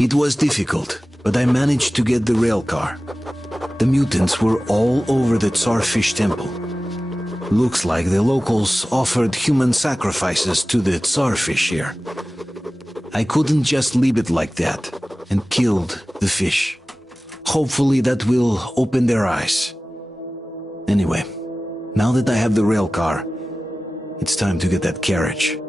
It was difficult, but I managed to get the railcar. The mutants were all over the Tsarfish temple. Looks like the locals offered human sacrifices to the Tsarfish here. I couldn't just leave it like that, and killed the fish. Hopefully that will open their eyes. Anyway, now that I have the railcar, it's time to get that carriage.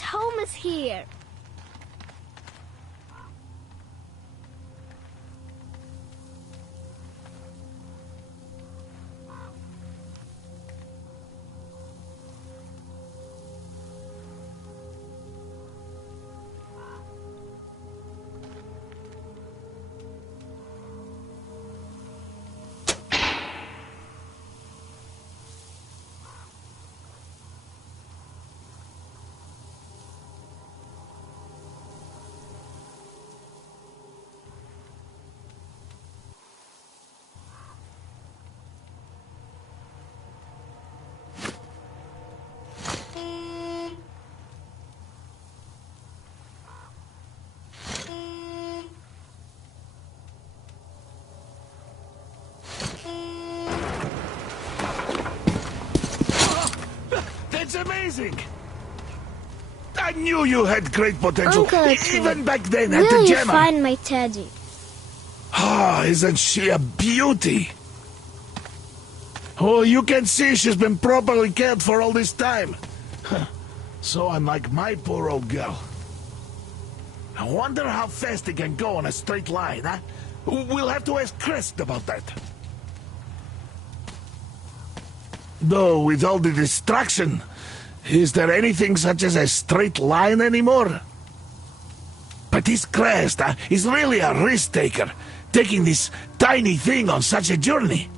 home is here. That's amazing! I knew you had great potential, Uncle Artyom, even back then at will the you Gemma. find my teddy? Ah, isn't she a beauty? Oh, you can see she's been properly cared for all this time. So unlike my poor old girl. I wonder how fast he can go on a straight line, huh? We'll have to ask Crest about that. Though, with all the distraction, is there anything such as a straight line anymore? But this Crest is really a risk-taker, taking this tiny thing on such a journey.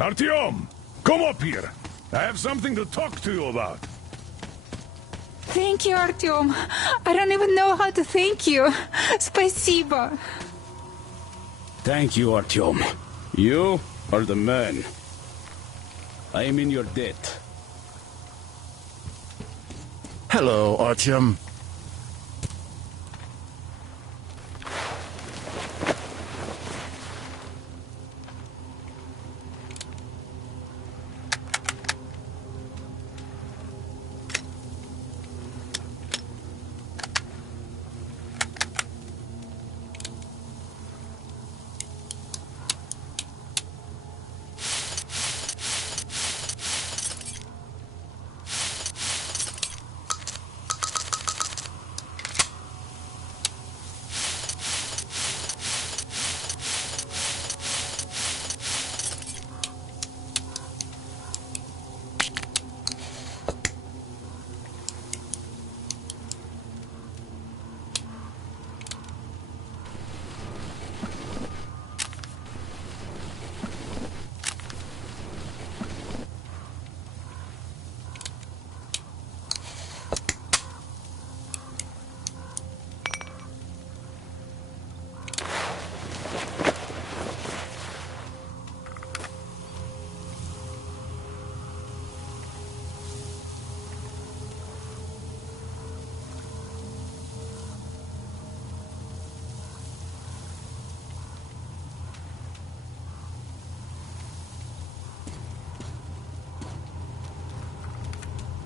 Artyom, come up here. I have something to talk to you about. Thank you, Artyom. I don't even know how to thank you. Спасибо. Thank you, Artyom. You are the man. I am in your debt. Hello, Artyom.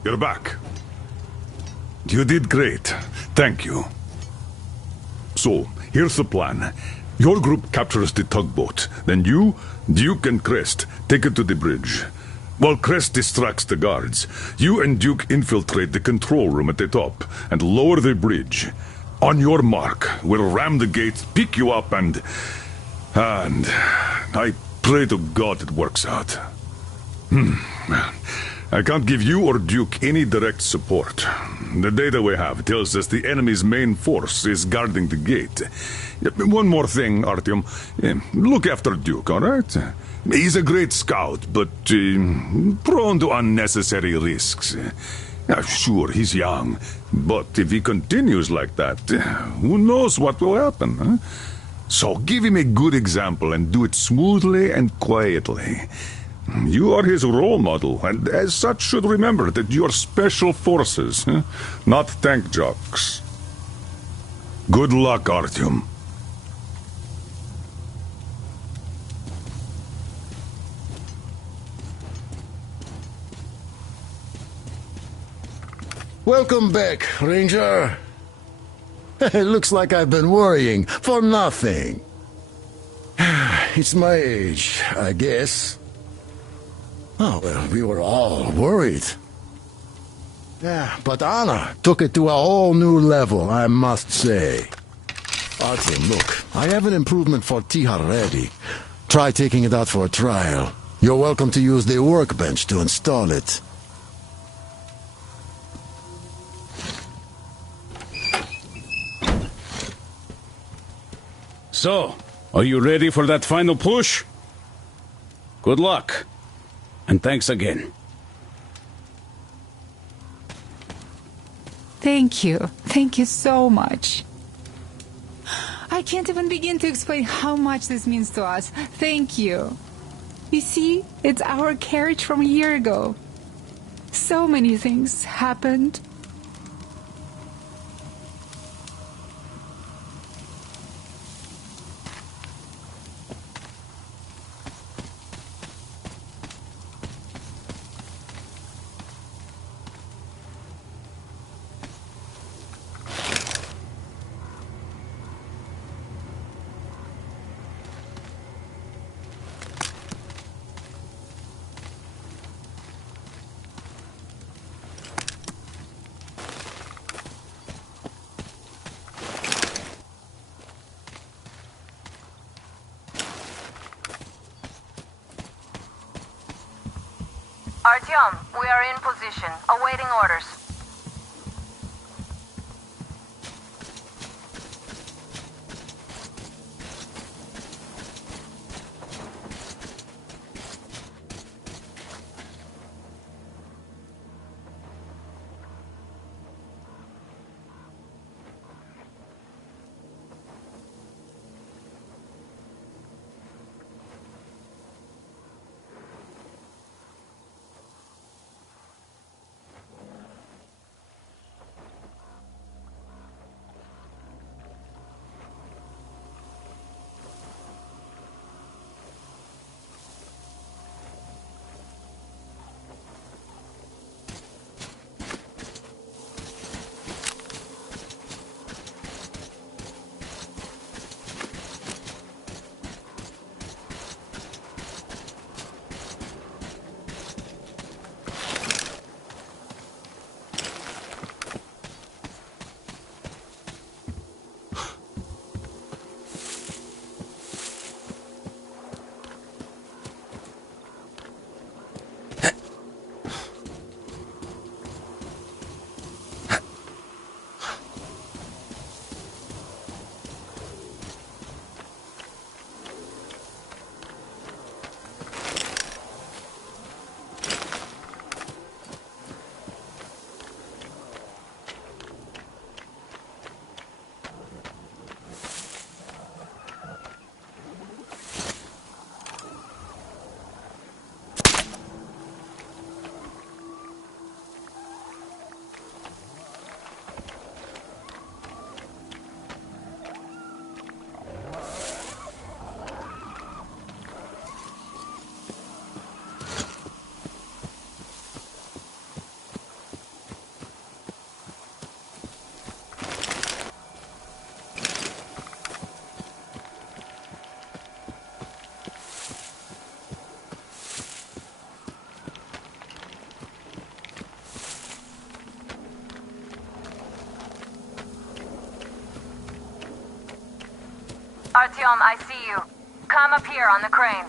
You're back. You did great. Thank you. So, here's the plan. Your group captures the tugboat. Then you, Duke, and Crest take it to the bridge. While Crest distracts the guards, you and Duke infiltrate the control room at the top and lower the bridge. On your mark, we'll ram the gates, pick you up, and I pray to God it works out. I can't give you or Duke any direct support. The data we have tells us the enemy's main force is guarding the gate. One more thing, Artyom. Look after Duke, all right? He's a great scout, but prone to unnecessary risks. Sure, he's young, but if he continues like that, who knows what will happen, huh? So give him a good example and do it smoothly and quietly. You are his role model, and as such should remember that you are special forces, not tank jocks. Good luck, Artyom. Welcome back, Ranger. It looks like I've been worrying for nothing. It's my age, I guess. Oh, well, we were all worried. Yeah, but Anna took it to a whole new level, I must say. Artyom, look, I have an improvement for Tihar ready. Try taking it out for a trial. You're welcome to use the workbench to install it. So, are you ready for that final push? Good luck. And thanks again. Thank you. Thank you so much. I can't even begin to explain how much this means to us. Thank you. You see, it's our carriage from a year ago. So many things happened. Artyom, we are in position, awaiting orders. Artyom, I see you. Come up here on the crane.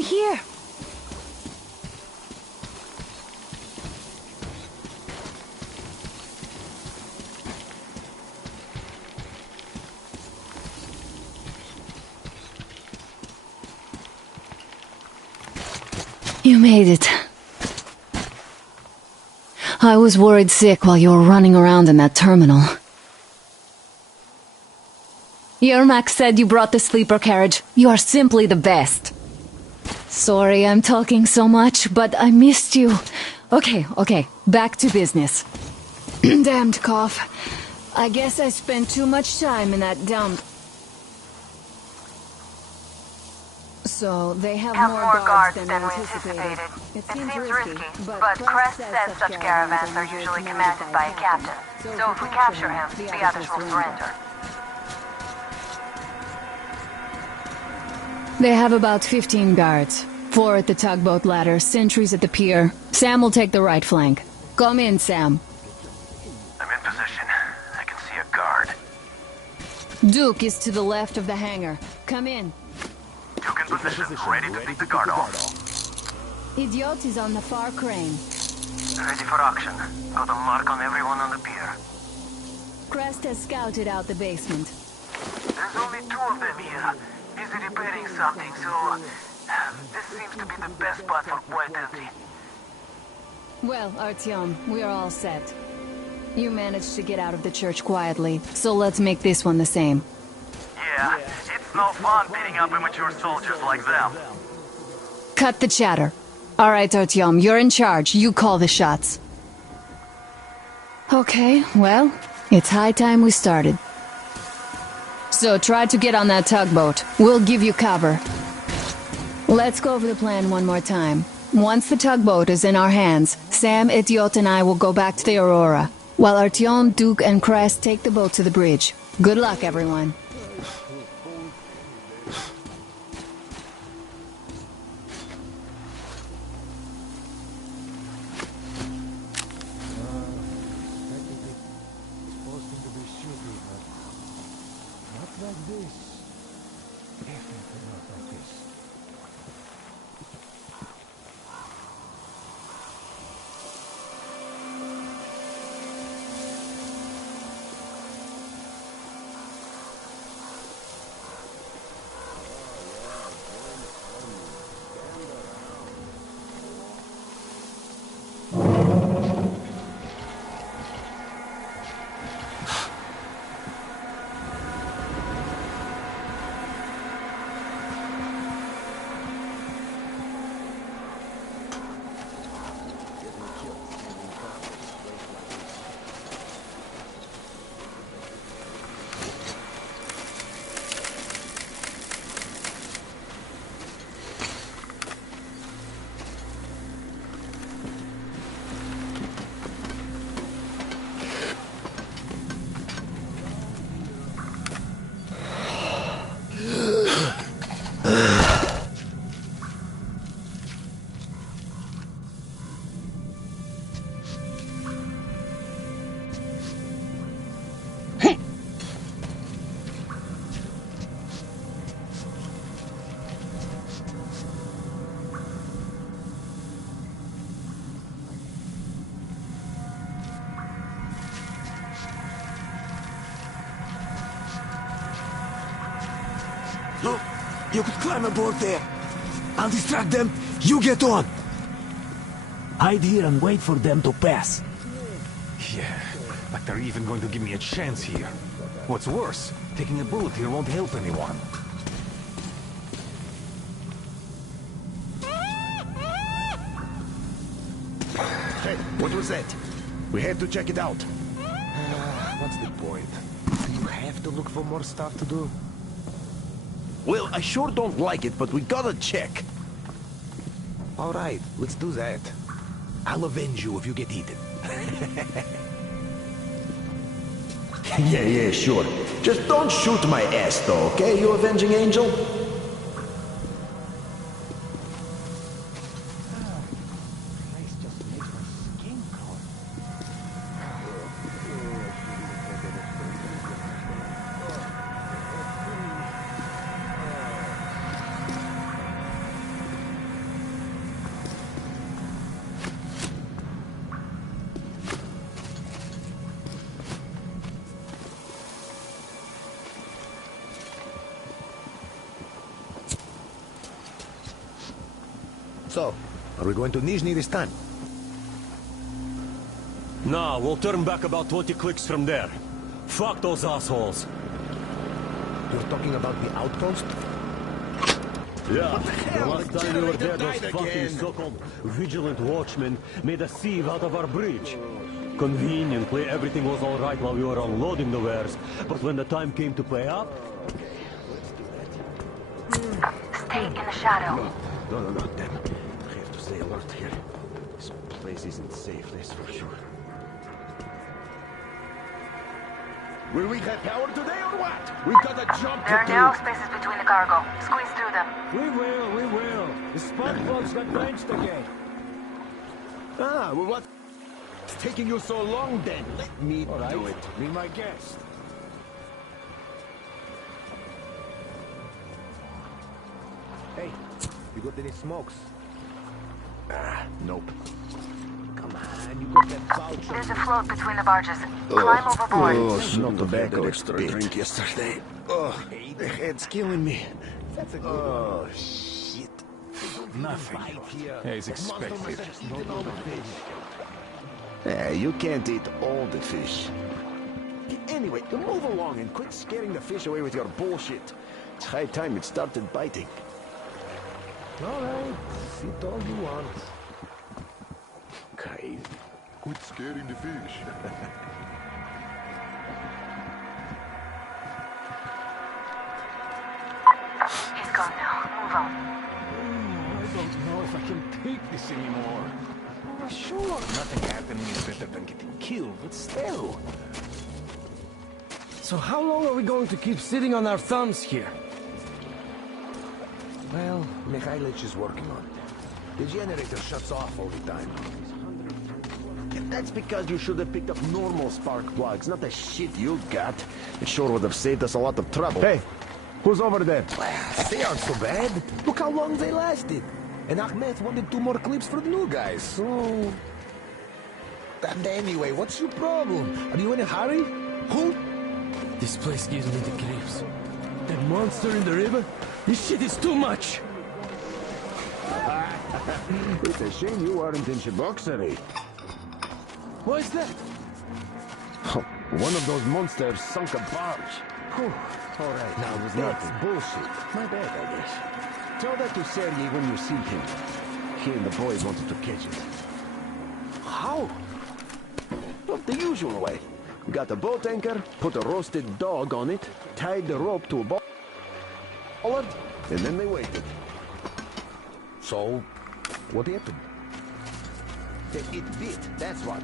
in here. You made it. I was worried sick while you were running around in that terminal. Yermak said you brought the sleeper carriage. You are simply the best. Sorry I'm talking so much, but I missed you. Okay, back to business. Damned cough. I guess I spent too much time in that dump. So, they have more guards than we anticipated. It seems risky, but Crest says such caravans are usually commanded by a captain. So if we capture him, the others will surrender. They have about 15 guards. 4 at the tugboat ladder, sentries at the pier. Sam will take the right flank. Come in, Sam. I'm in position. I can see a guard. Duke is to the left of the hangar. Come in. Duke in position, ready to take the guard off. Idiot is on the far crane. Ready for action. Got a mark on everyone on the pier. Crest has scouted out the basement. There's only 2 of them here. Busy repairing something, so... this seems to be the best spot for quiet entry. Well, Artyom, we're all set. You managed to get out of the church quietly, so let's make this one the same. Yeah, it's no fun beating up immature soldiers like them. Cut the chatter. All right, Artyom, you're in charge. You call the shots. Okay, well, it's high time we started. So try to get on that tugboat. We'll give you cover. Let's go over the plan one more time. Once the tugboat is in our hands, Sam, Idiot, and I will go back to the Aurora, while Artyom, Duke, and Crest take the boat to the bridge. Good luck, everyone. Look, you could climb aboard there. I'll distract them. You get on. Hide here and wait for them to pass. Yeah, like they're even going to give me a chance here. What's worse, taking a bullet here won't help anyone. Hey, what was that? We had to check it out. What's the point? Do you have to look for more stuff to do? Well, I sure don't like it, but we gotta check. All right, let's do that. I'll avenge you if you get eaten. Yeah, sure. Just don't shoot my ass, though, okay, you avenging angel? So, are we going to Nizhny this time? No, we'll turn back about 20 clicks from there. Fuck those assholes. You're talking about the outpost? Yeah, the hell? last The time we were there, generator those died fucking again. so-called vigilant watchmen made a sieve out of our bridge. Conveniently, everything was all right while we were unloading the wares, but when the time came to pay up... Stay in the shadow. No, damn. I have to stay alert here. This place isn't safe, that's for sure. Will we have power today or what? We got a job There are to narrow do. spaces between the cargo. Squeeze through them. We will. The spark plugs got quenched again. Ah, well, what? It's taking you so long then. Let me do it. Be my guest. Hey, you got any smokes? Ah, nope. Come on, you got that voucher. There's a float between the barges. Climb overboard. Not tobacco extra drink yesterday. Oh, the head's killing me. Oh, shit. Nothing. As expected. You can't eat all the fish. Anyway, move along and quit scaring the fish away with your bullshit. It's high time it started biting. All right, sit all you want. Okay. Quit scaring the fish. He's gone now. Move on. I don't know if I can take this anymore. Sure, nothing happening is better than getting killed, but still. So how long are we going to keep sitting on our thumbs here? Well, Mikhailich is working on it. The generator shuts off all the time. That's because you should have picked up normal spark plugs, not the shit you got. It sure would have saved us a lot of trouble. Hey, who's over there? Well, they aren't so bad. Look how long they lasted. And Ahmed wanted 2 more clips for the new guys, so... And anyway, what's your problem? Are you in a hurry? Who? This place gives me the creeps. That monster in the river? This shit is too much! It's a shame you aren't in Shiboksary. What is that? One of those monsters sunk a barge. Whew. All right, now it was nothing. Bullshit. My bad, I guess. Tell that to Sergei when you see him. He and the boys wanted to catch it. How? Well, the usual way. Got a boat anchor, put a roasted dog on it, tied the rope to a bollard, and then they waited. So, what happened? It bit, that's what.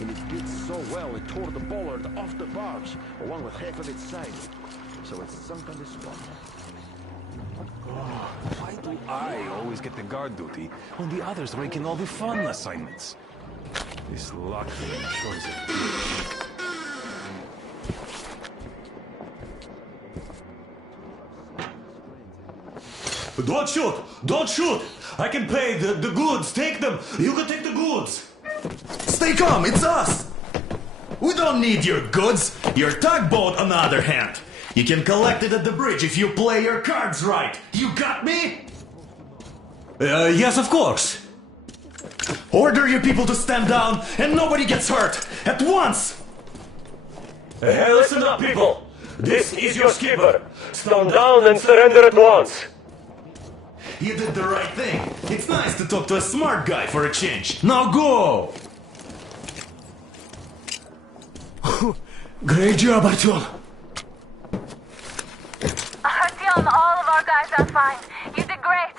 And it bit so well it tore the bollard off the barge, along with half of its side. So it's sunk on the spot. Why do I always get the guard duty when the others raking all the fun assignments? This luck really shows it. Don't shoot! Don't shoot! I can pay the goods. Take them. You can take the goods. Stay calm, it's us! We don't need your goods. Your tugboat, on the other hand. You can collect it at the bridge if you play your cards right. You got me? Yes, of course. Order your people to stand down and nobody gets hurt. At once! Hey, listen up, people. This is your skipper. Stand down and surrender at once. You did the right thing. It's nice to talk to a smart guy for a change. Now go! Great job, Artyom. Artyom, all of our guys are fine. You did great.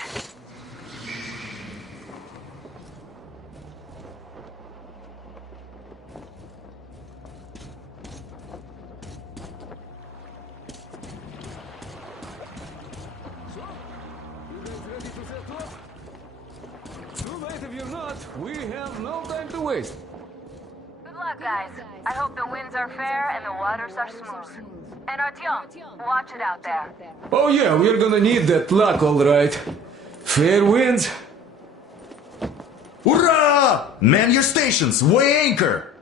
Too late if you're not. We have no time to waste. Good luck, guys. I hope the winds are fair and the waters are smooth. And Artyom, watch it out there. Oh yeah, we're gonna need that luck, all right. Fair winds. Hurrah! Man your stations, weigh anchor!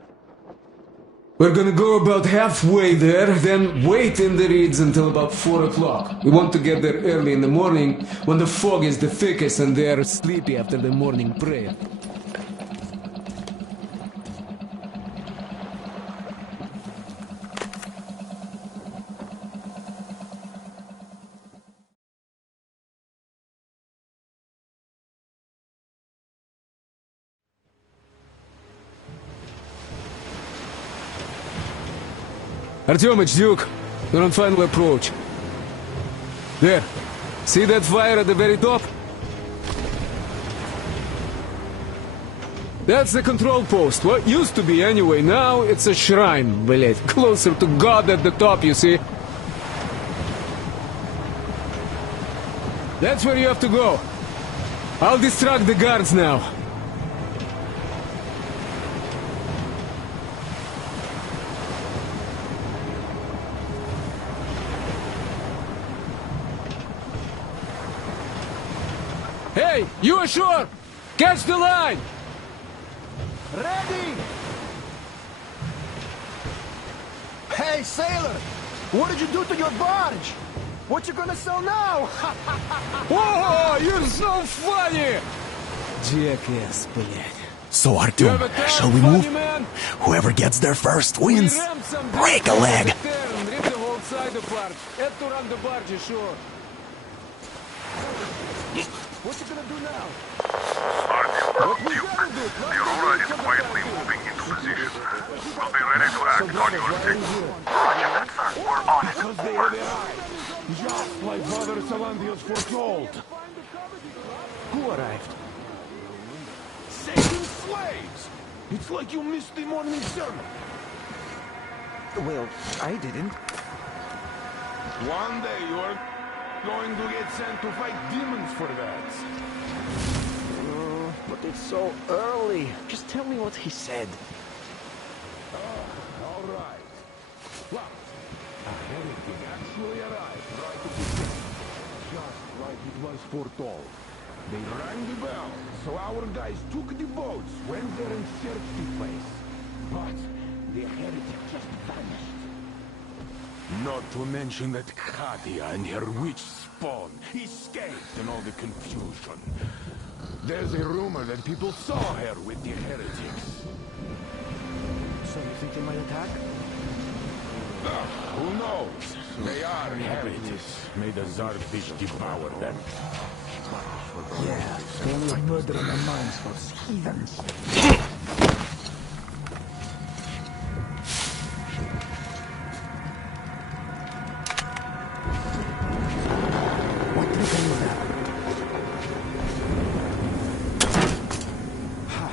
We're gonna go about halfway there, then wait in the reeds until about 4 o'clock. We want to get there early in the morning, when the fog is the thickest and they are sleepy after the morning prayer. Artyomich, Duke, we're on final approach. There. See that fire at the very top? That's the control post. What used to be anyway. Now it's a shrine, блять. Closer to God at the top, you see? That's where you have to go. I'll distract the guards now. Hey, you ashore! Catch the line! Ready! Hey, sailor! What did you do to your barge? What you gonna sell now? Oh, you're so funny! Jackass, блядь. So, Artyom, shall we move? Whoever gets there first wins. Break a leg! Rip the whole side apart. Head to run the barge ashore. What you gonna do now? Duke, the Aurora is quietly moving into position. We'll be ready to act on your signal. Roger that, sir. We're on it. Because they have arrived. Just like Father Salandius foretold. Who arrived? Satan slaves! It's like you missed the morning sermon. Well, I didn't. One day you are going to get sent to fight demons for that. But it's so early. Just tell me what he said. All right. Well, a heretic actually arrived right at the gate, just like it was foretold. They rang the bell, so our guys took the boats, went there and searched the place. But the heretic just vanished. Not to mention that Katia and her witch spawn escaped in all the confusion. There's a rumor that people saw her with the heretics. So you think they might attack? Who knows? They are heretics. May the Zarfish devour them. Yeah, only a murder in the minds for heathens. What trick are you at? Ha!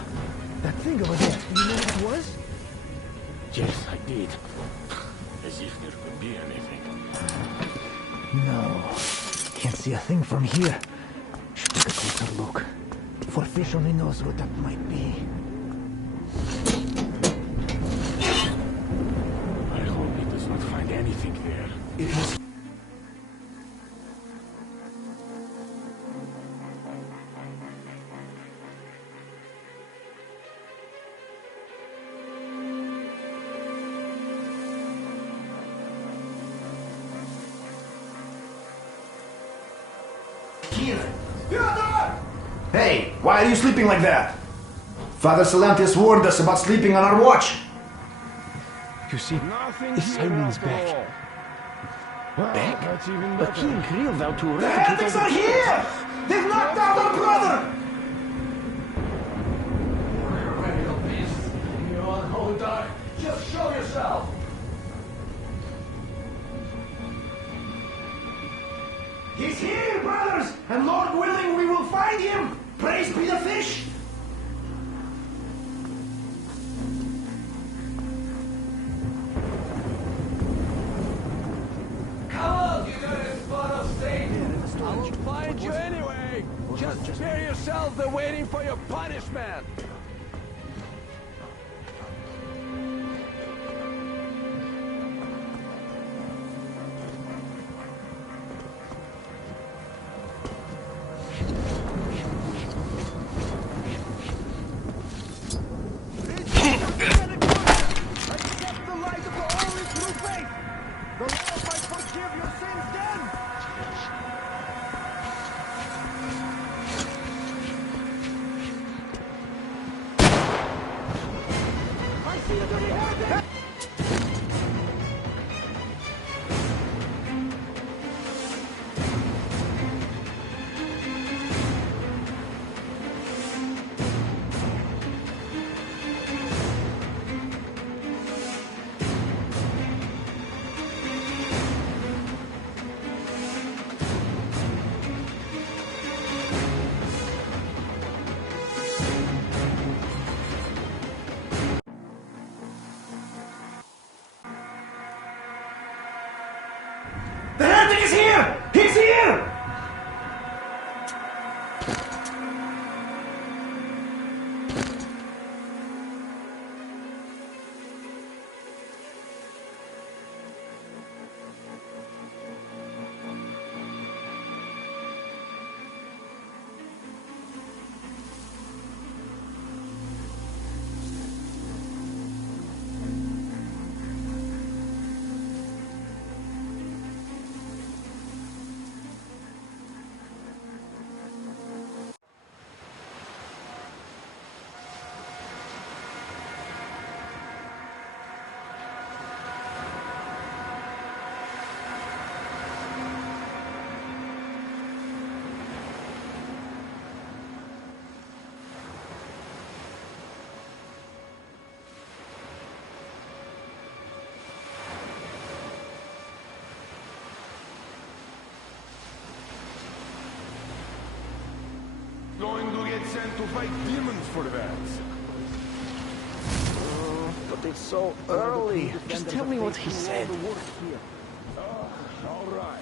That thing over there, you know what it was? Yes, I did. As if there could be anything. No. Can't see a thing from here. Should take a closer look. For fish only knows what that might be. I hope he does not find anything there. It was... Hey, why are you sleeping like that? Father Salantius warned us about sleeping on our watch. You see, Simon's back. Back? But he and Kriel vowed to eradicate... The heretics are here! They've knocked out our brother! You unholy dark, just show yourself! He's here, brothers! And Lord willing, we will find him! Praise be the fish! Come on, you got a spot of Satan! I will find you anyway! Just spare yourself the waiting for your punishment! Accept the Don't know if I forgive your sins then! I see you dirty heretic! The heretic is here! He's here! Going to get sent to fight demons for that. But it's so early. Just tell me what he said. All right.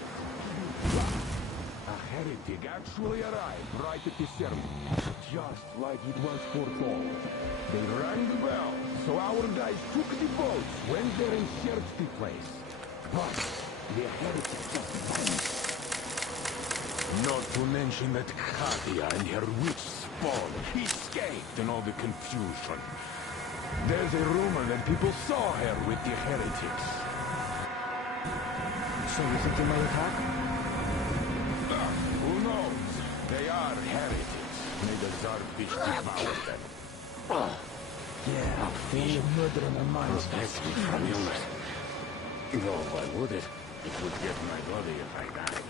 A heretic actually arrived right at the ceremony, just like it was foretold. They rang the bell, so our guys took the boats, went there and searched the place. But the heretic just vanished. Not to mention that Katia and her witch spawn escaped in all the confusion. There's a rumor that people saw her with the heretics. So you think they might attack? Who knows? They are heretics. May the Tsarfish devour them. Yeah, fish murdering their minds. Protect me from illness. Though why would it? It would get my body if I died.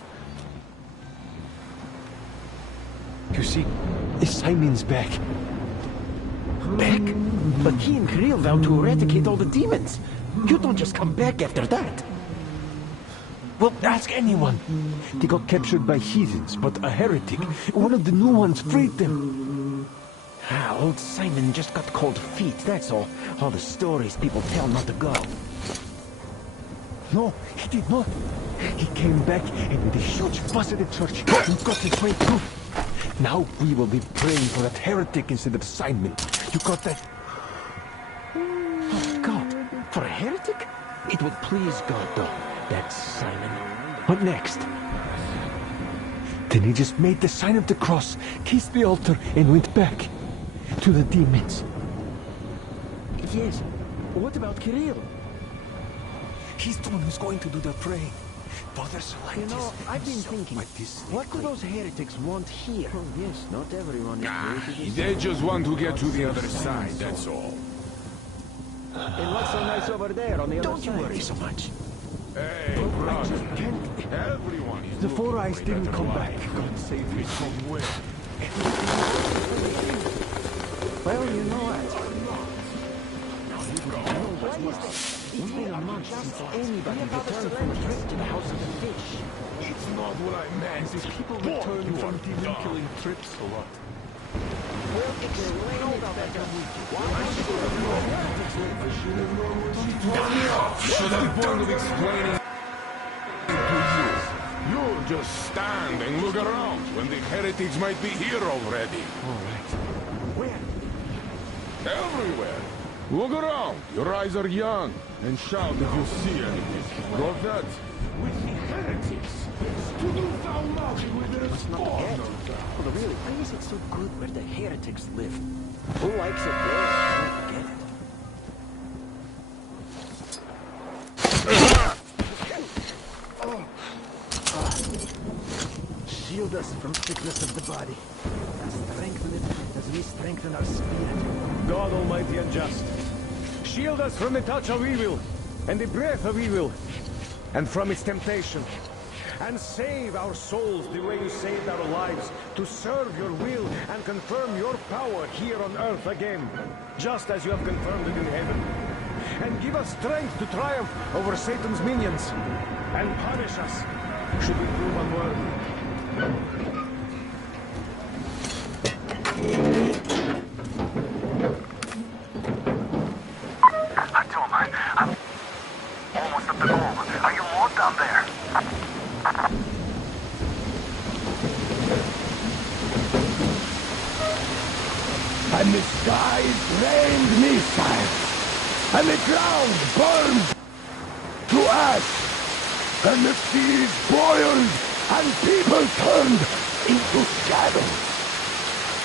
You see, Simon's back. Back? But he and Kirill vowed to eradicate all the demons. You don't just come back after that. Well, ask anyone. They got captured by heathens, but a heretic, one of the new ones, freed them. Old Simon just got cold feet, that's all. All the stories people tell not to go. No, he did not. He came back and with a huge fuss at the church, he got his way through. Now we will be praying for that heretic instead of Simon. You got that? Oh, God. For a heretic? It would please God, though. That's Simon. What next? Then he just made the sign of the cross, kissed the altar, and went back to the demons. Yes. What about Kirill? He's the one who's going to do the praying. Brothers like you know, I've been thinking, what do those heretics want here? Oh, yes, not everyone is They just want to get to the other side, that's all. And what's so nice over there on the other side? Don't you worry so much. Hey, brother. Everyone is The Four Eyes didn't come back. God save me from where? Well, you know what? It's been a month since anybody returned from a trip to the House of the Fish. It's not what I meant. Do people return from demon-killing trips or what? Well, explain all about that. What's the point of explaining to you? You just stand and look around when the heretics might be here already. All right. Where? Everywhere. Look around. Your eyes are young. And shout if you see anything. Got that? With the heretics. To do foul magic with their spawn. Well, really, why is it so good where the heretics live? Who likes it there? Don't forget it. shield us from sickness of the body. Strengthen it as we strengthen our spirit. God Almighty and just, shield us from the touch of evil, and the breath of evil, and from its temptation. And save our souls the way you saved our lives, to serve your will and confirm your power here on earth again, just as you have confirmed it in heaven. And give us strength to triumph over Satan's minions, and punish us should we prove unworthy. Artyom, I'm almost at the goal. Are you all down there? And the skies rained missiles, and the ground burned to ash, and the seas boiled, and people turned into shadows.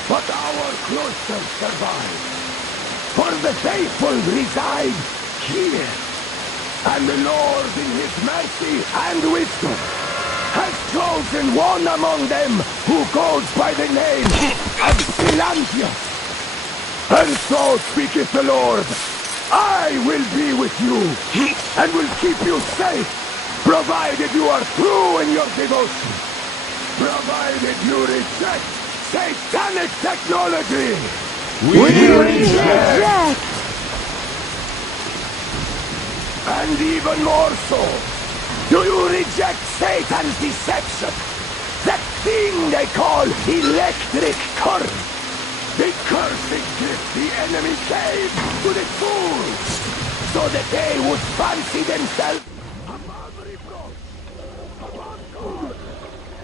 But our cloister survived, for the faithful reside here, and the Lord in his mercy and wisdom has chosen one among them who goes by the name of Silantius. And so speaketh the Lord, I will be with you, and will keep you safe, provided you are true in your devotion, provided you reject satanic technology. We reject! And even more so, do you reject Satan's deception? That thing they call electric current? The cursed gift the enemy gave to the fools, so that they would fancy themselves above reproach, above God,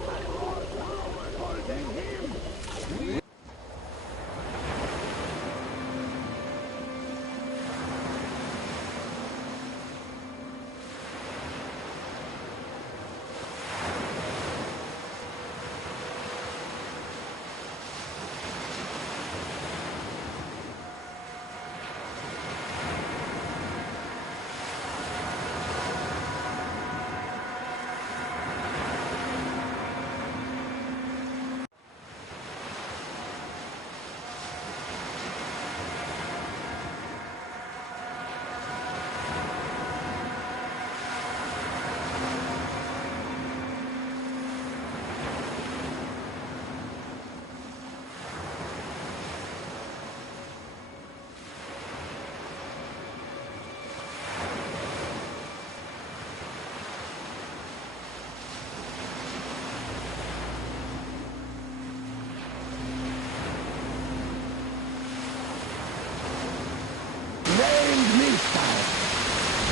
and more powerful than him.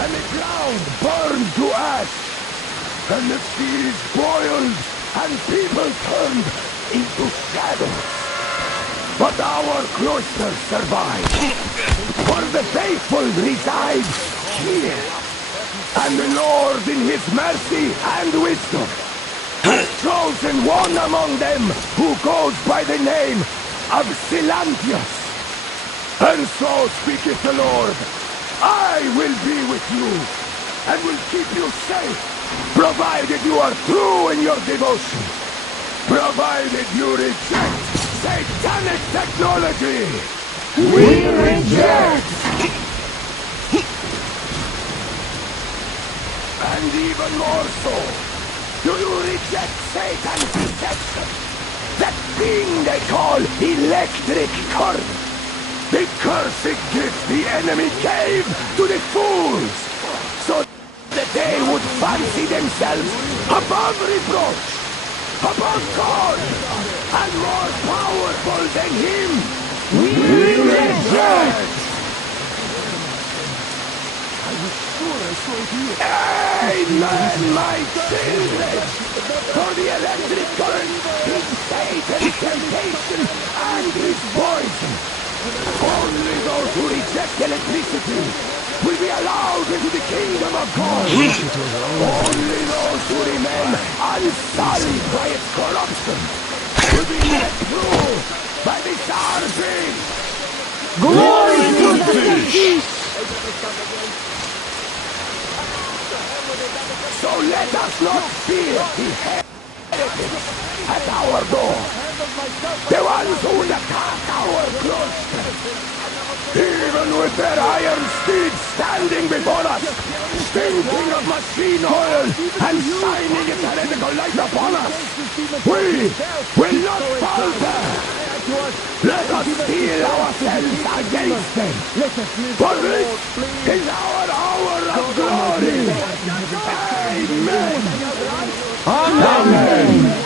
And the ground burned to ash, and the seas boiled, and people turned into shadows. But our cloister survived, for the faithful reside here, and the Lord in his mercy and wisdom has chosen one among them who goes by the name of Silantius. And so speaketh the Lord, I will be with you, and will keep you safe, provided you are true in your devotion, provided you reject satanic technology. We reject! And even more so, do you reject Satan's deception? That thing they call electric current? The cursed gift the enemy gave to the fools, so that they would fancy themselves above reproach, above God, and more powerful than him. We reject! I was sure I saw it here. Amen, my children! For the electric current is Satan's temptation and his poison. Only those who reject electricity will be allowed into the kingdom of God. Only those who remain unsullied by its corruption will be let through by the charging. Glory to the fish! So let us not fear the heretics at our door. The ones who would attack our cloister. Even with their iron steeds standing before us, stinking of machine oil and shining its heretical light upon us, we will not falter. Let us steel ourselves against them. For this is our hour of glory. Amen. Amen.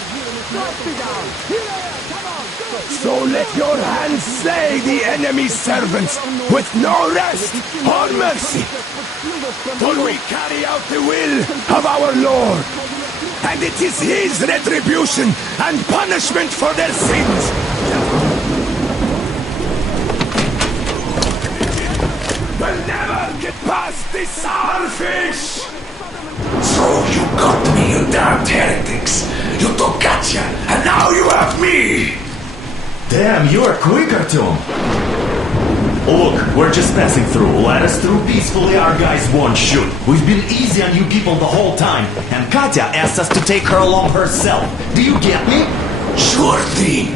So let your hands slay the enemy's servants with no rest or mercy. For we carry out the will of our Lord, and it is his retribution and punishment for their sins. We'll never get past this starfish! So you got me, you damned heretics! You took Katya, and now you have me! Damn, you're quick, Artyom. Look, we're just passing through. Let us through peacefully, our guys won't shoot. We've been easy on you people the whole time, and Katya asked us to take her along herself. Do you get me? Sure thing.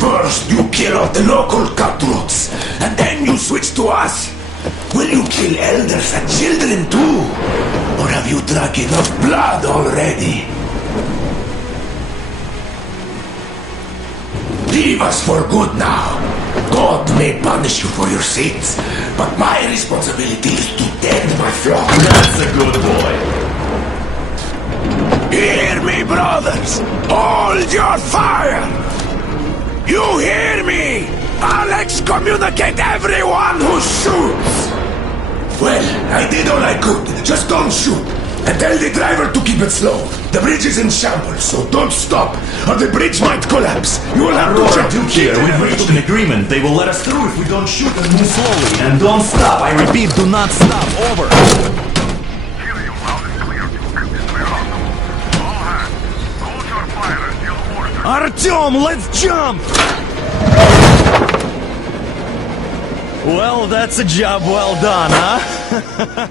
First you kill off the local cutthroats, and then you switch to us. Will you kill elders and children too? Or have you drunk enough blood already? Leave us for good now. God may punish you for your sins, but my responsibility is to tend my flock. That's a good boy. Hear me, brothers! Hold your fire! You hear me? I'll excommunicate everyone who shoots! Well, I did all I could. Just don't shoot. And tell the driver to keep it slow. The bridge is in shambles, so don't stop, or the bridge might collapse. You will have to jump. Duke here. We've reached an agreement. They will let us through if we don't shoot and move slowly. And don't stop. I repeat, do not stop. Over. Artyom, let's jump! Well, that's a job well done, huh?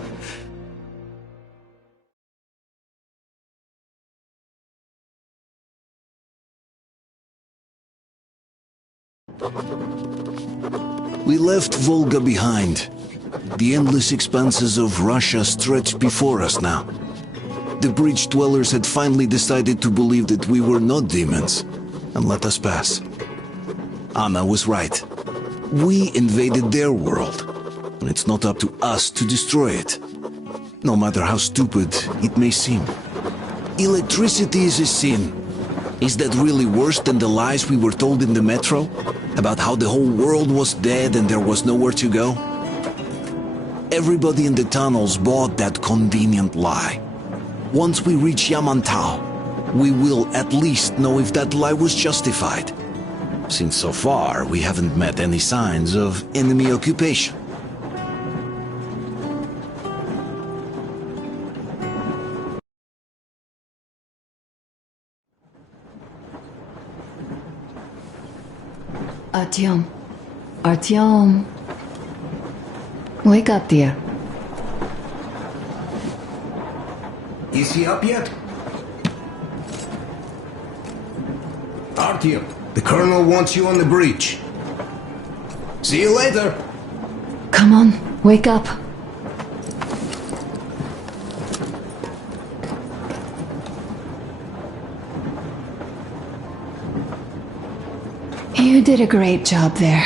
We left Volga behind. The endless expanses of Russia stretched before us now. The bridge dwellers had finally decided to believe that we were not demons, and let us pass. Anna was right. We invaded their world, and it's not up to us to destroy it, no matter how stupid it may seem. Electricity is a sin. Is that really worse than the lies we were told in the metro? About how the whole world was dead and there was nowhere to go? Everybody in the tunnels bought that convenient lie. Once we reach Yamantau, we will at least know if that lie was justified. Since so far, we haven't met any signs of enemy occupation. Artyom. Artyom. Wake up, dear. Is he up yet? Artyom, the Colonel wants you on the bridge. See you later. Come on, wake up. You did a great job there.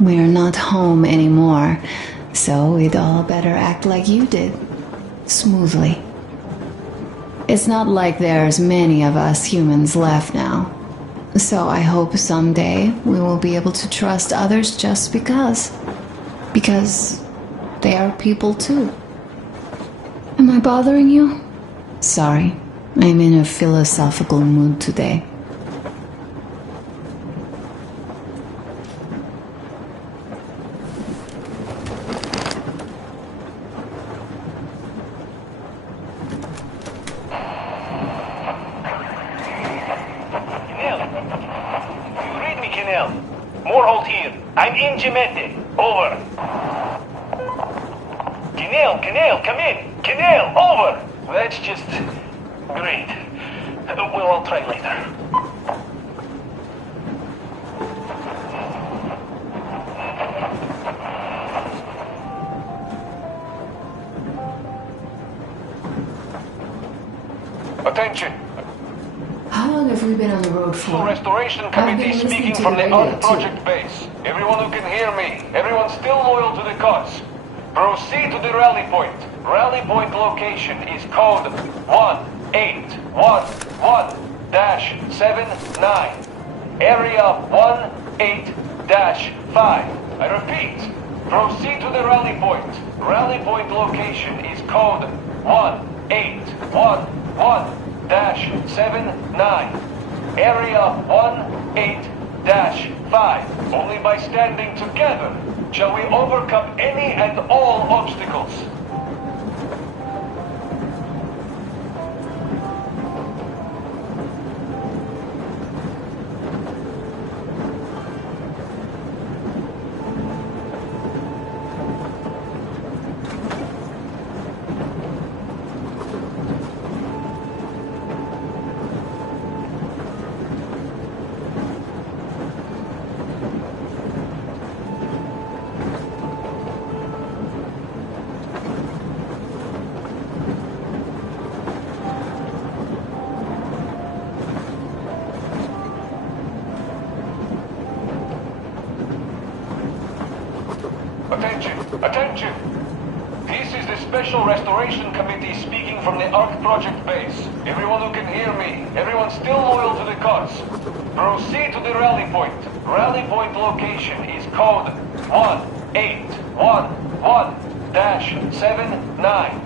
We're not home anymore, so we'd all better act like you did. Smoothly. It's not like there's many of us humans left now. So I hope someday we will be able to trust others just because. Because they are people too. Am I bothering you? Sorry, I'm in a philosophical mood today. I'm in Gemete. Over. Kinel, come in. Kinel, over. Let's just Great. We'll all try later. Attention! How long have we been on the road for? Restoration Committee speaking from the Ark Project base. Everyone who can hear me, everyone still loyal to the cause. Proceed to the rally point. Rally point location is code 1811-79. Area 18-5. I repeat, proceed to the rally point. Rally point location is code 1811-79. Area 18-5. Only by standing together shall we overcome any and all obstacles. Attention! Attention! This is the Special Restoration Committee speaking from the Ark Project base. Everyone who can hear me, everyone still loyal to the cause. Proceed to the rally point. Rally point location is code 1811-79.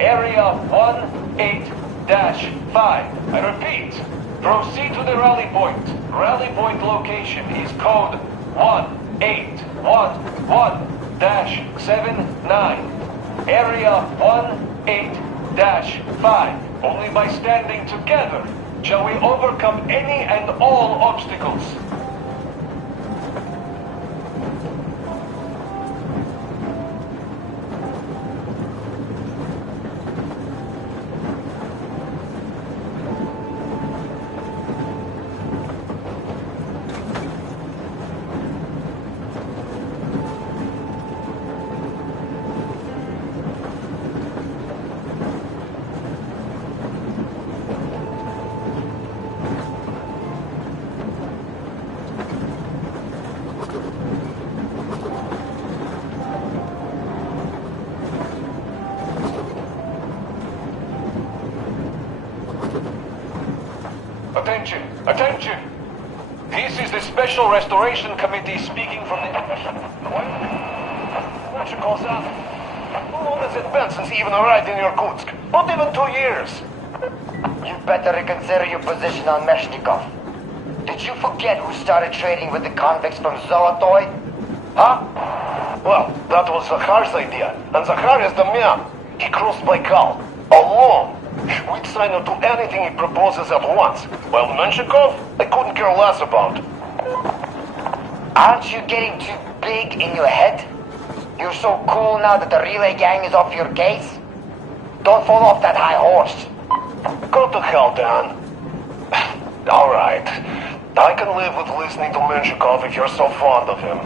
Area 18-5. I repeat, proceed to the rally point. Rally point location is code 1811-79. Area 18-5. Only by standing together shall we overcome any and all obstacles. Attention! Attention! This is the Special Restoration Committee speaking from the... What you call that? How long has it been since you even arrived in Irkutsk? Not even 2 years. You better reconsider your position on Meshnikov. Did you forget who started trading with the convicts from Zolotoy? Huh? Well, that was Zakhar's idea, and Zakhar is the man. He crossed Baikal, alone. We'd sign on to anything he proposes at once, while Menshikov, I couldn't care less about. Aren't you getting too big in your head? You're so cool now that the relay gang is off your case? Don't fall off that high horse. Go to hell, Dan. All right. I can live with listening to Menshikov if you're so fond of him.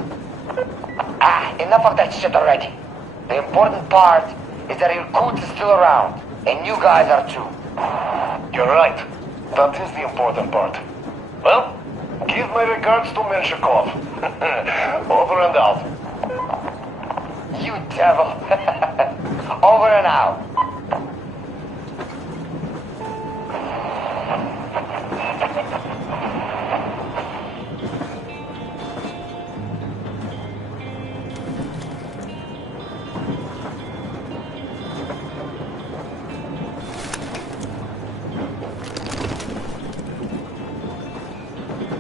Enough of that shit already. The important part is that Irkutsk is still around, and you guys are too. You're right. That is the important part. Well, give my regards to Menshikov. Over and out. You devil. Over and out.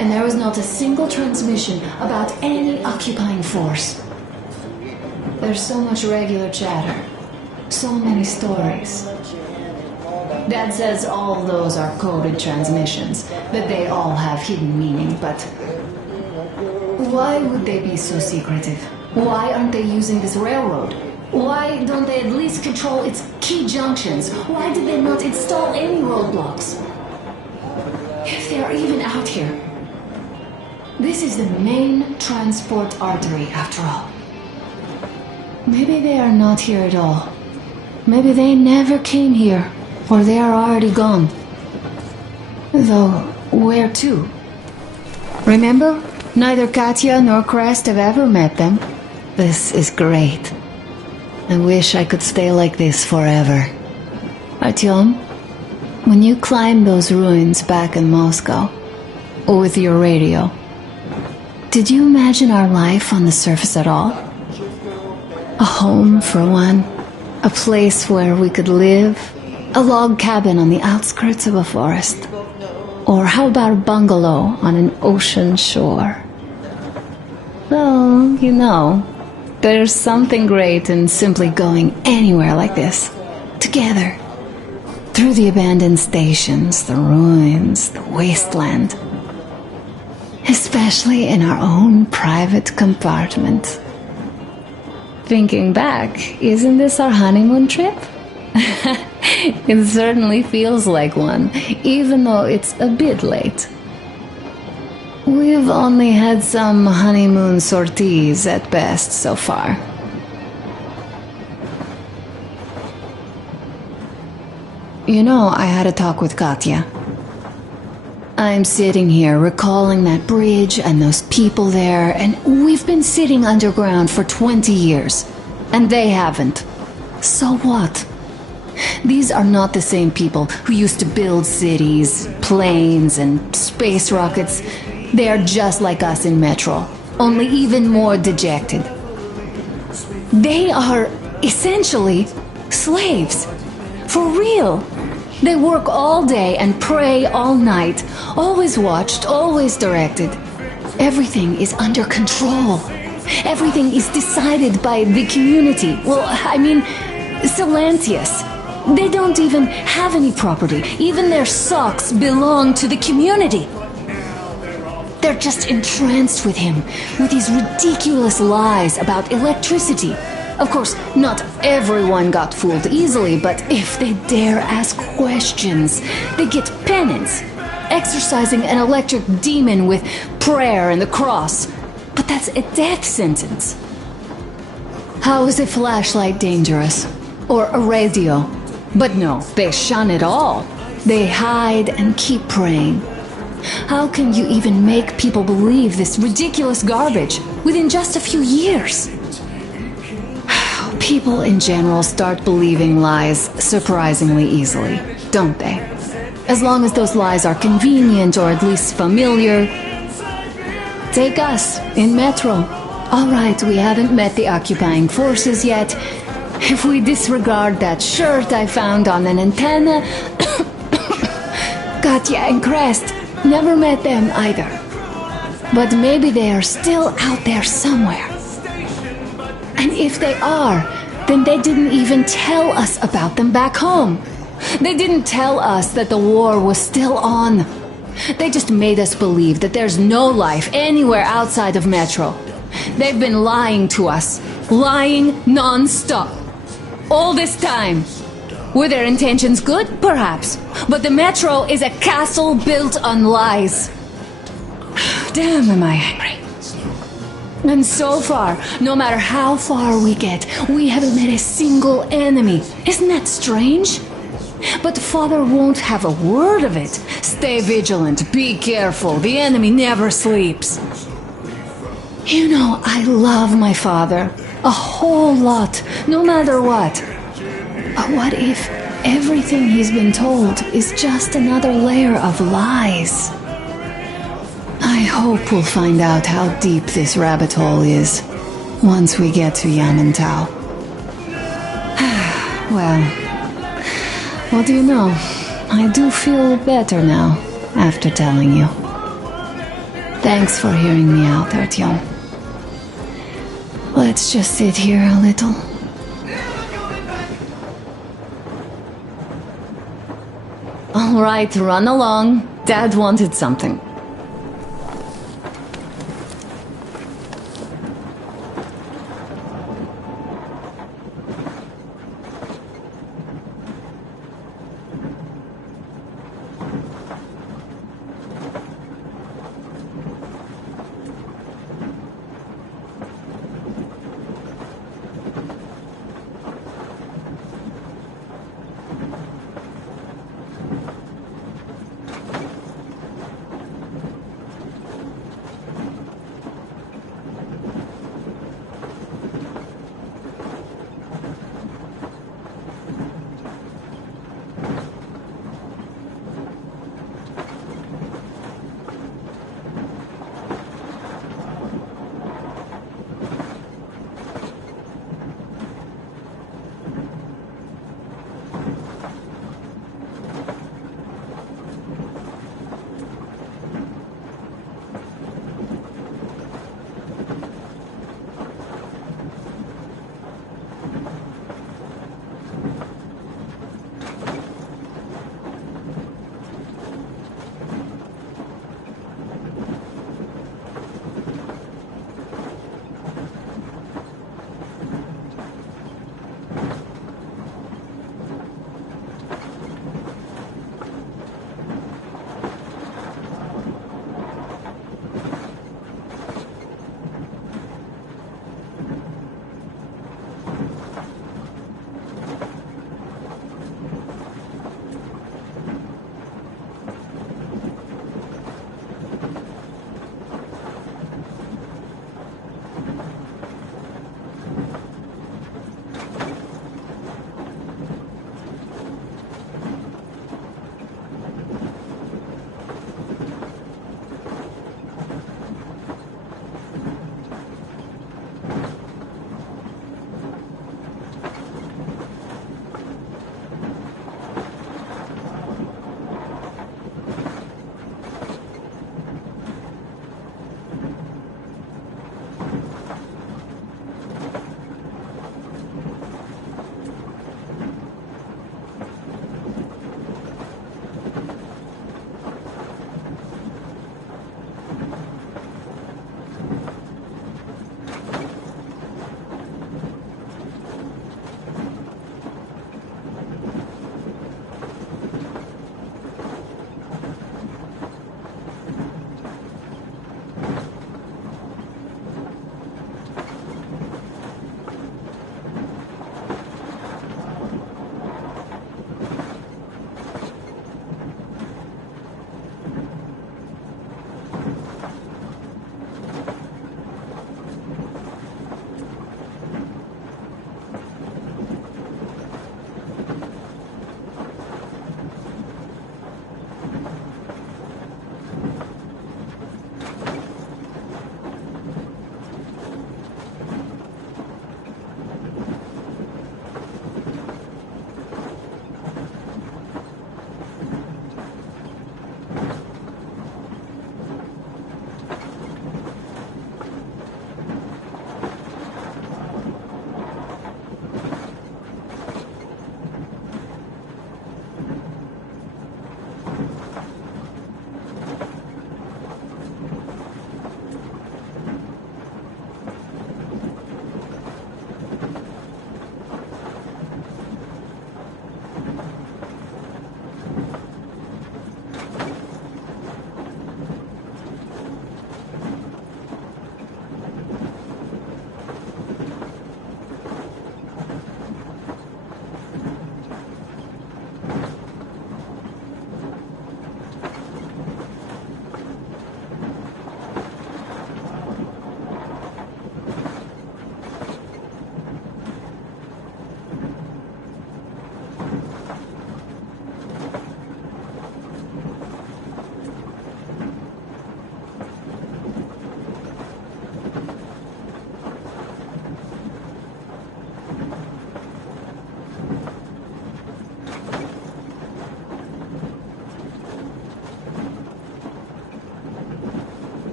And there was not a single transmission about any occupying force. There's so much regular chatter, so many stories. Dad says all those are coded transmissions, that they all have hidden meaning, but why would they be so secretive? Why aren't they using this railroad? Why don't they at least control its key junctions? Why did they not install any roadblocks? If they are even out here. This is the main transport artery, after all. Maybe they are not here at all. Maybe they never came here, or they are already gone. Though, where to? Remember? Neither Katya nor Crest have ever met them. This is great. I wish I could stay like this forever. Artyom, when you climbed those ruins back in Moscow, with your radio, did you imagine our life on the surface at all? A home, for one. A place where we could live. A log cabin on the outskirts of a forest. Or how about a bungalow on an ocean shore? Well, you know, there's something great in simply going anywhere like this. Together. Through the abandoned stations, the ruins, the wasteland. Especially in our own private compartment. Thinking back, isn't this our honeymoon trip? It certainly feels like one, even though it's a bit late. We've only had some honeymoon sorties at best so far. You know, I had a talk with Katya. I'm sitting here recalling that bridge and those people there, and we've been sitting underground for 20 years, and they haven't. So what? These are not the same people who used to build cities, planes, and space rockets. They are just like us in Metro, only even more dejected. They are essentially slaves. For real. They work all day and pray all night, always watched, always directed. Everything is under control. Everything is decided by the community. Well, I mean, Silantius. They don't even have any property. Even their socks belong to the community. They're just entranced with him, with these ridiculous lies about electricity. Of course, not everyone got fooled easily, but if they dare ask questions, they get penance, exorcising an electric demon with prayer and the cross. But that's a death sentence. How is a flashlight dangerous? Or a radio? But no, they shun it all. They hide and keep praying. How can you even make people believe this ridiculous garbage within just a few years? People in general start believing lies surprisingly easily, don't they? As long as those lies are convenient or at least familiar. Take us, in Metro. All right, we haven't met the occupying forces yet. If we disregard that shirt I found on an antenna... Katya and Crest, never met them either. But maybe they are still out there somewhere. And if they are, then they didn't even tell us about them back home. They didn't tell us that the war was still on. They just made us believe that there's no life anywhere outside of Metro. They've been lying to us. Lying non-stop. All this time. Were their intentions good? Perhaps. But the Metro is a castle built on lies. Damn, am I angry. And so far, no matter how far we get, we haven't met a single enemy. Isn't that strange? But Father won't have a word of it. Stay vigilant, be careful, the enemy never sleeps. You know, I love my father. A whole lot, no matter what. But what if everything he's been told is just another layer of lies? I hope we'll find out how deep this rabbit hole is once we get to Yamantau. Well, what do you know? I do feel better now after telling you. Thanks for hearing me out, Artyom. Let's just sit here a little. All right, run along. Dad wanted something.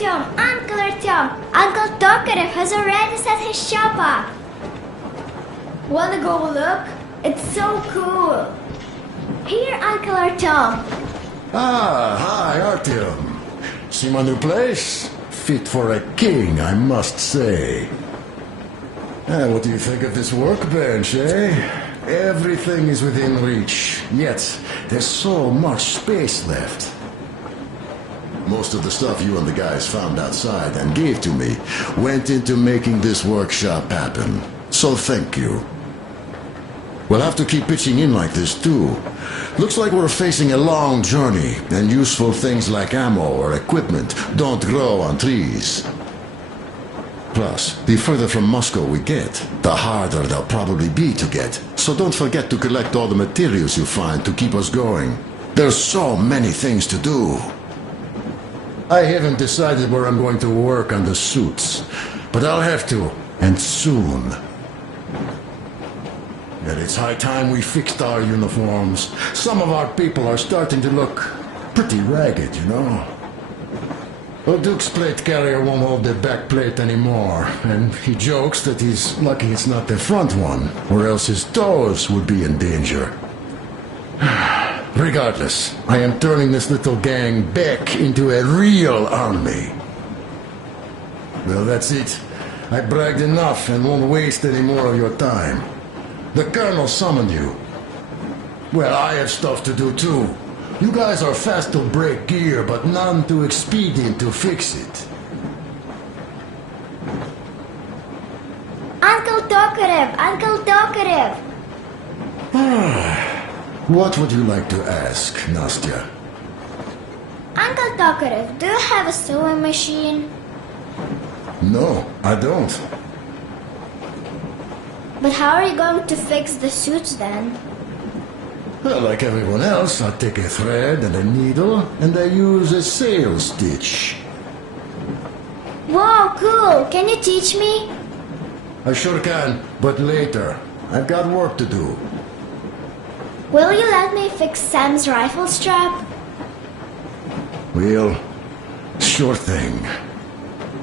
Artyom! Uncle Artyom! Uncle Tokarev has already set his shop up. Wanna go look? It's so cool. Here, Uncle Artyom. Ah, hi, Artyom. See my new place? Fit for a king, I must say. What do you think of this workbench, eh? Everything is within reach, yet there's so much space left. Most of the stuff you and the guys found outside and gave to me went into making this workshop happen. So thank you. We'll have to keep pitching in like this too. Looks like we're facing a long journey, and useful things like ammo or equipment don't grow on trees. Plus, the further from Moscow we get, the harder they'll probably be to get. So don't forget to collect all the materials you find to keep us going. There's so many things to do. I haven't decided where I'm going to work on the suits, but I'll have to, and soon. And it's high time we fixed our uniforms. Some of our people are starting to look pretty ragged, you know. The Duke's plate carrier won't hold the back plate anymore, and he jokes that he's lucky it's not the front one, or else his toes would be in danger. Regardless, I am turning this little gang back into a real army. Well, that's it. I bragged enough and won't waste any more of your time. The Colonel summoned you. Well, I have stuff to do too. You guys are fast to break gear, but none too expedient to fix it. Uncle Tokarev! Uncle Tokarev! What would you like to ask, Nastya? Uncle Tokarev, do you have a sewing machine? No, I don't. But how are you going to fix the suits then? Well, like everyone else, I take a thread and a needle, and I use a sail stitch. Whoa, cool! Can you teach me? I sure can, but later. I've got work to do. Will you let me fix Sam's rifle strap? Well, sure thing.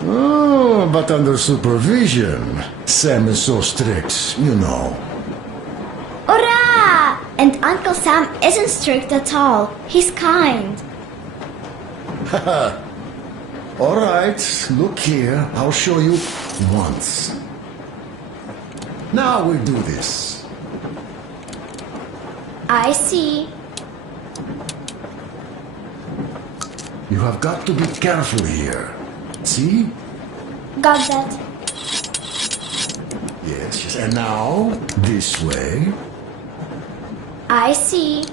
Oh, but under supervision. Sam is so strict, you know. Hurrah! And Uncle Sam isn't strict at all. He's kind. Haha. All right, look here. I'll show you once. Now we'll do this. I see. You have got to be careful here. See? Got that. Yes, yes. And now, this way. I see.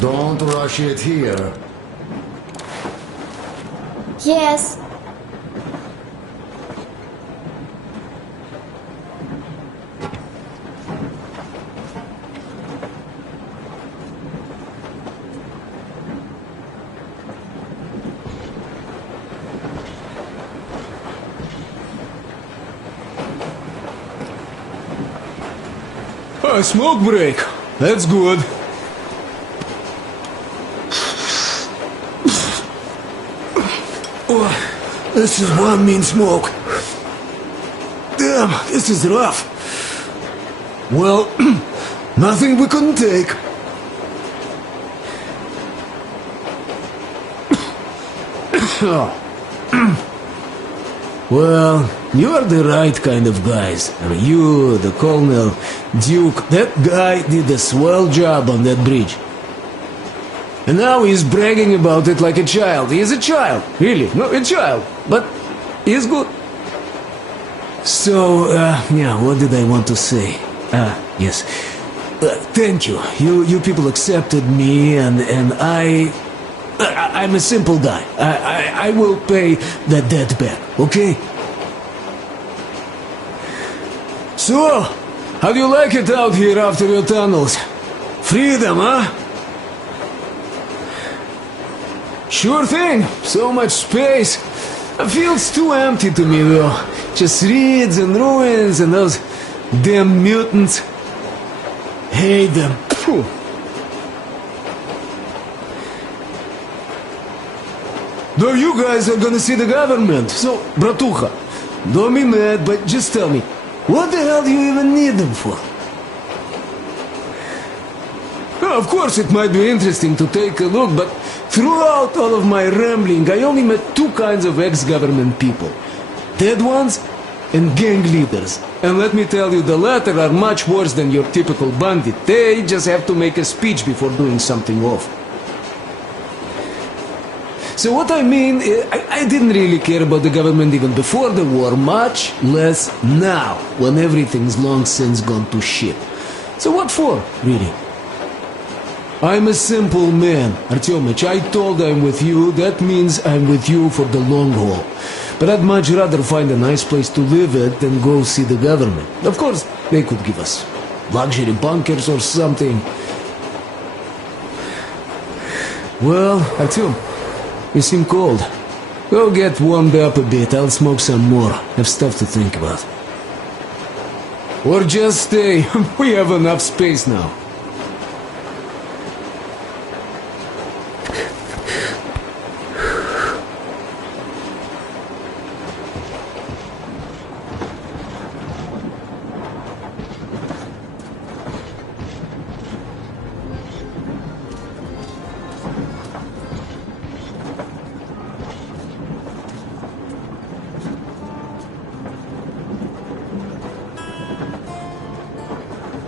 Don't rush it here. Yes. A smoke break. That's good. Oh, this is one mean smoke. Damn, this is rough. Well, nothing we couldn't take. Well, you're the right kind of guys. You, the Colonel, Duke, that guy did a swell job on that bridge. And now he's bragging about it like a child. He is a child, really, no, a child, but he's good. So, yeah, what did I want to say? Yes. Thank you. You people accepted me, and I'm a simple guy. I will pay that debt back, okay? So, how do you like it out here after your tunnels? Freedom, huh? Sure thing. So much space. It feels too empty to me, though. Just reeds and ruins and those damn mutants. Hate them. Phew. No, you guys are gonna see the government. So, Bratuха, don't be mad, but just tell me, what the hell do you even need them for? Well, of course, it might be interesting to take a look, but throughout all of my rambling, I only met two kinds of ex-government people. Dead ones and gang leaders. And let me tell you, the latter are much worse than your typical bandit. They just have to make a speech before doing something awful. So what I mean, I didn't really care about the government even before the war, much less now, when everything's long since gone to shit. So what for, really? I'm a simple man, Artyomich. I told I'm with you, that means I'm with you for the long haul. But I'd much rather find a nice place to live at than go see the government. Of course, they could give us luxury bunkers or something. Well, Artyom, you seem cold. Go get warmed up a bit, I'll smoke some more. Have stuff to think about. Or just stay, we have enough space now.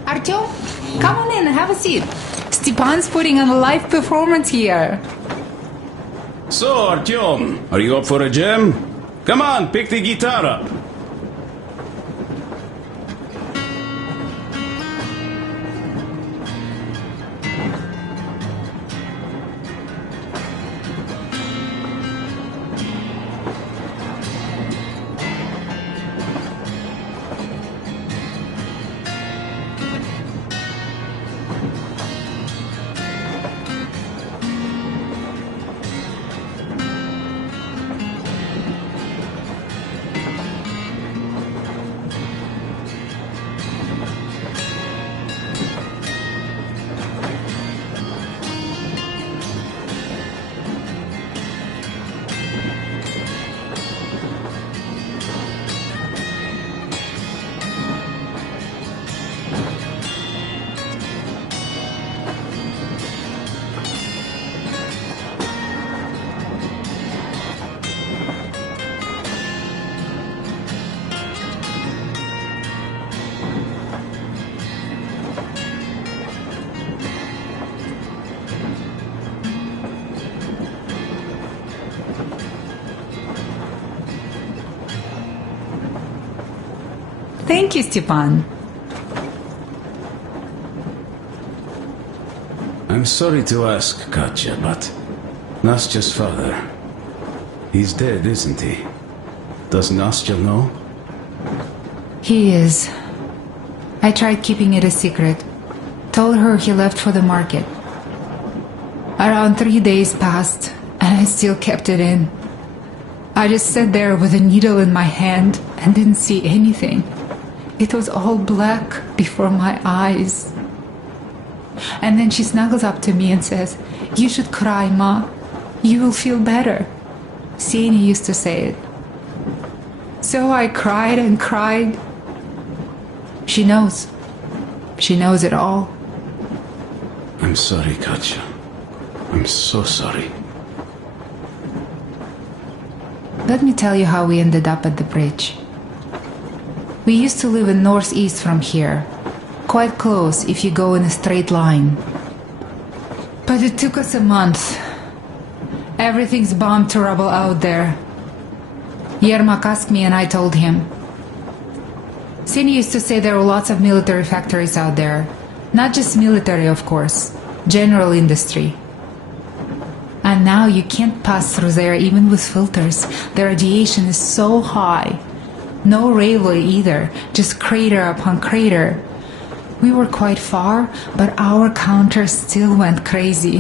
Artyom, come on in, have a seat. Stepan's putting on a live performance here. So, Artyom, are you up for a jam? Come on, pick the guitar up. Thank you, Stepan. I'm sorry to ask, Katya, but Nastya's father, he's dead, isn't he? Does Nastya know? He is. I tried keeping it a secret. Told her he left for the market. Around 3 days passed, and I still kept it in. I just sat there with a needle in my hand and didn't see anything. It was all black before my eyes. And then she snuggles up to me and says, "You should cry, Ma. You will feel better." Seni used to say it. So I cried and cried. She knows. She knows it all. I'm sorry, Katya. I'm so sorry. Let me tell you how we ended up at the bridge. We used to live in northeast from here, quite close if you go in a straight line. But it took us a month. Everything's bombed to rubble out there. Yermak asked me and I told him. Seni used to say there were lots of military factories out there. Not just military, of course. General industry. And now you can't pass through there even with filters. The radiation is so high. No railway either, just crater upon crater. We were quite far, but our counter still went crazy.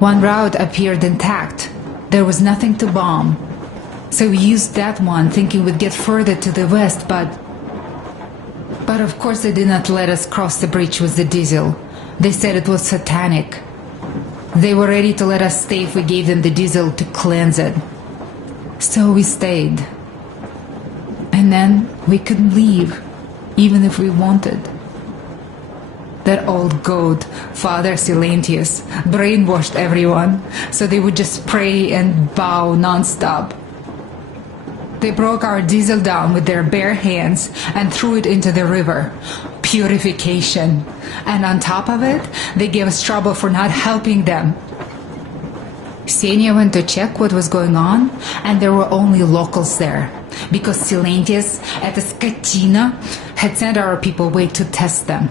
One route appeared intact. There was nothing to bomb. So we used that one, thinking we'd get further to the west, but of course they did not let us cross the bridge with the diesel. They said it was satanic. They were ready to let us stay if we gave them the diesel to cleanse it. So we stayed. And then we couldn't leave, even if we wanted. That old goat, Father Silentius, brainwashed everyone, so they would just pray and bow non-stop. They broke our diesel down with their bare hands and threw it into the river. Purification. And on top of it, they gave us trouble for not helping them. Senia went to check what was going on, and there were only locals there, because Silentius at the Skatina had sent our people away to test them.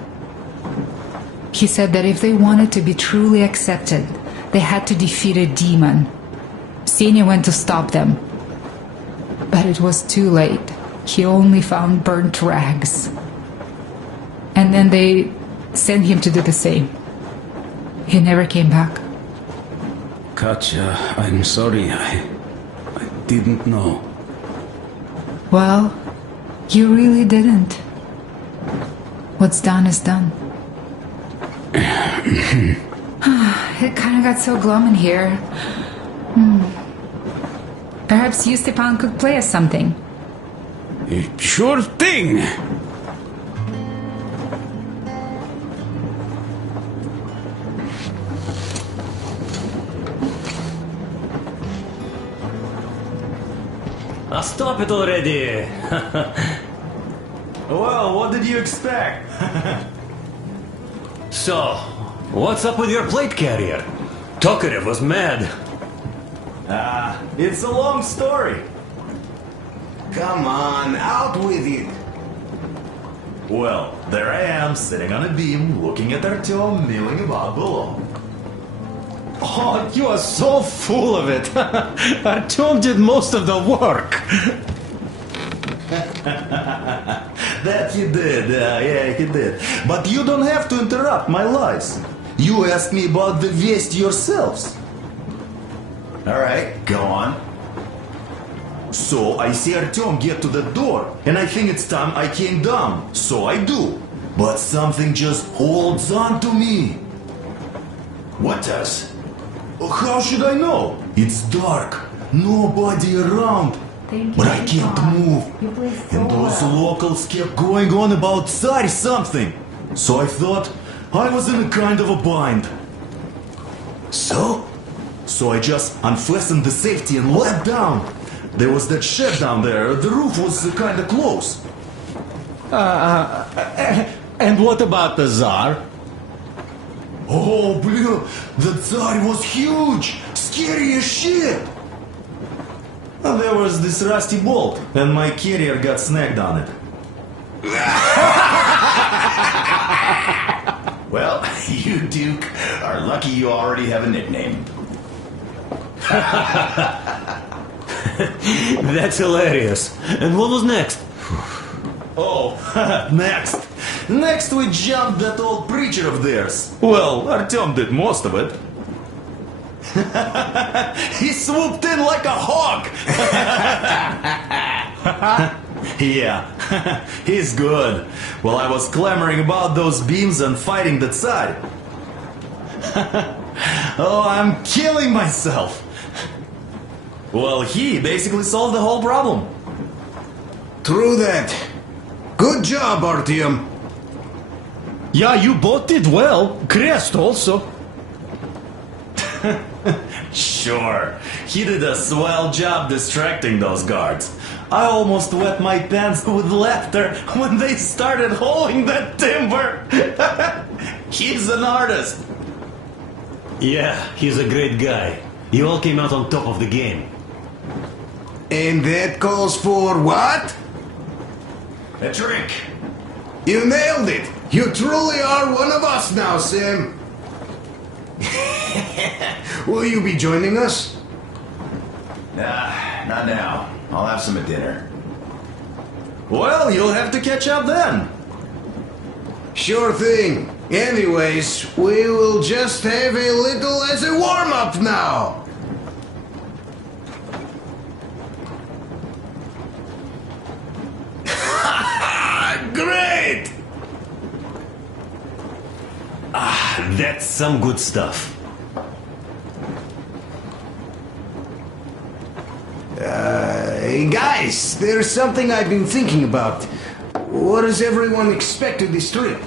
He said that if they wanted to be truly accepted, they had to defeat a demon. Senia went to stop them. But it was too late. He only found burnt rags. And then they sent him to do the same. He never came back. Katya, I'm sorry. I didn't know. Well, you really didn't. What's done is done. It kind of got so glum in here. Perhaps you, Stepan, could play us something. Sure thing! Stop it already! Well, what did you expect? So, what's up with your plate carrier? Tokarev was mad. It's a long story. Come on, out with it. Well, there I am, sitting on a beam, looking at Artyom milling about below. Oh, you are so full of it. Artyom did most of the work. That he did, yeah, he did. But you don't have to interrupt my lies. You asked me about the Vest yourselves. Alright, go on. So I see Artyom get to the door, and I think it's time I came down. So I do. But something just holds on to me. What does? How should I know? It's dark, nobody around. But I can't move. And those locals kept going on about Tsar something. So I thought I was in a kind of a bind. So I just unfastened the safety and leapt down. There was that shed down there. The roof was kind of close. And what about the Tsar? Oh, blue, the Tsar was huge, scary as shit. And there was this rusty bolt, and my carrier got snagged on it. Well, you, Duke, are lucky you already have a nickname. That's hilarious. And what was next? Oh, next. Next we jumped that old preacher of theirs. Well, Artyom did most of it. He swooped in like a hawk. Yeah, he's good. While I was clamoring about those beams and fighting the Tsar. Oh, I'm killing myself. Well, he basically solved the whole problem. True that. Good job, Artyom. Yeah, you both did well. Crest also. Sure, he did a swell job distracting those guards. I almost wet my pants with laughter when they started hauling that timber. He's an artist. Yeah, he's a great guy. You all came out on top of the game. And that calls for what? A drink. You nailed it. You truly are one of us now, Sam. Will you be joining us? Nah, not now. I'll have some at dinner. Well, you'll have to catch up then. Sure thing. Anyways, we will just have a little as a warm-up now. Great! That's some good stuff. Hey, guys, there's something I've been thinking about. What does everyone expect of this trip?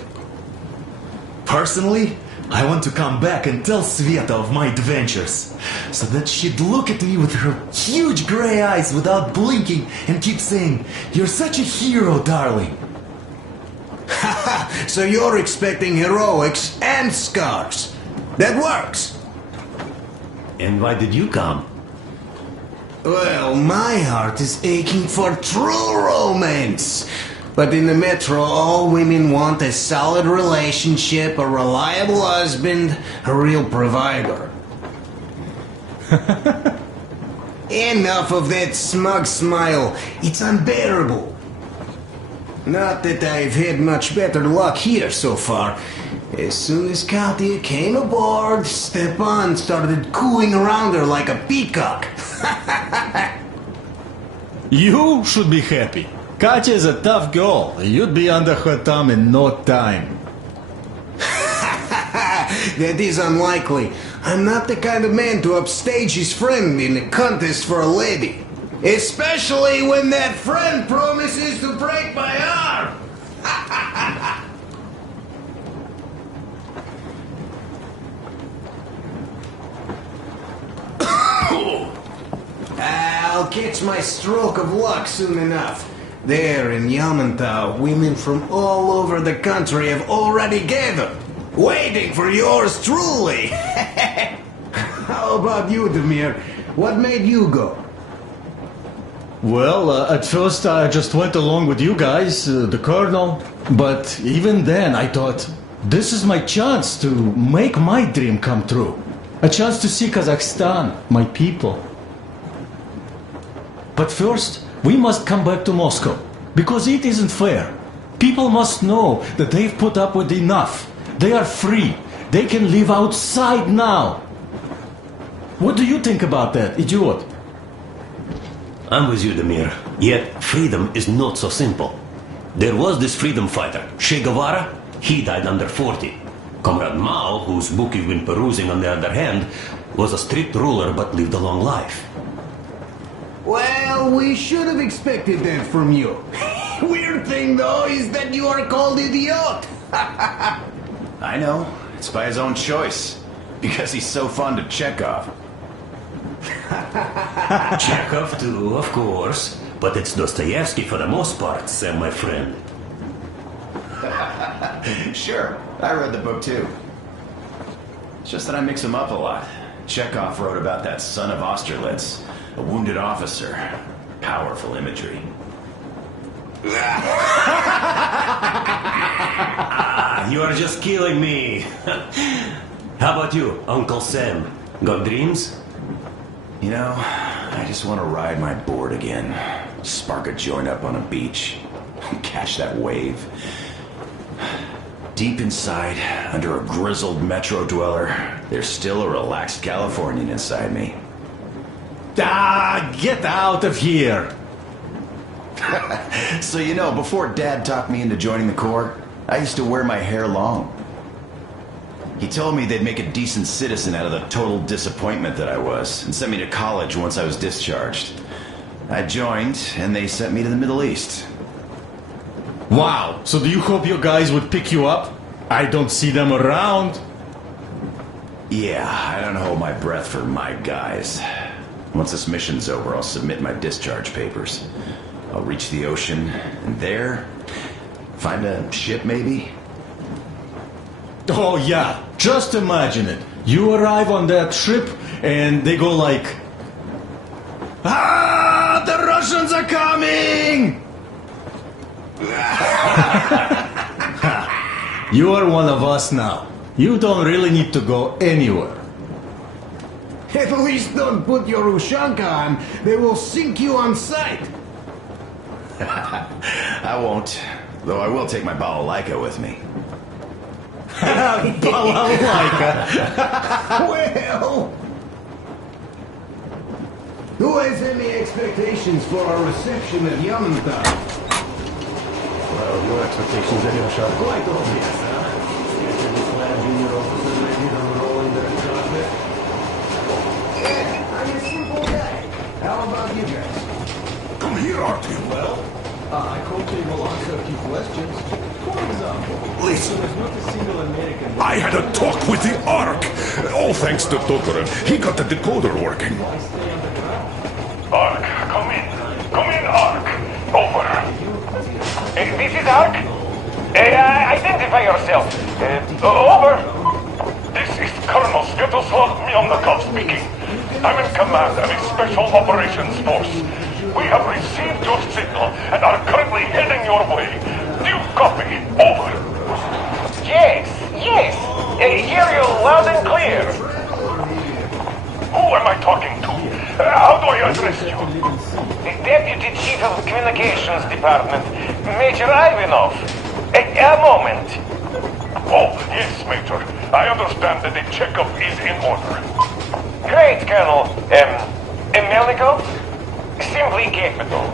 Personally, I want to come back and tell Sveta of my adventures, so that she'd look at me with her huge gray eyes without blinking and keep saying, "You're such a hero, darling." Haha, so you're expecting heroics and scars. That works. And why did you come? Well, my heart is aching for true romance. But in the metro, all women want a solid relationship, a reliable husband, a real provider. Enough of that smug smile. It's unbearable. Not that I've had much better luck here so far. As soon as Katya came aboard, Stepan started cooing around her like a peacock. You should be happy. Katya is a tough girl. You'd be under her thumb in no time. That is unlikely. I'm not the kind of man to upstage his friend in a contest for a lady. Especially when that friend promises to break my arm. I'll catch my stroke of luck soon enough. There in Yamantau, women from all over the country have already gathered, waiting for yours truly. How about you, Demir? What made you go? Well, at first I just went along with you guys, the Colonel. But even then I thought, this is my chance to make my dream come true. A chance to see Kazakhstan, my people. But first, we must come back to Moscow, because it isn't fair. People must know that they've put up with enough. They are free. They can live outside now. What do you think about that, idiot? I'm with you, Demir. Yet, freedom is not so simple. There was this freedom fighter, Che Guevara. He died under 40. Comrade Mao, whose book you've been perusing on the other hand, was a strict ruler but lived a long life. Well, we should have expected that from you. Weird thing, though, is that you are called idiot. I know. It's by his own choice. Because he's so fond of Chekhov. Chekhov too, of course. But it's Dostoevsky for the most part, Sam, my friend. Sure, I read the book too. It's just that I mix them up a lot. Chekhov wrote about that son of Austerlitz, a wounded officer. Powerful imagery. You are just killing me. How about you, Uncle Sam? Got dreams? You know, I just want to ride my board again. Spark a joint up on a beach. Catch that wave. Deep inside, under a grizzled metro dweller, there's still a relaxed Californian inside me. Ah, get out of here! So you know, before Dad talked me into joining the Corps, I used to wear my hair long. He told me they'd make a decent citizen out of the total disappointment that I was, and sent me to college once I was discharged. I joined, and they sent me to the Middle East. Wow, so do you hope your guys would pick you up? I don't see them around. Yeah, I don't hold my breath for my guys. Once this mission's over, I'll submit my discharge papers. I'll reach the ocean, and there, find a ship maybe? Oh yeah, just imagine it. You arrive on that ship, and they go like... Ah, the Russians are coming! You are one of us now. You don't really need to go anywhere. At least don't put your Ushanka on. They will sink you on sight. I won't. Though I will take my balalaika with me. Balalaika? Well... Who has any expectations for our reception at Yamantau? Well, your expectations anyway, Shah. Quite obvious, huh? Junior officers ready to roll in their cockpit? Yeah, I'm a simple guy. How about you guys? Come here, Artyom. Well, I hope they will answer a few questions. For example, Listen. there's not a single American... I had a talk with the Ark. All thanks to Tokarev. He got the decoder working. Ark, come in. Come in, Ark. Over. This is Ark? Identify yourself. Over. This is Colonel Sviatoslav Myonnikov speaking. I'm in command of a special operations force. We have received your signal and are currently heading your way. Do you copy? Over. Yes. Hear you loud and clear. Who am I talking to? How do I address you? The Deputy Chief of Communications Department, Major Ivanov. A moment. Oh, yes, Major. I understand that the checkup is in order. Great, Colonel. Melnikov? Simply capital.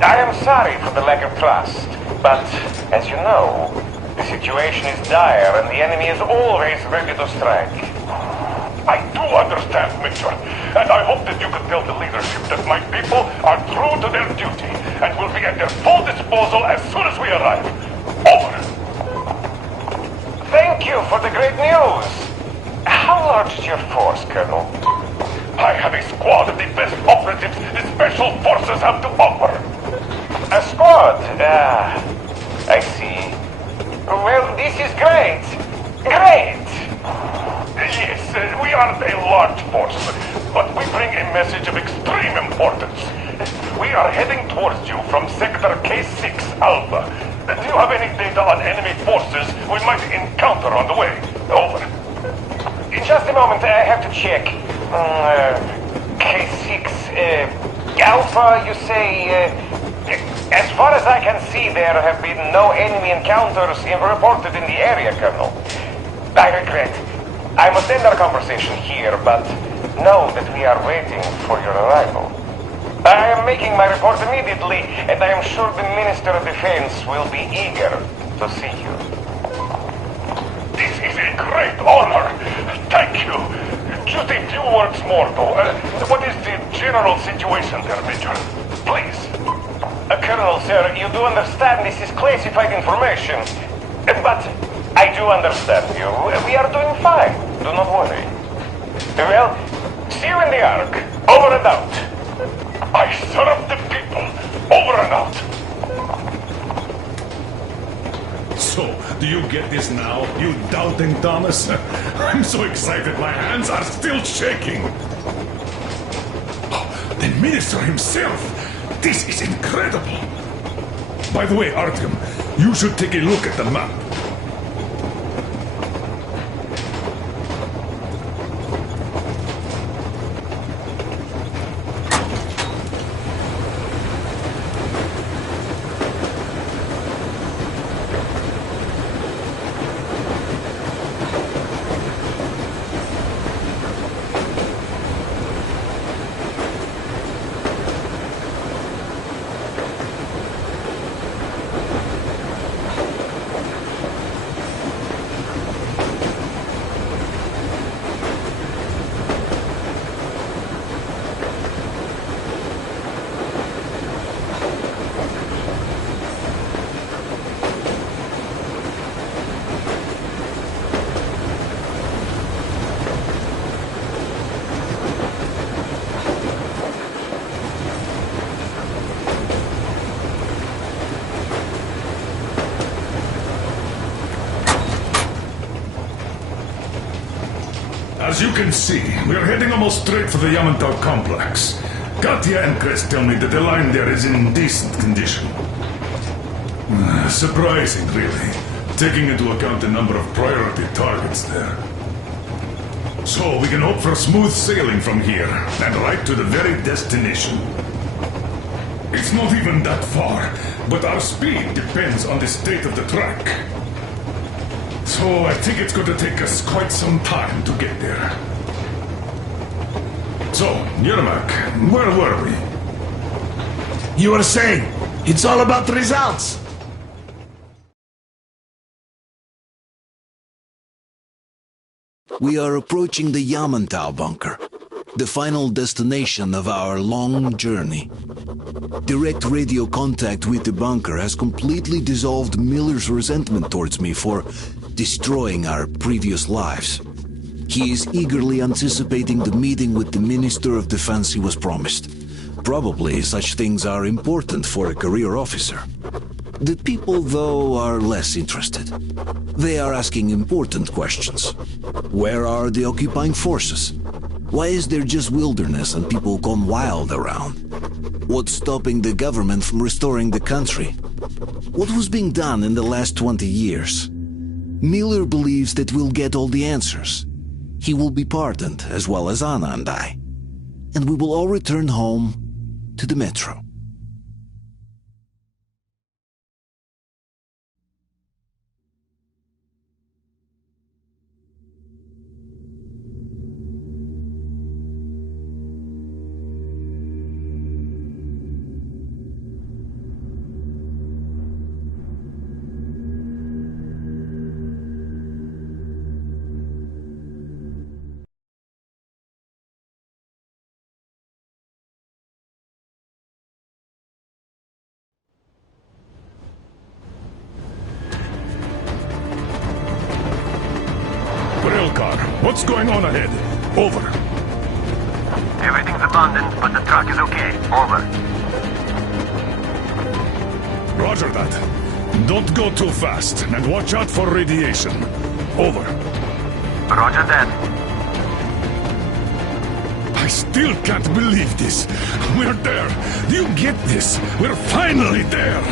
I am sorry for the lack of trust, but as you know, the situation is dire and the enemy is always ready to strike. I do understand, Major, and I hope that you can tell the leadership that my people are true to their duty and will be at their full disposal as soon as we arrive. Over. Thank you for the great news. How large is your force, Colonel? I have a squad of the best operatives the Special Forces have to offer. A squad? I see. Well, this is great. Great! Yes, we aren't a large force, but we bring a message of extreme importance. We are heading towards you from Sector K6 Alpha. Do you have any data on enemy forces we might encounter on the way? Over. In just a moment, I have to check. K6 Alpha, you say? As far as I can see, there have been no enemy encounters reported in the area, Colonel. I regret. I must end our conversation here, but know that we are waiting for your arrival. I am making my report immediately, and I am sure the Minister of Defense will be eager to see you. This is a great honor. Thank you. Just a few words more, though. What is the general situation there, Major? Please. Colonel, sir, you do understand this is classified information. But I do understand you. We are doing fine. Do not worry. Well, see you in the Ark. Over and out. I serve the people. Over and out. So, do you get this now, you doubting Thomas? I'm so excited my hands are still shaking. Oh, the minister himself! This is incredible! By the way, Artyom, you should take a look at the map. As you can see, we're heading almost straight for the Yamantau complex. Katya and Chris tell me that the line there is in decent condition. Surprising, really, taking into account the number of priority targets there. So we can hope for smooth sailing from here, and right to the very destination. It's not even that far, but our speed depends on the state of the track. So I think it's going to take us quite some time to get there. So, Yermak, where were we? You were saying, it's all about the results. We are approaching the Yamantau bunker. the final destination of our long journey. Direct radio contact with the bunker has completely dissolved Miller's resentment towards me for destroying our previous lives. He is eagerly anticipating the meeting with the Minister of Defense he was promised. Probably such things are important for a career officer. The people, though, are less interested. They are asking important questions. Where are the occupying forces? Why is there just wilderness and people gone wild around? What's stopping the government from restoring the country? What was being done in the last 20 years? Miller believes that we'll get all the answers. He will be pardoned, as well as Anna and I. And we will all return home to the Metro. Railcar, what's going on ahead? Over. Everything's abandoned, but the truck is okay. Over. Roger that. Don't go too fast, and watch out for radiation. Over. Roger that. I still can't believe this. We're there. Do you get this? We're finally there.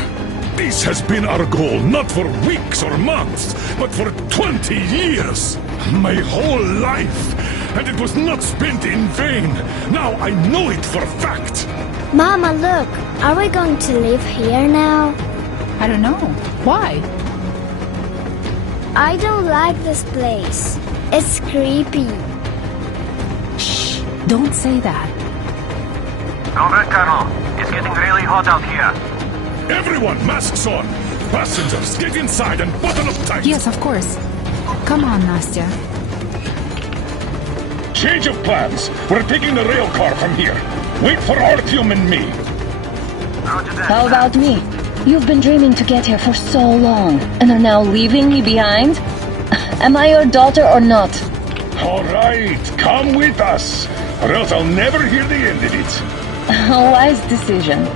This has been our goal, not for weeks or months, but for 20 years. My whole life. And it was not spent in vain. Now I know it for a fact. Mama, look. Are we going to live here now? I don't know. Why? I don't like this place. It's creepy. Shh. Don't say that. Over, Colonel. It's getting really hot out here. Everyone, masks on! Passengers, get inside and button up tight! Yes, of course. Come on, Nastya. Change of plans. We're taking the rail car from here. Wait for Artyom and me. How about me? You've been dreaming to get here for so long, and are now leaving me behind? Am I your daughter or not? All right, come with us, or else I'll never hear the end of it. A wise decision.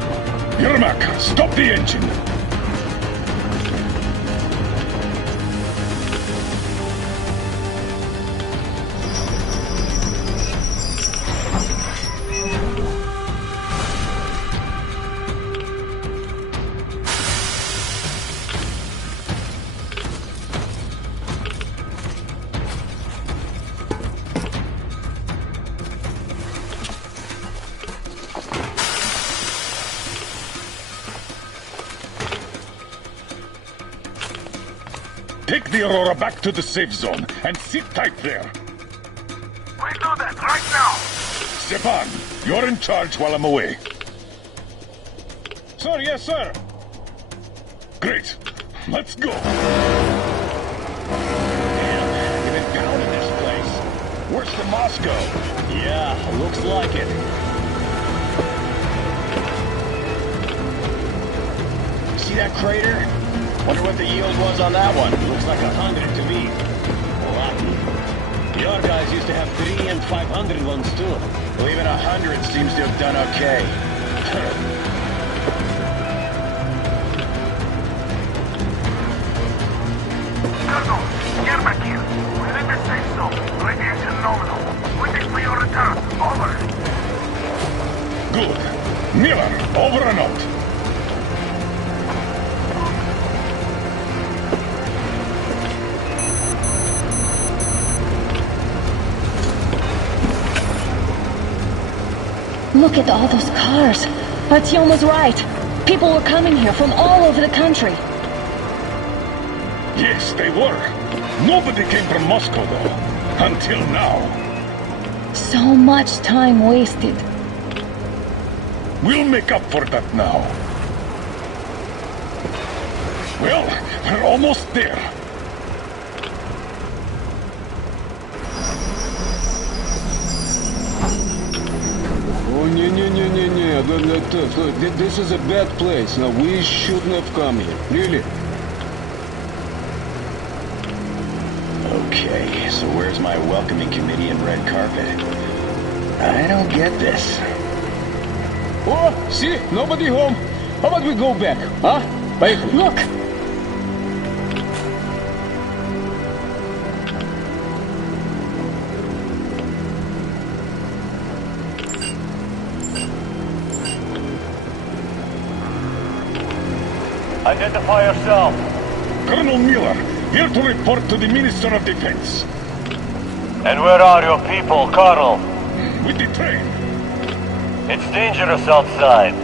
Yermak, stop the engine. Take the Aurora back to the safe zone and sit tight there. We do that right now. Stepan, you're in charge while I'm away. Sir, yes, sir. Great. Let's go. Damn, you've been down in this place. Worse than Moscow. Yeah, looks like it. See that crater? Wonder what the yield was on that one. Looks like 100 to me. Rotten. Your guys used to have 3 and 500 ones too. Well, even 100 seems to have done okay. Colonel, Yermak here. We're in the safe zone. Radiation nominal. Waiting for your return. Over. Good. Miller, over and out. Look at all those cars. Artyom was right. People were coming here from all over the country. Yes, they were. Nobody came from Moscow, though. Until now. So much time wasted. We'll make up for that now. Well, we're almost there. This is a bad place. Now, we shouldn't have come here. Really? Okay, so where's my welcoming committee and red carpet? I don't get this. Oh, see? Nobody home. How about we go back, huh? Look! Identify yourself. Colonel Miller, here to report to the Minister of Defense. And where are your people, Colonel? With the train. It's dangerous outside.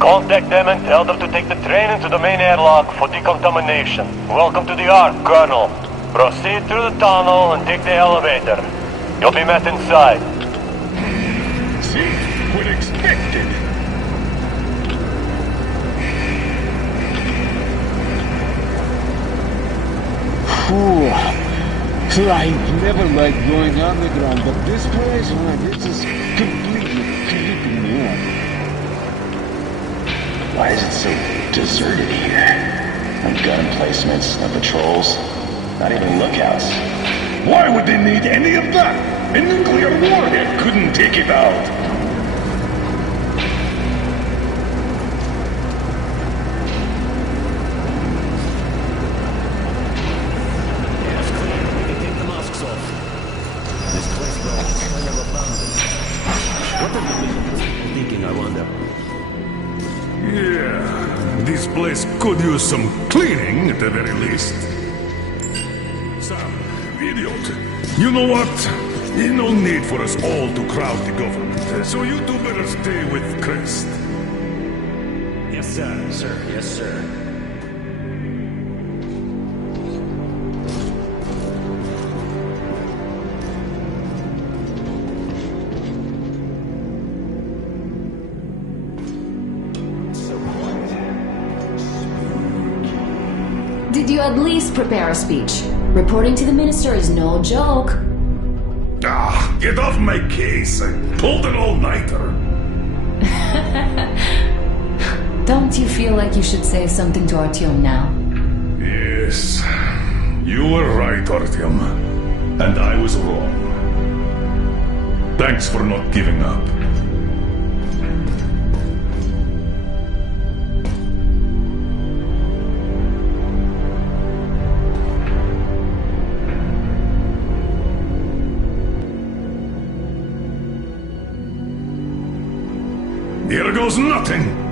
Contact them and tell them to take the train into the main airlock for decontamination. Welcome to the Ark, Colonel. Proceed through the tunnel and take the elevator. You'll be met inside. See? We're expected. Whew. I never liked going underground, but this place, this is completely creeping me out. Why is it so deserted here? No gun emplacements, no patrols, not even lookouts. Why would they need any of that? A nuclear warhead couldn't take it out. This place could use some cleaning at the very least. Sam, idiot, you know what? No need for us all to crowd the government, so you two better stay with Crest. Yes, sir. Sir, yes, sir. Did you at least prepare a speech? Reporting to the minister is no joke. Ah, get off my case. I pulled an all-nighter. Don't you feel like you should say something to Artyom now? Yes, you were right, Artyom. And I was wrong. Thanks for not giving up. Here goes nothing!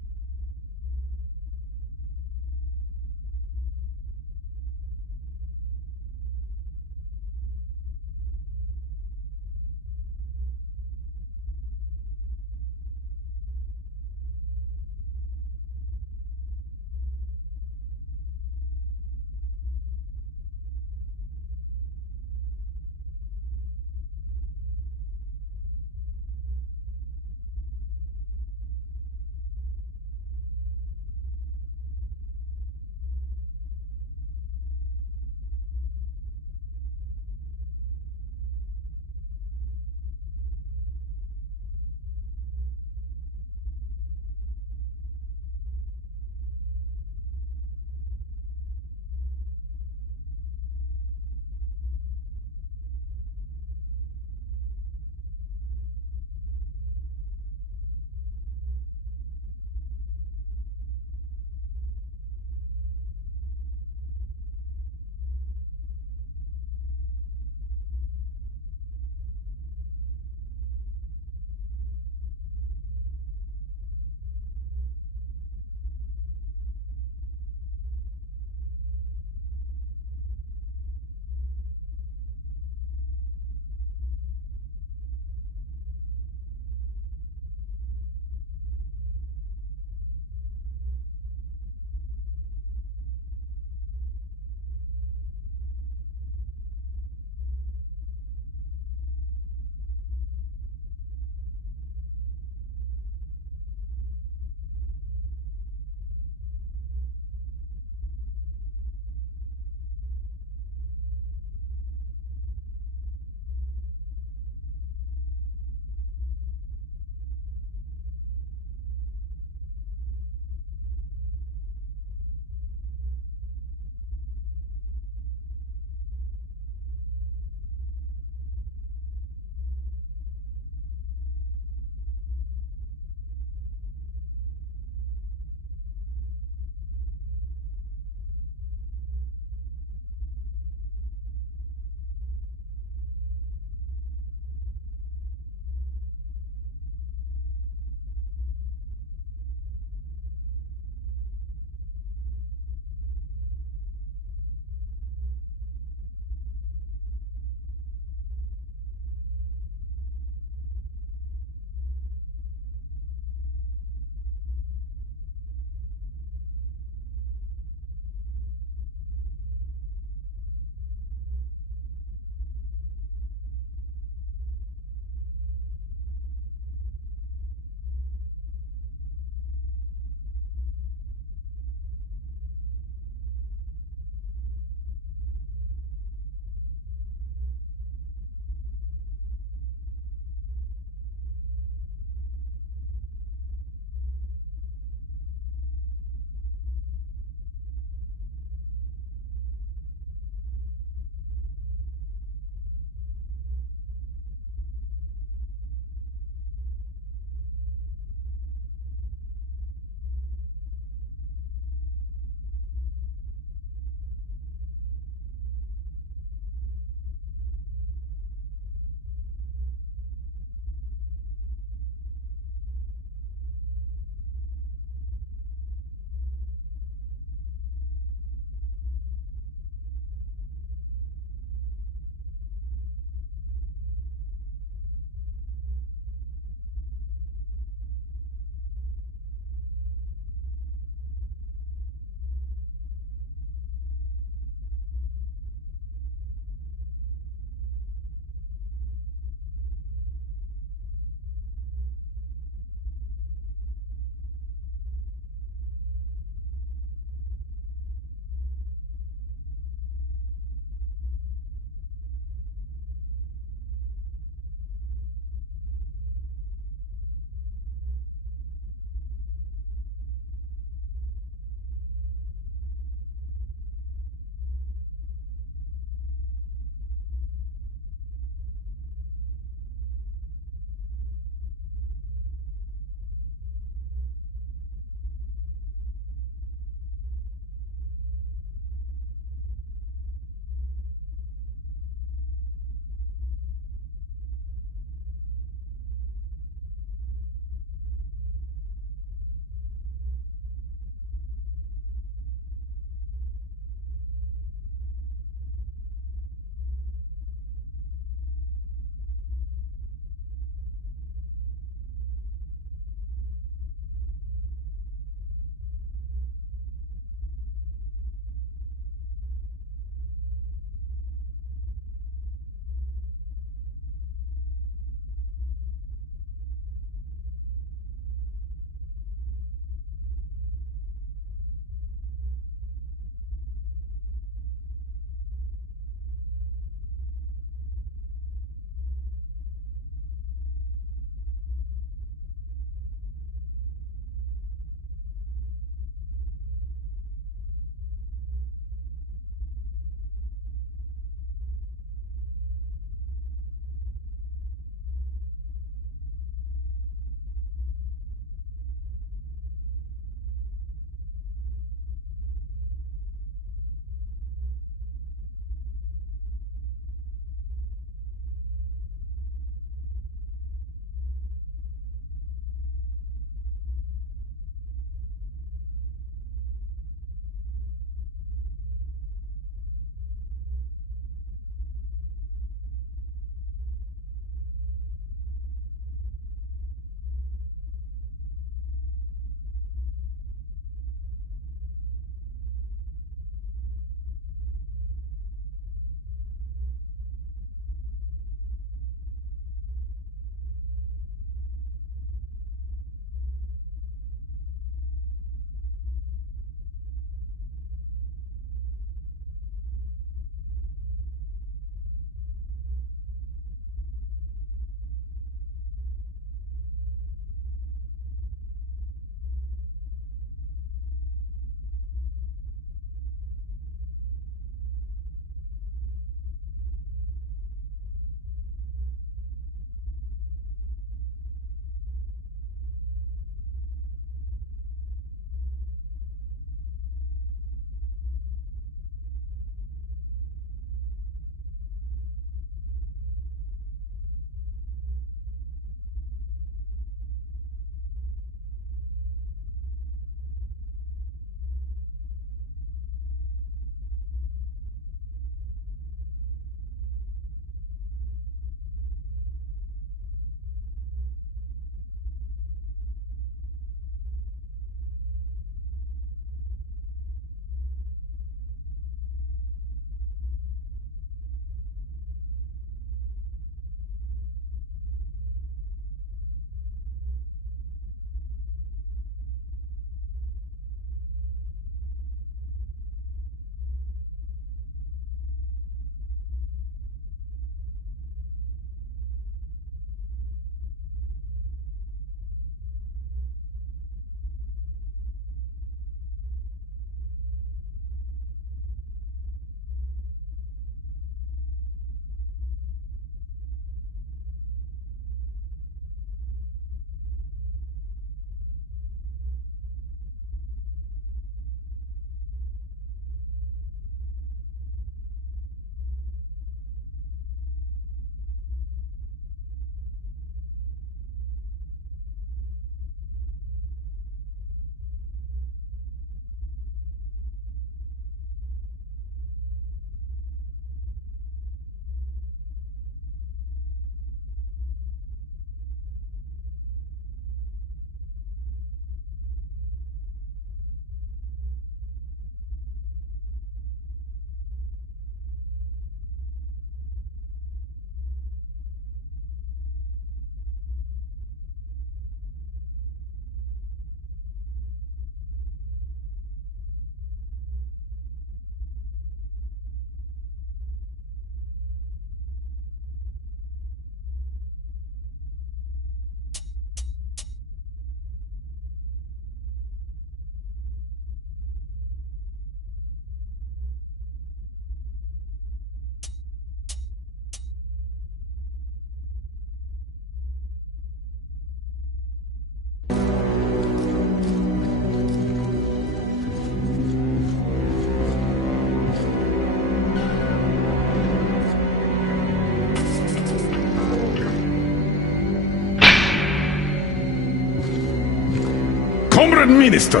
Foreign Minister,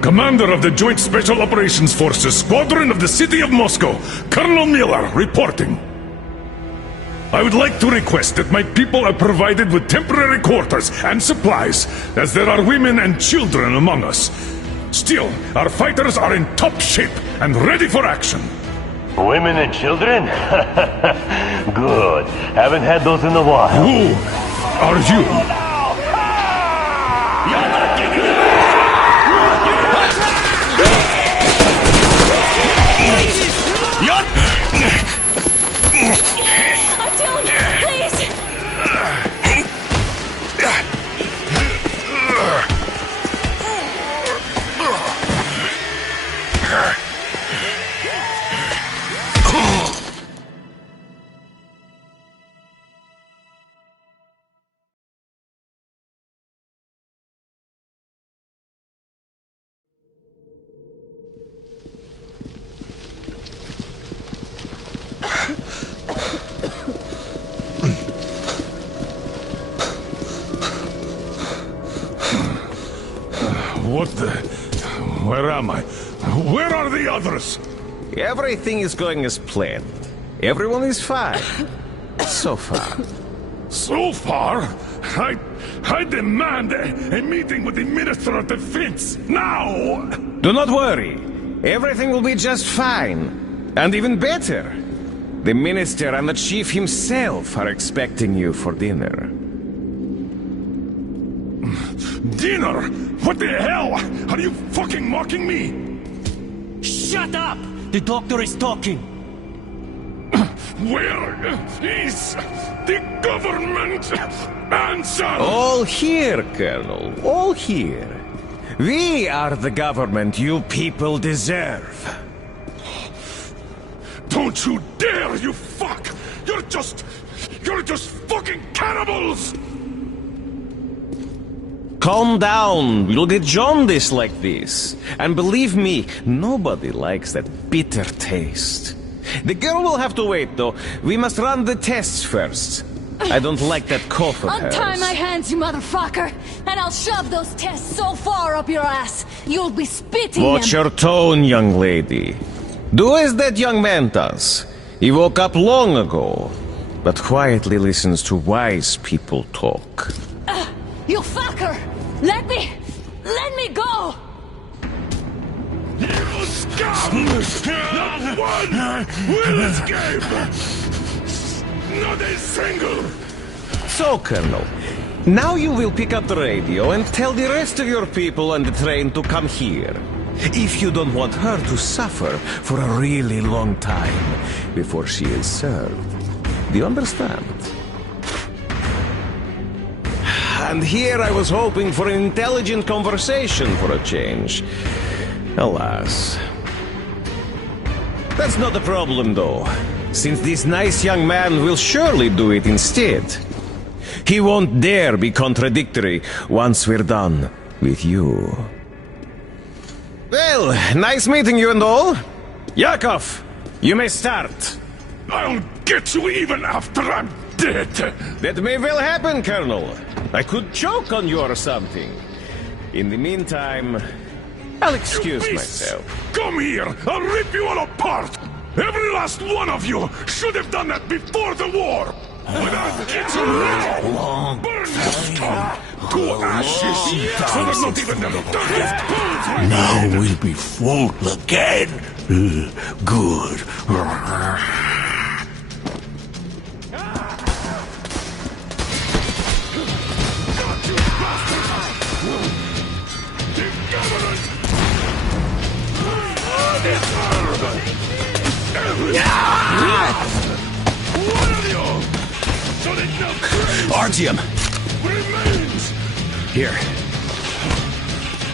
Commander of the Joint Special Operations Forces Squadron of the City of Moscow, Colonel Miller, reporting. I would like to request that my people are provided with temporary quarters and supplies, as there are women and children among us. Still, our fighters are in top shape and ready for action. Women and children? Good. Haven't had those in a while. Who are you? What the... Where am I? Where are the others? Everything is going as planned. Everyone is fine. So far. So far? I demand a meeting with the Minister of Defense, now! Do not worry. Everything will be just fine. And even better. The Minister and the Chief himself are expecting you for dinner. Dinner? What the hell? Are you fucking mocking me? Shut up! The doctor is talking. Where is the government answer? All here, Colonel. All here. We are the government you people deserve. Don't you dare, you fuck! You're just fucking cannibals! Calm down. You'll get jaundice like this. And believe me, nobody likes that bitter taste. The girl will have to wait, though. We must run the tests first. I don't like that cough of hers. Untie my hands, you motherfucker, and I'll shove those tests so far up your ass, you'll be spitting Watch them. your tone, young lady. Do as that young man does. He woke up long ago, but quietly listens to wise people talk. You fucker! Let me go! You scum! Not one will escape! Not a single! So, Colonel, now you will pick up the radio and tell the rest of your people on the train to come here. If you don't want her to suffer for a really long time before she is served. Do you understand? And here I was hoping for an intelligent conversation for a change. Alas. That's not a problem, though, since this nice young man will surely do it instead. He won't dare be contradictory once we're done with you. Well, nice meeting you and all. Yakov, you may start. I'll get you even after I'm dead. That may well happen, Colonel. I could choke on you or something. In the meantime, I'll excuse myself. Come here! I'll rip you all apart! Every last one of you should have done that before the war! But I'll get you now! Burn you scum to ashes! So that not even the dirtiest bulls will Now we'll be full again. Good. Artyom! Here.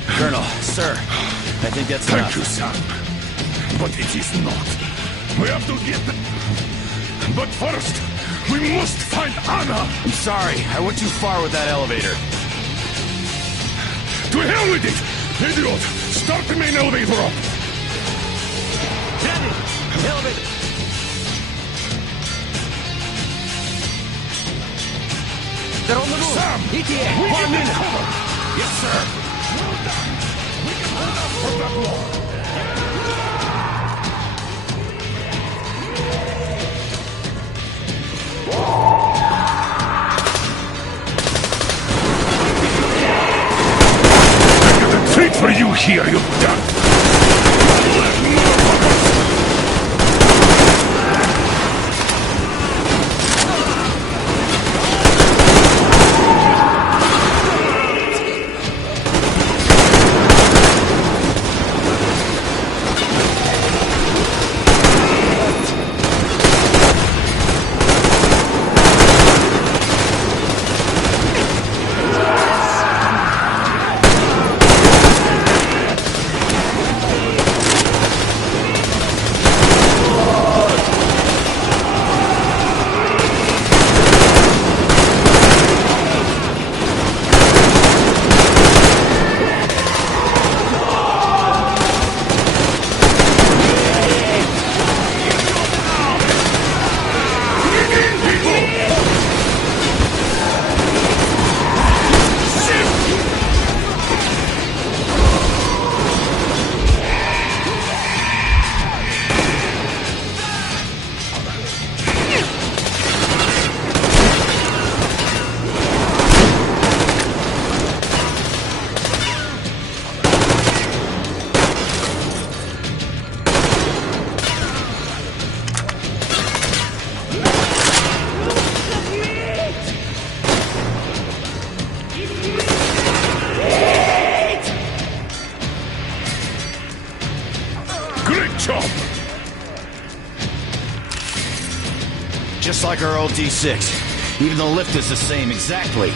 Colonel, sir, I think that's enough. Thank you, son. But it is not. We have to get them. But first, we must find Anna. I'm sorry, I went too far with that elevator. To hell with it! Idiot! Start the main elevator up! Danny! Elevator! They're on the move! Sam! ETA! We 1 need minute! cover! Yes, sir. Well done! for that war! I got a treat for you here, you duck! Just like our old D6. Even the lift is the same, exactly.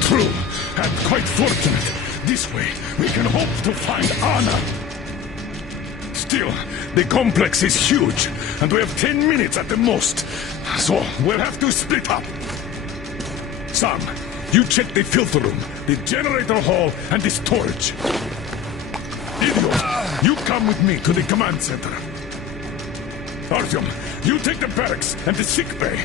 True, and quite fortunate. This way, we can hope to find Anna. Still, the complex is huge, and we have 10 minutes at the most. So, we'll have to split up. Sam, you check the filter room, the generator hall, and the storage. Idiot, you come with me to the command center. Artyom, you take the barracks and the sick bay.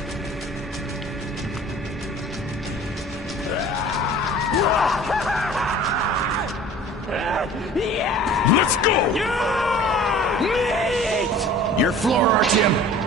Let's go! Meet! Your floor, Artyom.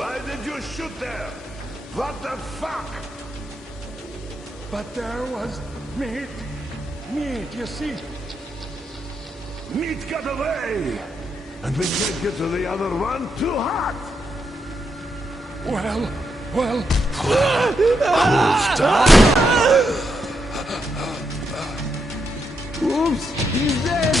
Why did you shoot there? What the fuck? But there was meat. Meat, you see. Meat got away! And we can't get to the other one, too hot! Well... Oops, he's dead!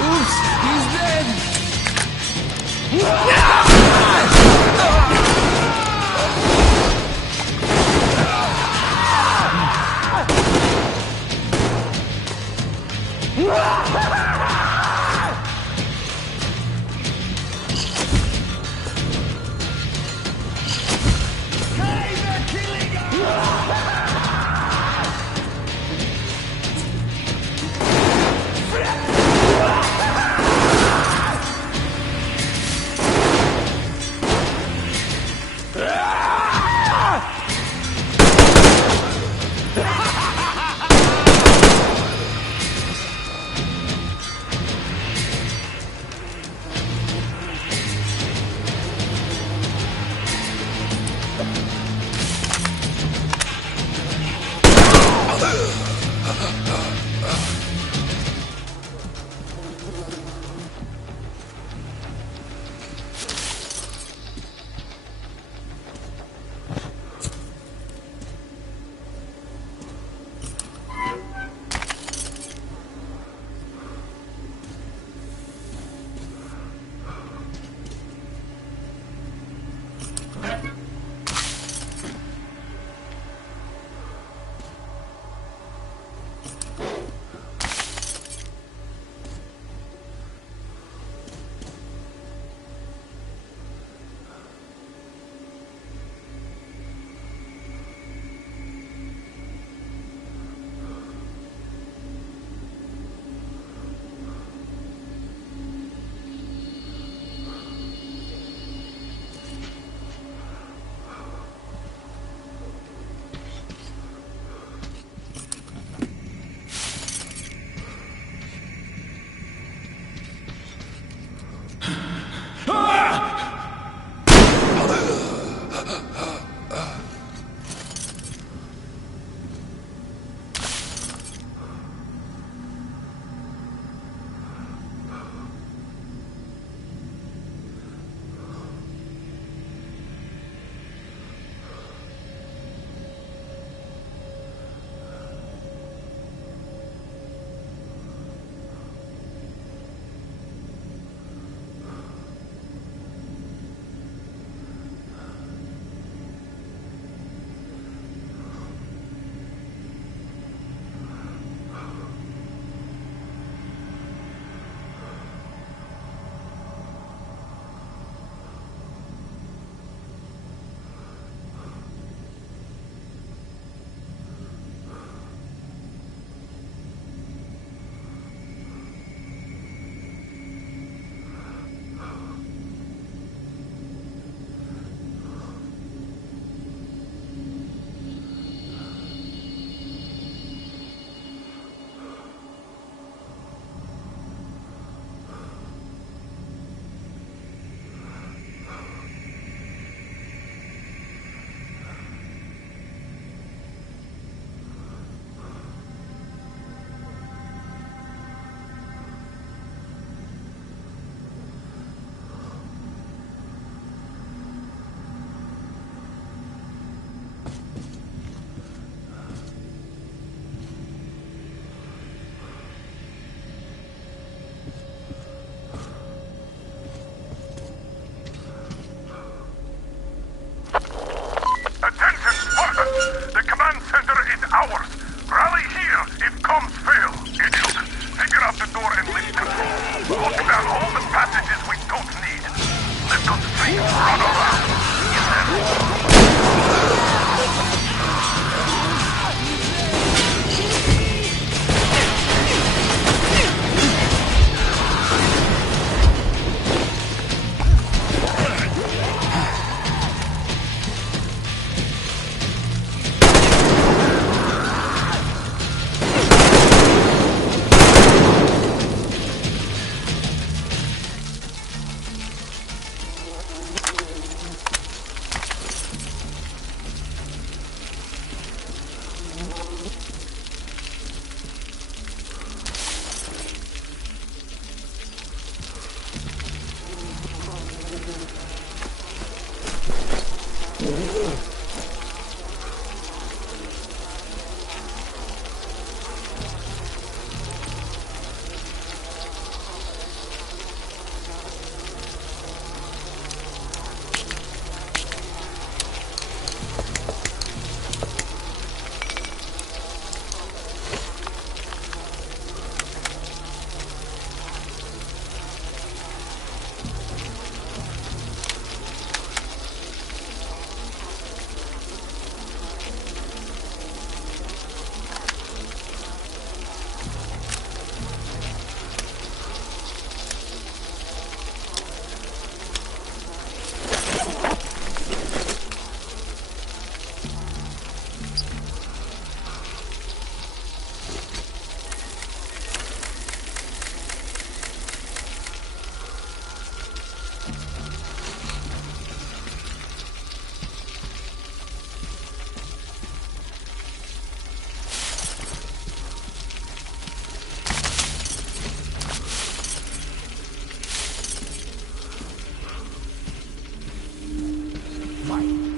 Oops, he's dead!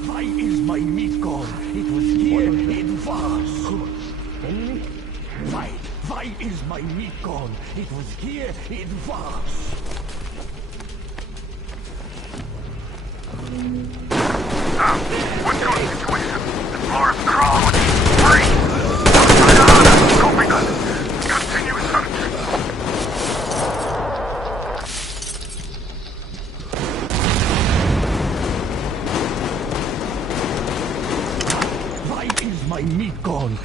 Why is my meat gone? It was here, it was. Enemy? Why is my meat gone? It was here, it was. What's your situation? The floor is crawling. Hurry! Granada, scoping us. Continue search. Why is my meat gone?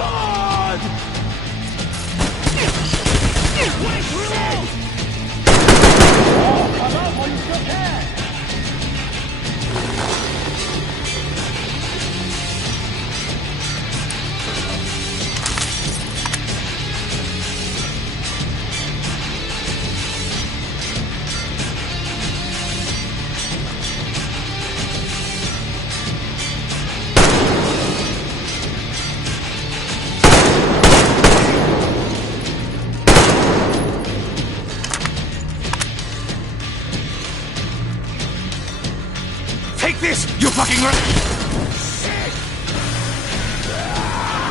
Spawn! Wait, reload! Oh, come on, while you still can! This, you fucking Shit!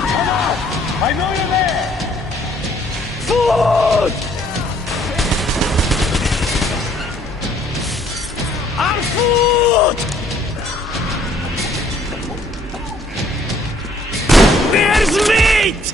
Come on! I know you're there! Food! Our food! There's meat!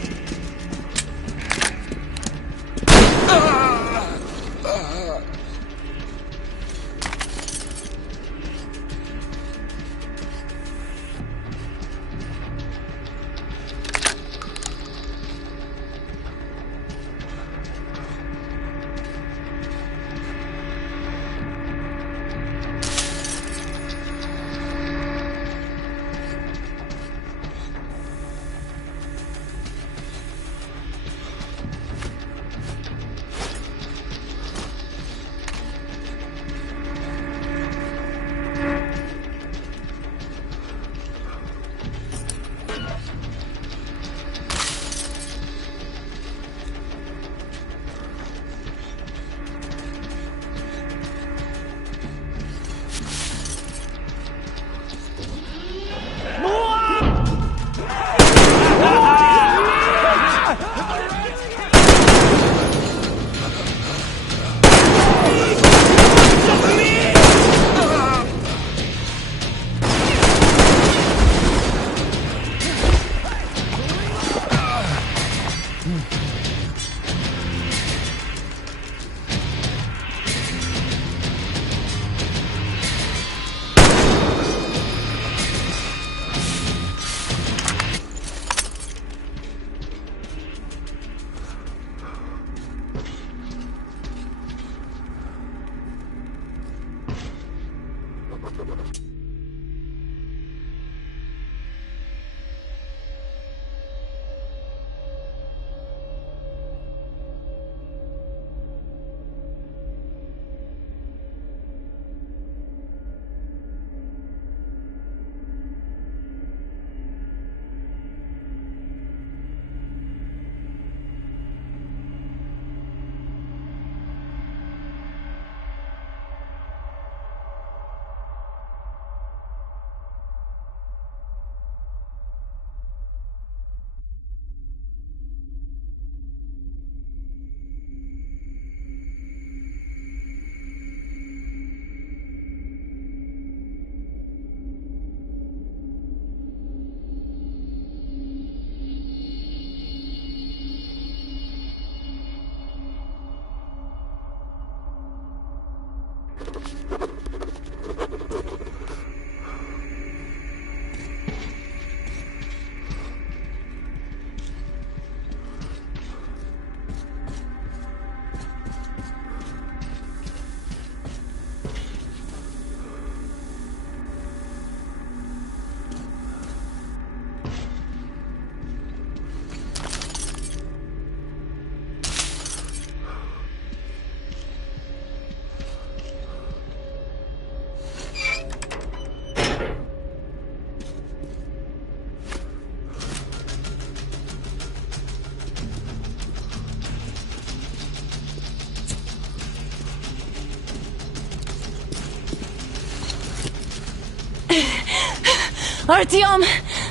Artyom!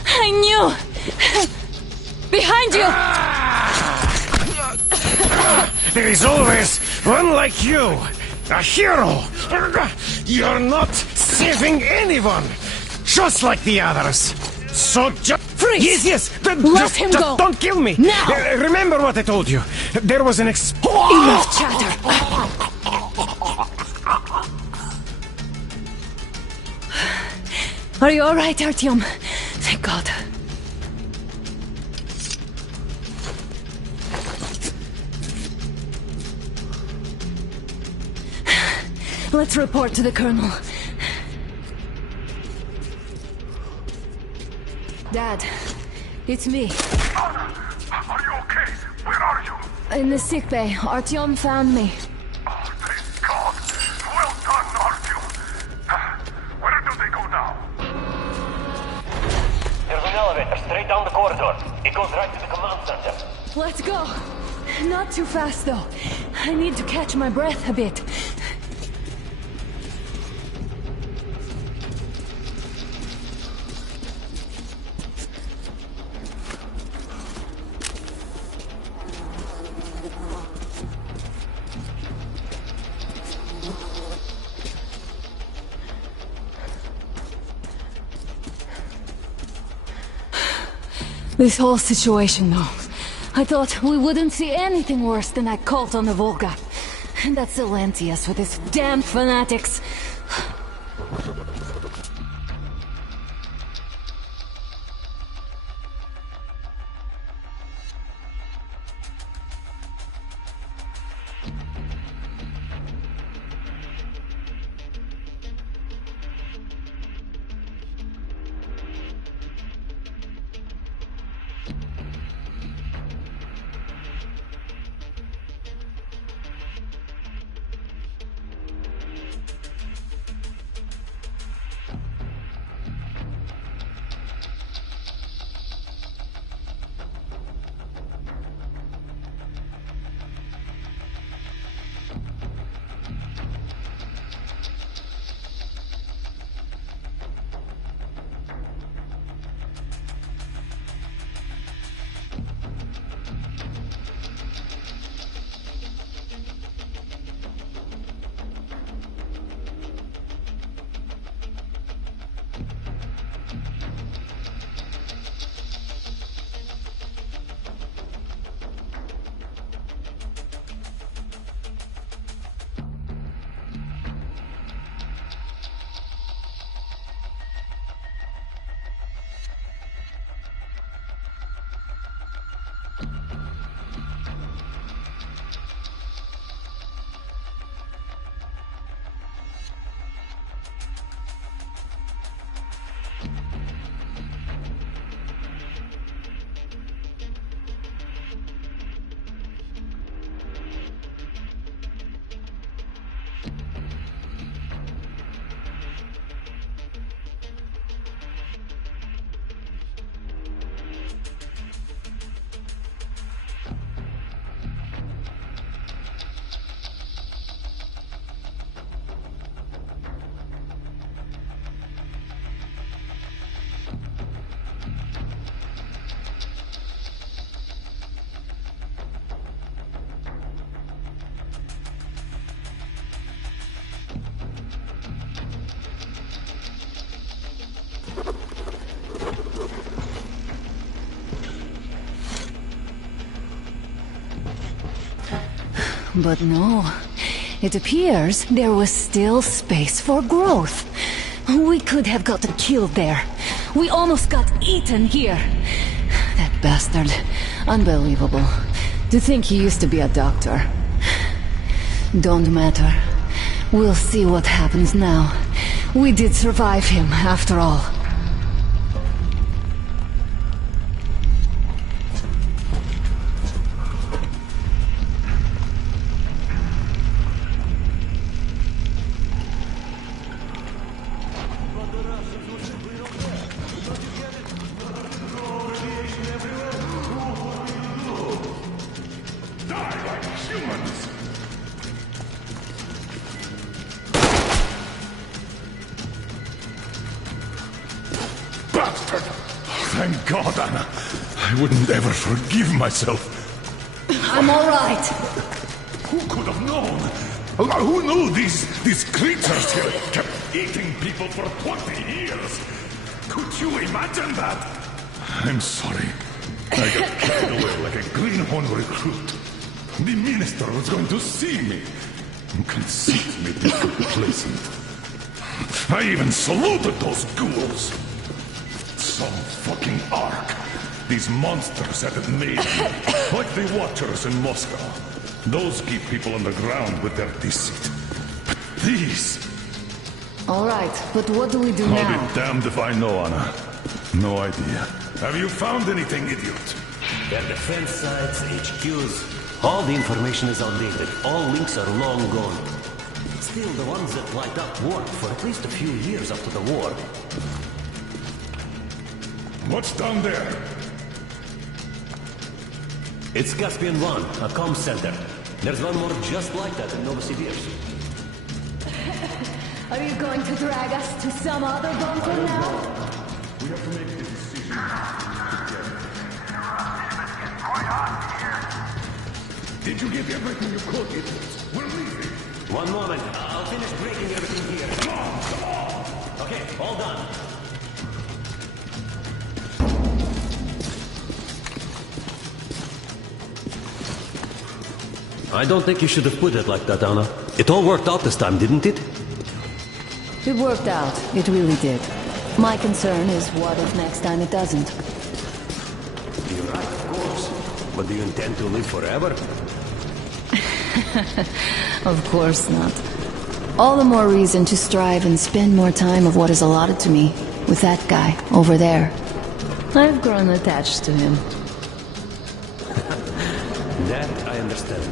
I knew! Behind you! There is always one like you! A hero! You're not saving anyone! Just like the others! So just... Freeze! Yes! Let him go! Don't kill me! Now! Remember what I told you! There was an Enough chatter! Are you alright, Artyom? Thank God. Let's report to the Colonel. Dad, it's me. Anna, are you okay? Where are you? In the sick bay. Artyom found me. Oh, thank God. Well done, Artyom. Where do they go now? There's an elevator straight down the corridor. It goes right to the command center. Let's go. Not too fast, though. I need to catch my breath a bit. This whole situation, though. I thought we wouldn't see anything worse than that cult on the Volga. And that Silencius with his damn fanatics. But no. It appears there was still space for growth. We could have gotten killed there. We almost got eaten here. That bastard. Unbelievable. To think he used to be a doctor. Don't matter. We'll see what happens now. We did survive him, after all. Thank God, Anna. I wouldn't ever forgive myself. I'm all right. Who could have known? Who knew these creatures here kept eating people for 20 years? Could you imagine that? I'm sorry. I got carried away like a greenhorn recruit. The minister was going to see me. Conceit made me complacent. I even saluted those ghouls. Some fucking ark. These monsters had it made, like the Watchers in Moscow. Those keep people on the ground with their deceit. But Please. All right, but what do we do I'll now? be damned if I know, Anna. No idea. Have you found anything, idiot? Their defense sites, HQs, all the information is outdated. All links are long gone. Still, the ones that light up worked for at least a few years after the war. What's down there? It's Caspian 1, a comm center. There's one more just like that in Novosibirsk. Are you going to drag us to some other bunker now? We have to make a decision. Did you get everything you could? We're leaving. One moment. I'll finish breaking everything here. Come on! Okay, all done. I don't think you should have put it like that, Anna. It all worked out this time, didn't it? It worked out. It really did. My concern is what if next time it doesn't? You're right, of course. But do you intend to live forever? Of course not. All the more reason to strive and spend more time of what is allotted to me with that guy over there. I've grown attached to him. That I understand.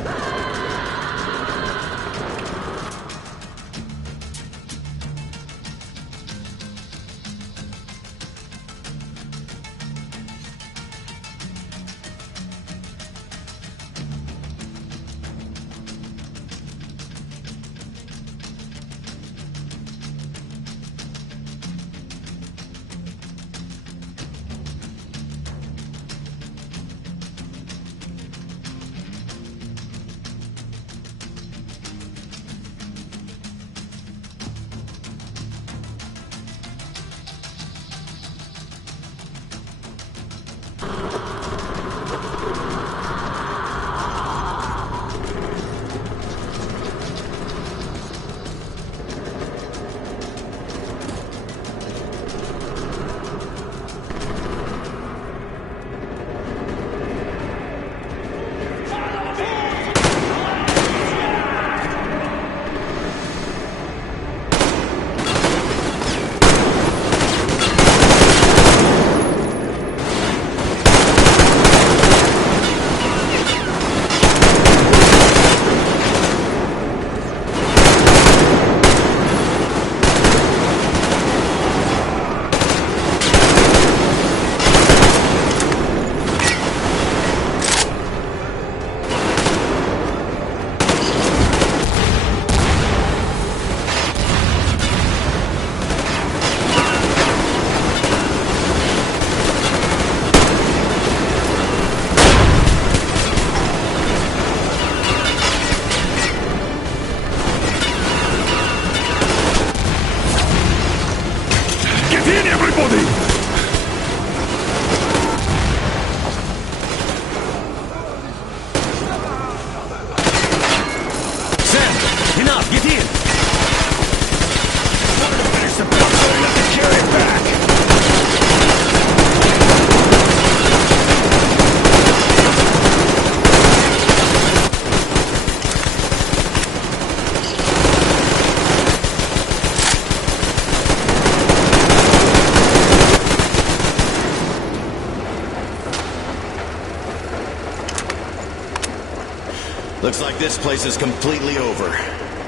Looks like this place is completely over.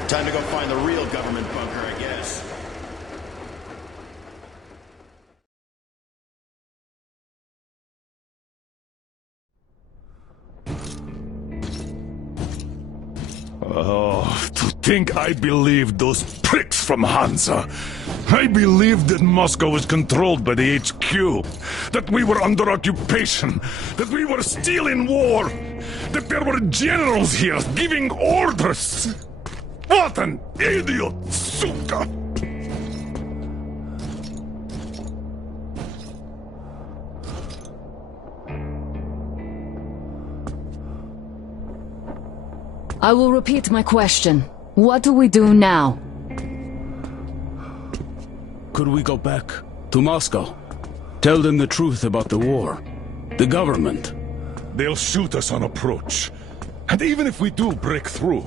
Time to go find the real government bunker, I guess. Oh, to think I believed those pricks from Hansa. I believed that Moscow was controlled by the HQ, that we were under occupation, that we were still in war, that there were generals here giving orders. What an idiot, suka! I will repeat my question. What do we do now? Could we go back to Moscow? Tell them the truth about the war. The government. They'll shoot us on approach. And even if we do break through,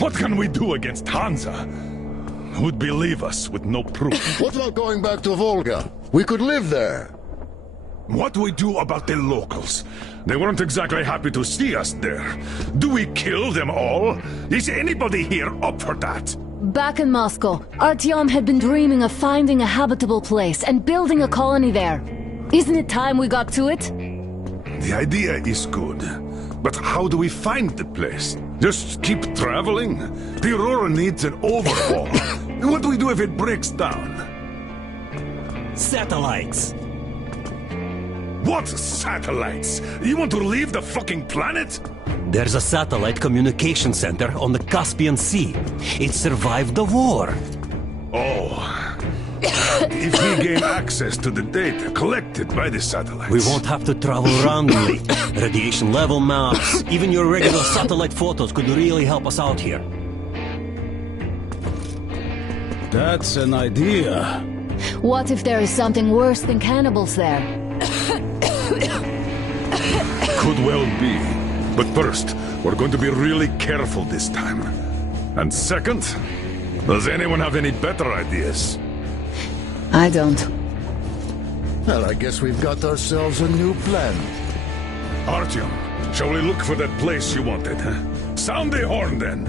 what can we do against Hansa? who'd believe us with no proof? What about going back to Volga? We could live there. What do we do about the locals? They weren't exactly happy to see us there. Do we kill them all? Is anybody here up for that? Back in Moscow, Artyom had been dreaming of finding a habitable place and building a colony there. Isn't it time we got to it? The idea is good. But how do we find the place? Just keep traveling? The Aurora needs an overhaul. What do we do if it breaks down? Satellites. What satellites? You want to leave the fucking planet? There's a satellite communication center on the Caspian Sea. It survived the war. Oh. If we gain access to the data collected by the satellites... We won't have to travel randomly. Radiation level maps, even your regular satellite photos could really help us out here. That's an idea. What if there is something worse than cannibals there? Could well be. But first, we're going to be really careful this time. And second, does anyone have any better ideas? I don't. Well, I guess we've got ourselves a new plan. Artyom, shall we look for that place you wanted, huh? Sound the horn, then!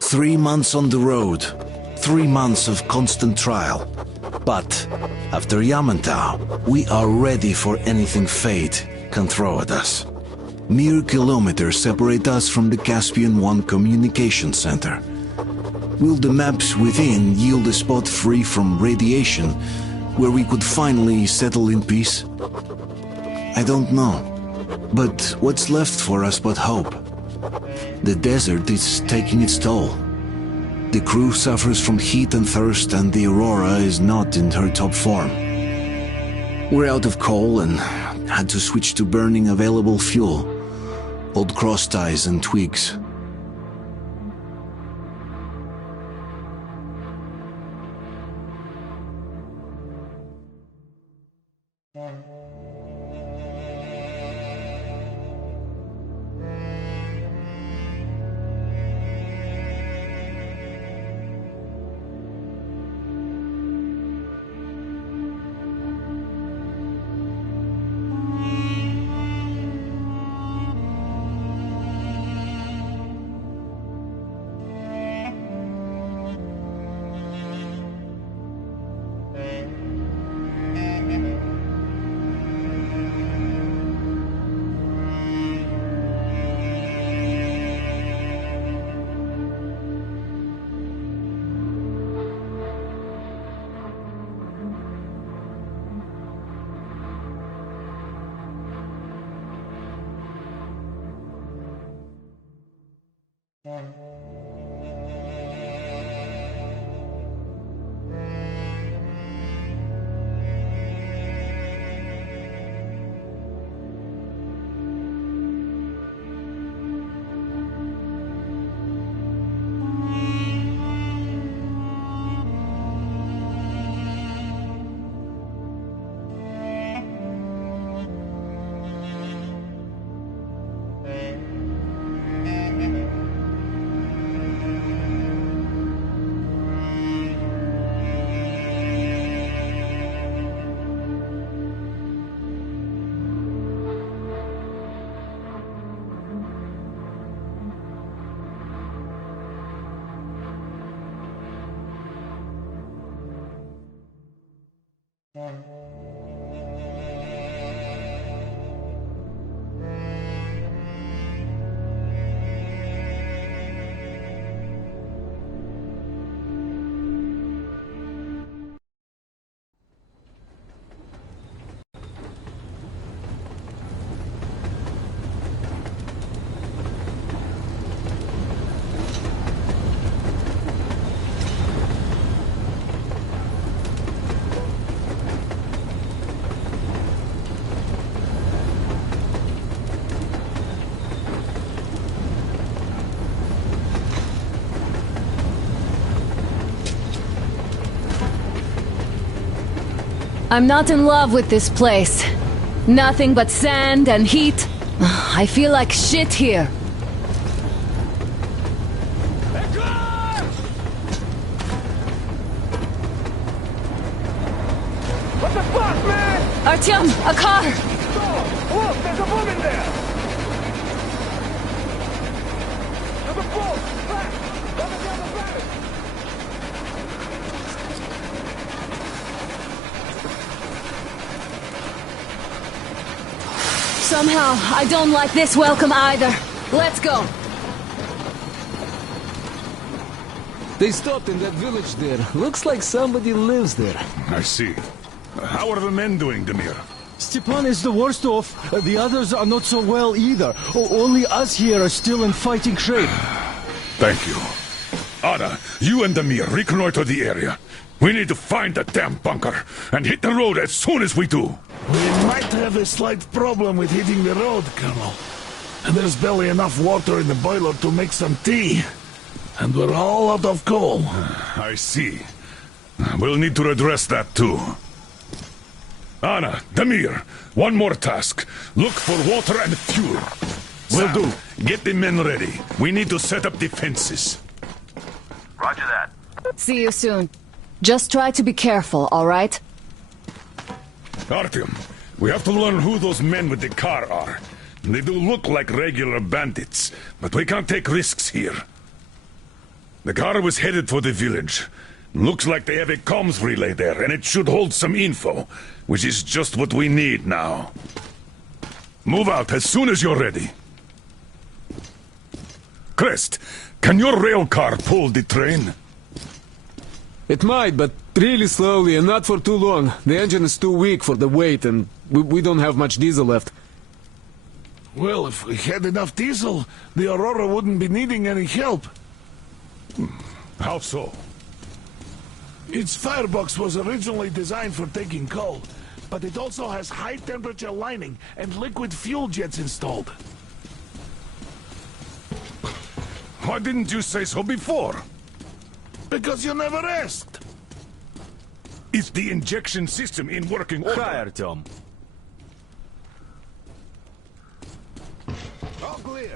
3 months on the road, 3 months of constant trial. But after Yamantau, we are ready for anything fate can throw at us. Mere kilometers separate us from the Caspian One communication center. Will the maps within yield a spot free from radiation where we could finally settle in peace? I don't know. But what's left for us but hope? The desert is taking its toll. The crew suffers from heat and thirst, and the Aurora is not in her top form. We're out of coal and had to switch to burning available fuel. Old cross ties and twigs. I'm not in love with this place. Nothing but sand and heat. I feel like shit here. What the fuck, man? Artyom, a car! Look, there's a woman there! There's a boat! Back! Over the other side! Somehow, I don't like this welcome either. Let's go. They stopped in that village there. Looks like somebody lives there. I see. How are the men doing, Demir? Stepan is the worst off. The others are not so well either. Only us here are still in fighting shape. Thank you. Anna, you and Demir reconnoiter the area. We need to find that damn bunker and hit the road as soon as we do. We might have a slight problem with hitting the road, Colonel. And there's barely enough water in the boiler to make some tea. And we're all out of coal. I see. We'll need to address that too. Anna, Demir, one more task. Look for water and fuel. Will do. Get the men ready. We need to set up defenses. Roger that. See you soon. Just try to be careful, all right? Artyom, we have to learn who those men with the car are. They do look like regular bandits, but we can't take risks here. The car was headed for the village. Looks like they have a comms relay there, and it should hold some info, which is just what we need now. Move out as soon as you're ready. Crest, can your rail car pull the train? It might, but really slowly and not for too long. The engine is too weak for the weight, and we don't have much diesel left. Well, if we had enough diesel, the Aurora wouldn't be needing any help. How so? Its firebox was originally designed for taking coal, but it also has high-temperature lining and liquid fuel jets installed. Why didn't you say so before? Because you never asked. Is the injection system in working order? Hi, Artyom. All clear.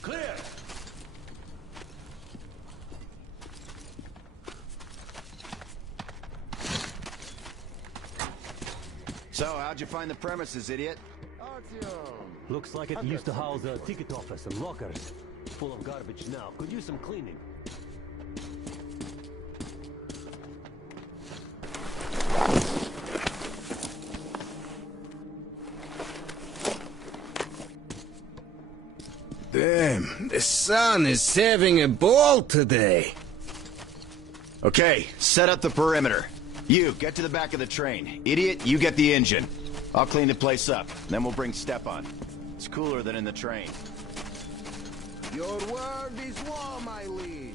Clear. So, how'd you find the premises, idiot? Looks like it used to house a ticket office and lockers. Full of garbage now. Could use some cleaning. Damn, the sun is having a ball today. Okay, set up the perimeter. You, get to the back of the train. Idiot, you get the engine. I'll clean the place up, then we'll bring Stepan. It's cooler than in the train. Your word is law, my liege.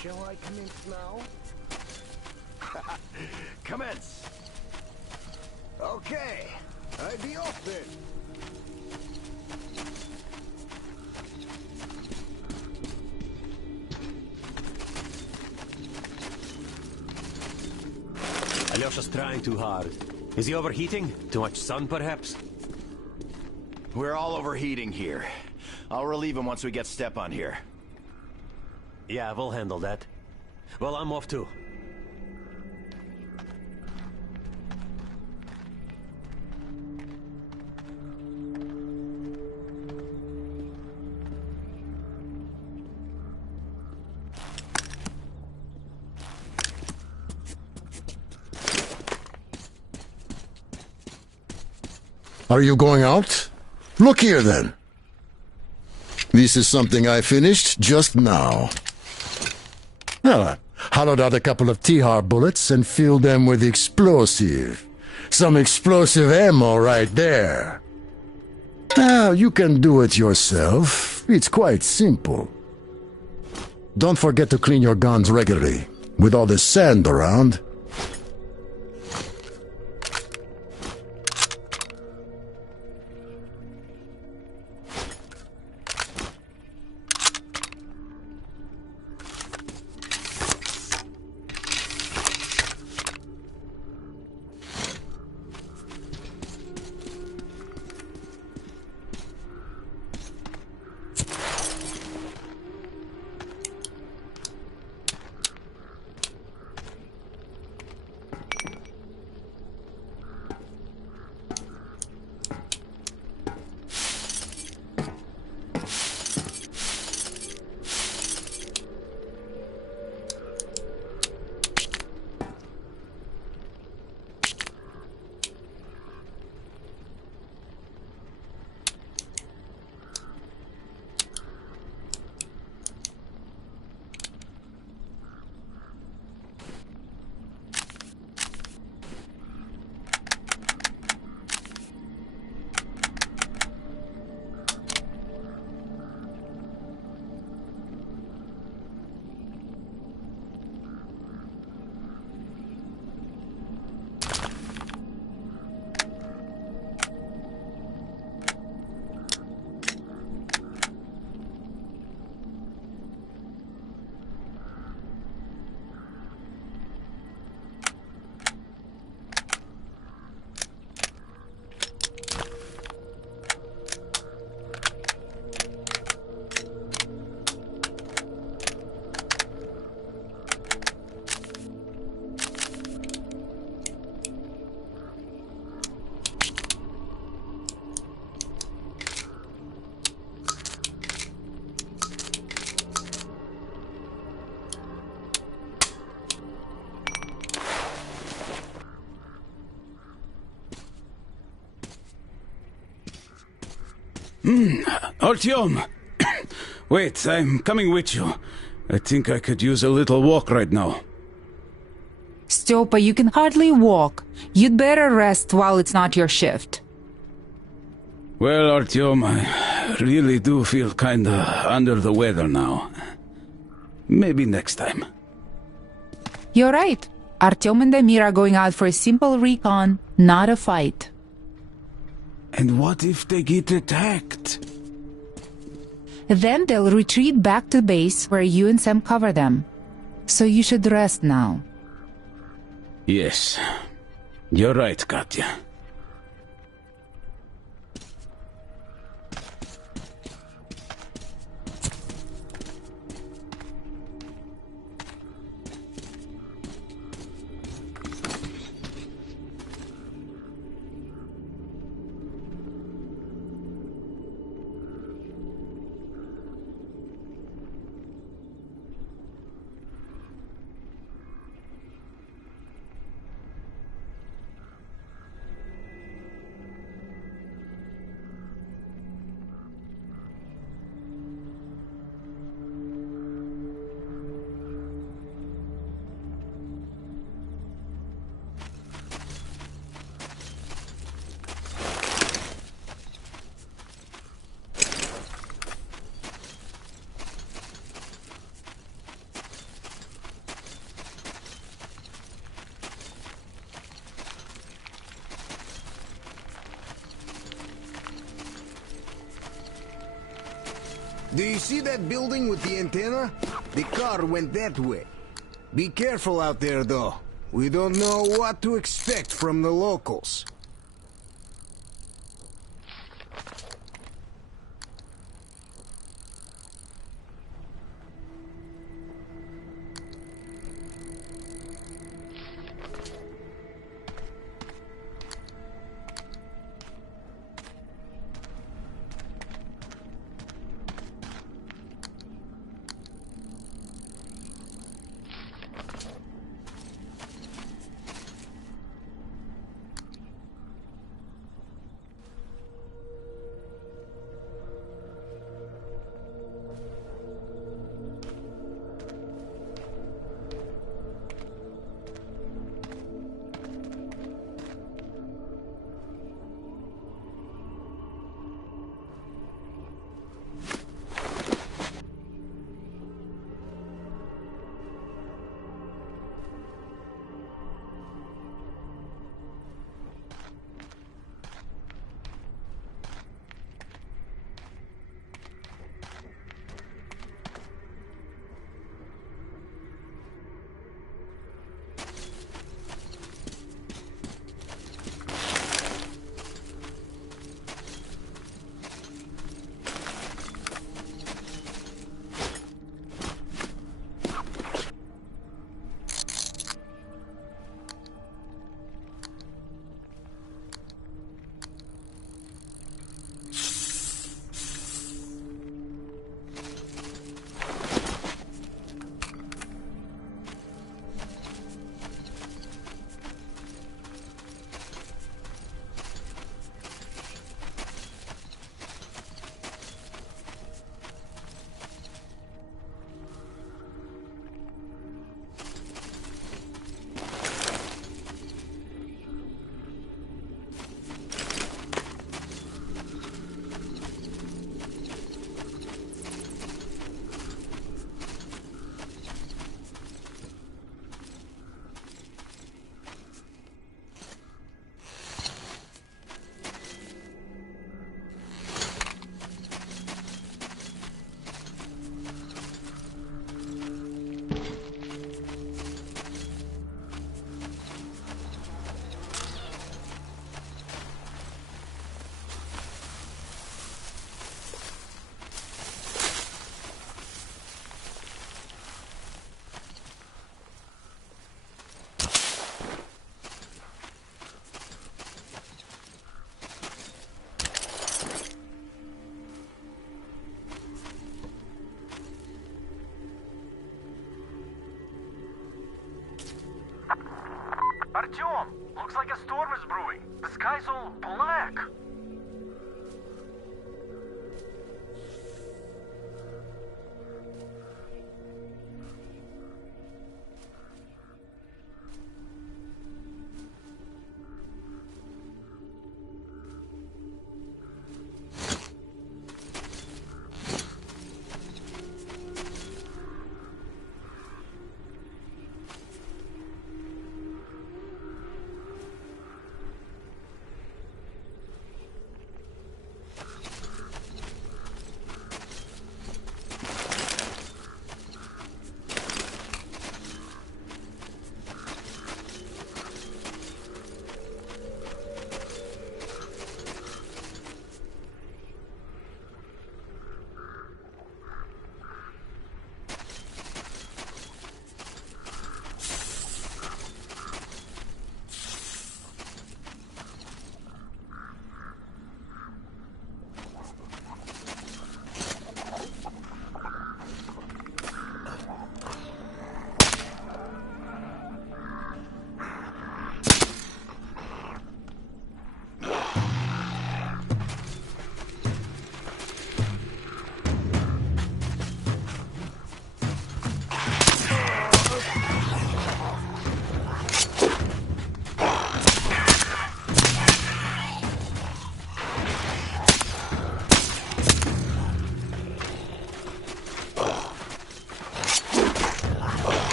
Shall I commence now? Commence! Okay, I be off then. Alyosha's trying too hard. Is he overheating? Too much sun, perhaps? We're all overheating here. I'll relieve him once we get Stepan here. Yeah, we'll handle that. Well, I'm off too. Are you going out? Look here, then. This is something I finished just now. I hollowed out a couple of Tihar bullets and filled them with explosive. Some explosive ammo right there. Now, you can do it yourself. It's quite simple. Don't forget to clean your guns regularly. With all this sand around, Artyom! Wait, I'm coming with you. I think I could use a little walk right now. Styopa, you can hardly walk. You'd better rest while it's not your shift. Well, Artyom, I really do feel kinda under the weather now. Maybe next time. You're right. Artyom and Damir are going out for a simple recon, not a fight. And what if they get attacked? Then they'll retreat back to base where you and Sam cover them. So you should rest now. Yes. You're right, Katya. Do you see that building with the antenna? The car went that way. Be careful out there, though. We don't know what to expect from the locals. Artyom, looks like a storm is brewing. The sky's all black.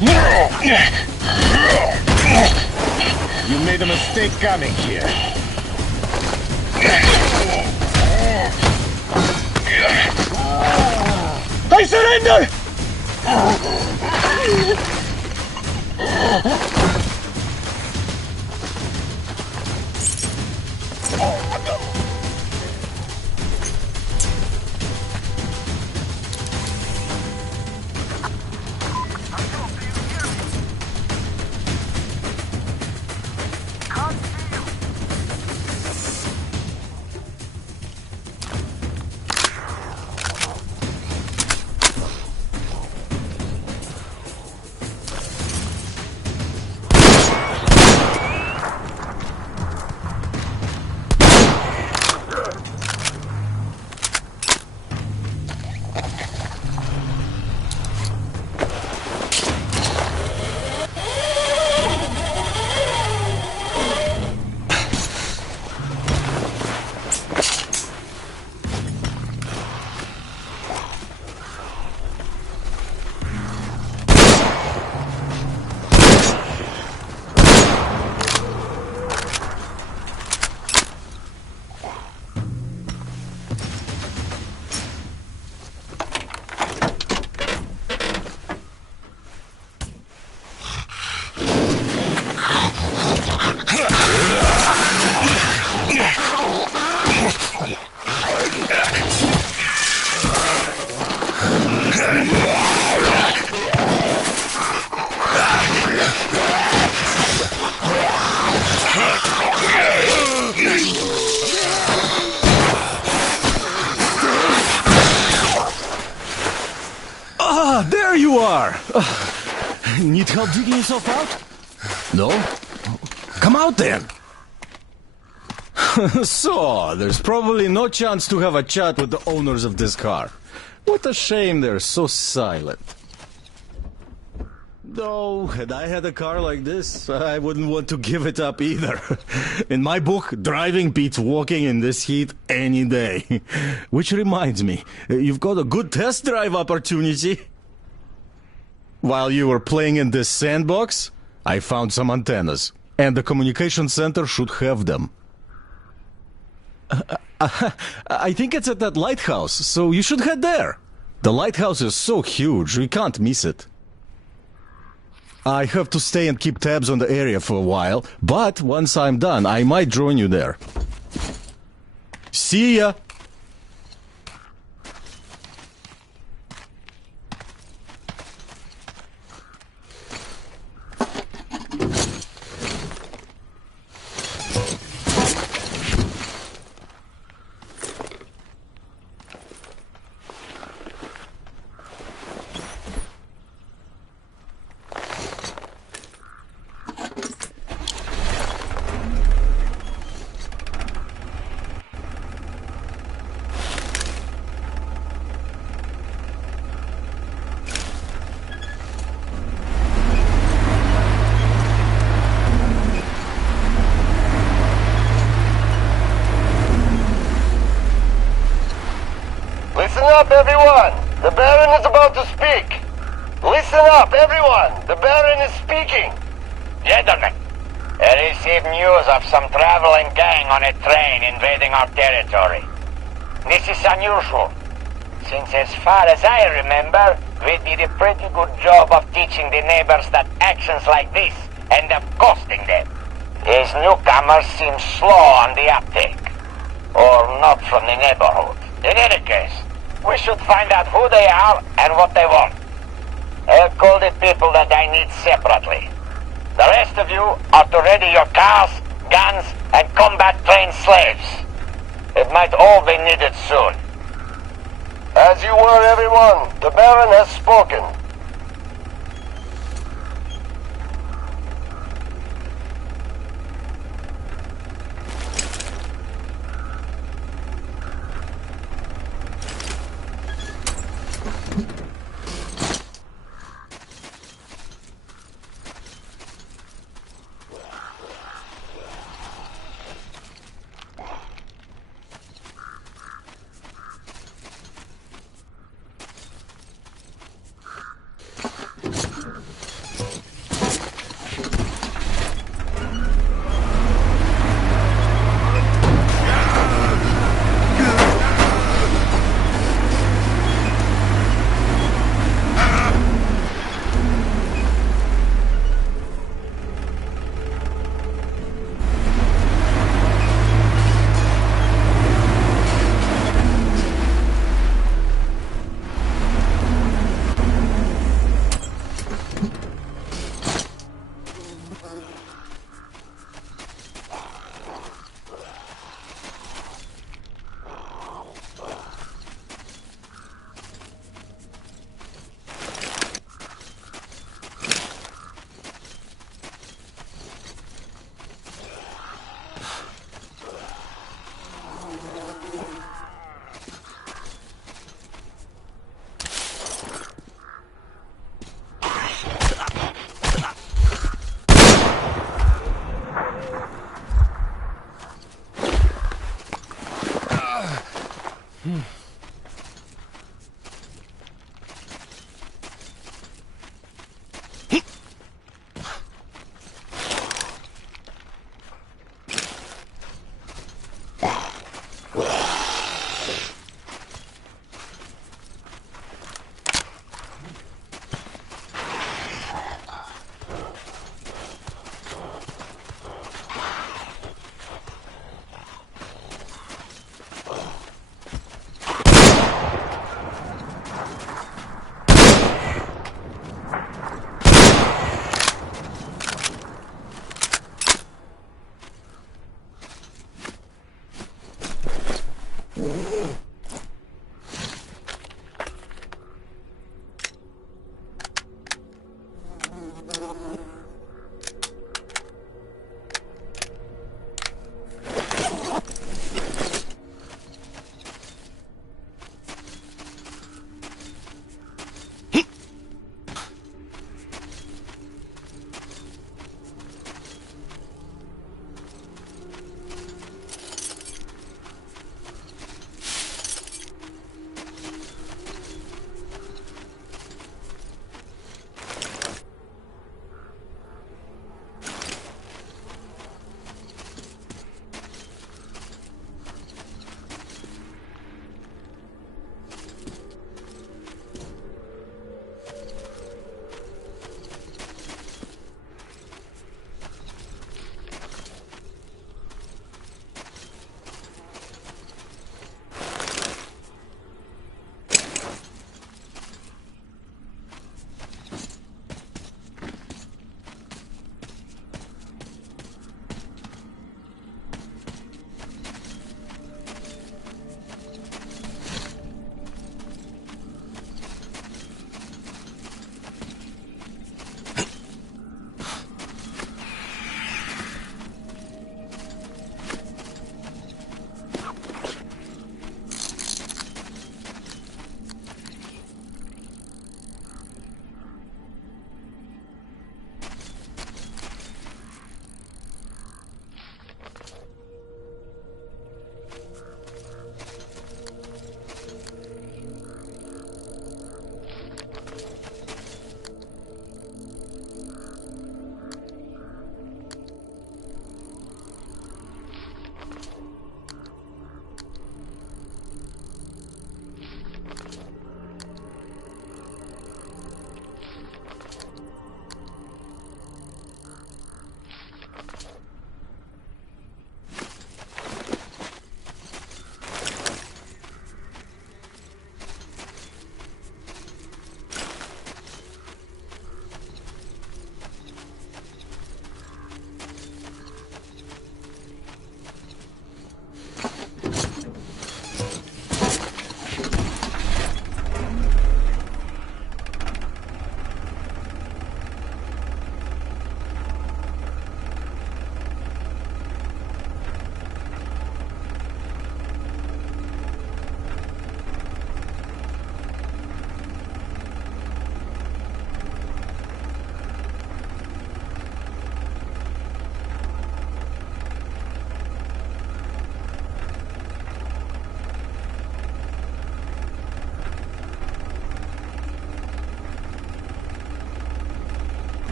You made a mistake coming here. I surrender! There you are! Need help digging yourself out? No? Come out then! So, there's probably no chance to have a chat with the owners of this car. What a shame they're so silent. Though, had I had a car like this, I wouldn't want to give it up either. In my book, driving beats walking in this heat any day. Which reminds me, you've got a good test drive opportunity. While you were playing in this sandbox, I found some antennas, and the communication center should have them. I think it's at that lighthouse, so you should head there. The lighthouse is so huge, we can't miss it. I have to stay and keep tabs on the area for a while, but once I'm done, I might join you there. See ya! Listen up, everyone! The Baron is about to speak! Listen up, everyone! The Baron is speaking! Gentlemen, I received news of some traveling gang on a train invading our territory. This is unusual, since as far as I remember, we did a pretty good job of teaching the neighbors that actions like this end up costing them. These newcomers seem slow on the uptake, or not from the neighborhood. In any case, we should find out who they are and what they want. I'll call the people that I need separately. The rest of you are to ready your cars, guns, and combat-trained slaves. It might all be needed soon. As you were, everyone, the Baron has spoken.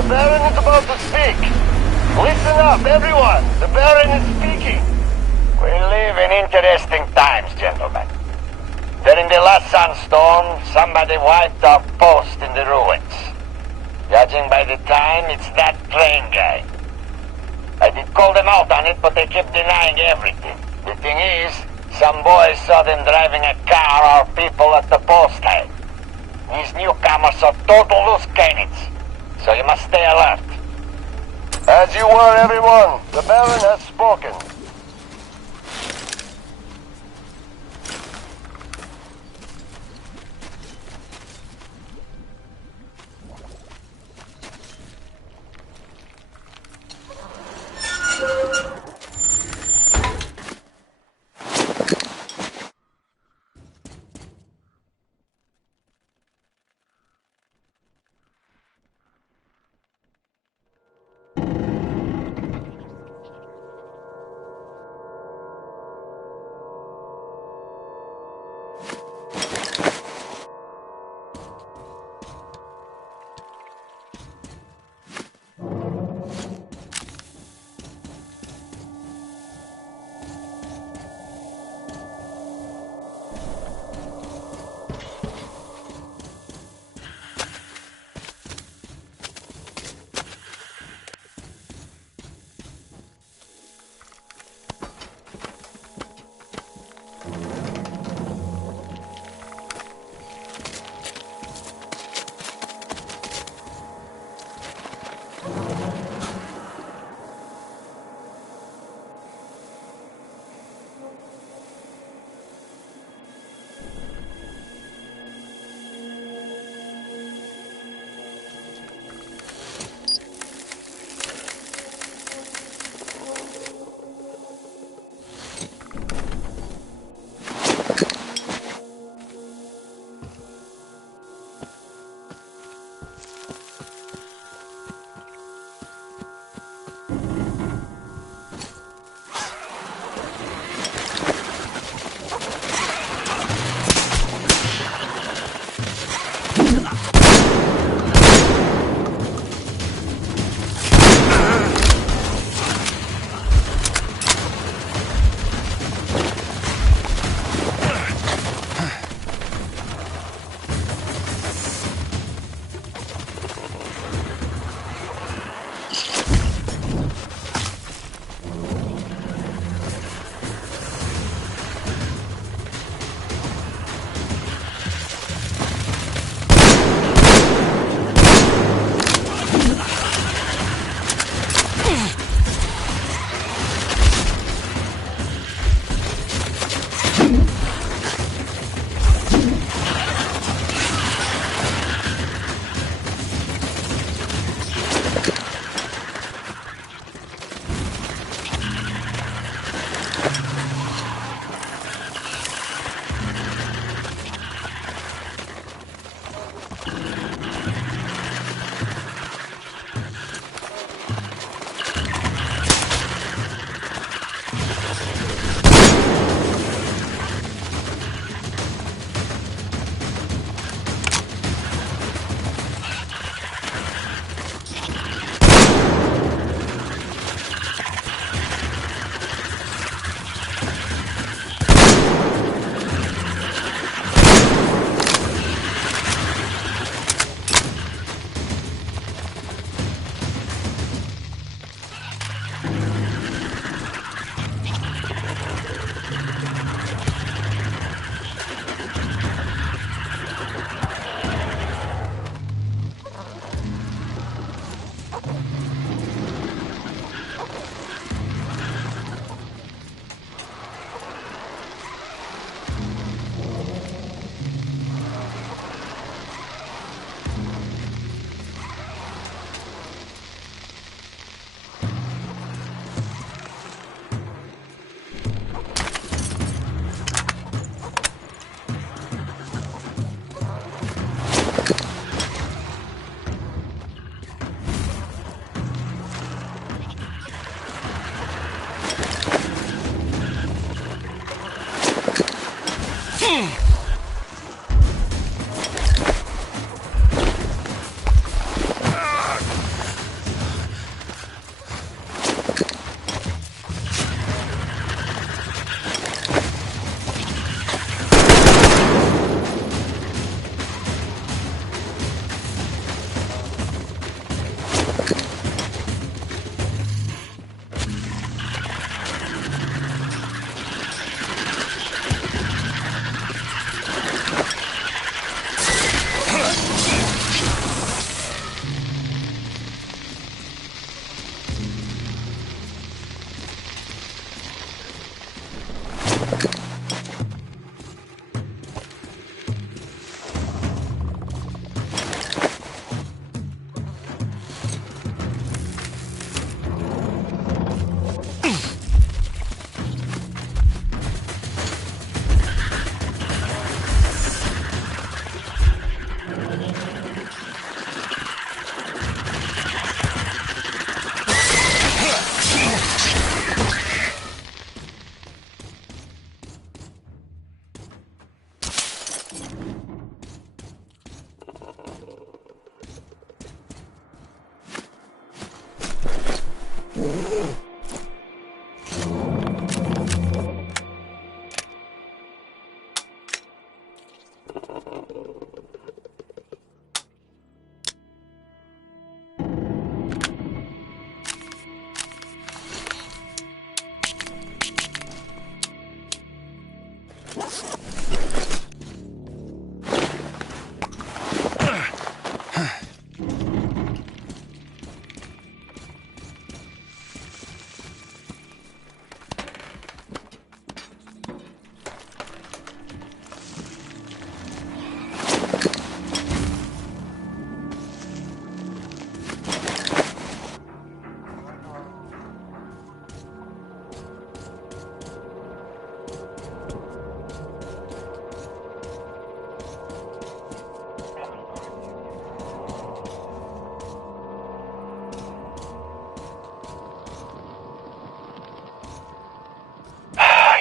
The Baron is about to speak. Listen up, everyone. The Baron is speaking. We live in interesting times, gentlemen. During the last sandstorm, somebody wiped our post in the ruins. Judging by the time, it's that train guy. I did call them out on it, but they kept denying everything. The thing is, some boys saw them driving a car our people at the post had. These newcomers are total loose cannons, so you must stay alert. As you were, everyone, the Baron has spoken.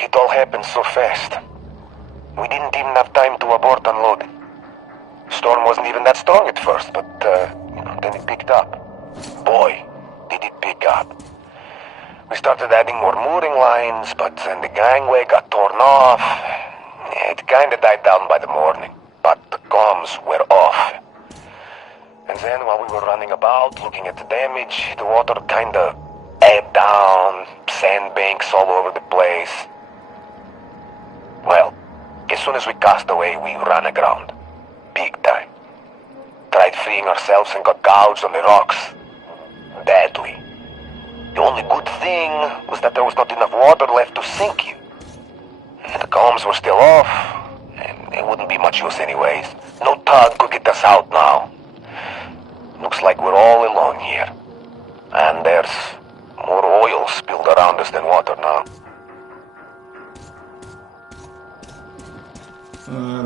It all happened so fast. We didn't even have time to abort unload. Storm wasn't even that strong at first, but then it picked up. Boy, did it pick up. We started adding more mooring lines, but then the gangway got torn off. It kinda died down by the morning, but the comms were off. And then while we were running about, looking at the damage, the water kinda ebbed down, sandbanks all over the place. Well, as soon as we cast away, we ran aground. Big time. Tried freeing ourselves and got gouged on the rocks. Badly. The only good thing was that there was not enough water left to sink you. The comms were still off, and it wouldn't be much use anyways. No tug could get us out now. Looks like we're all alone here. And there's more oil spilled around us than water now.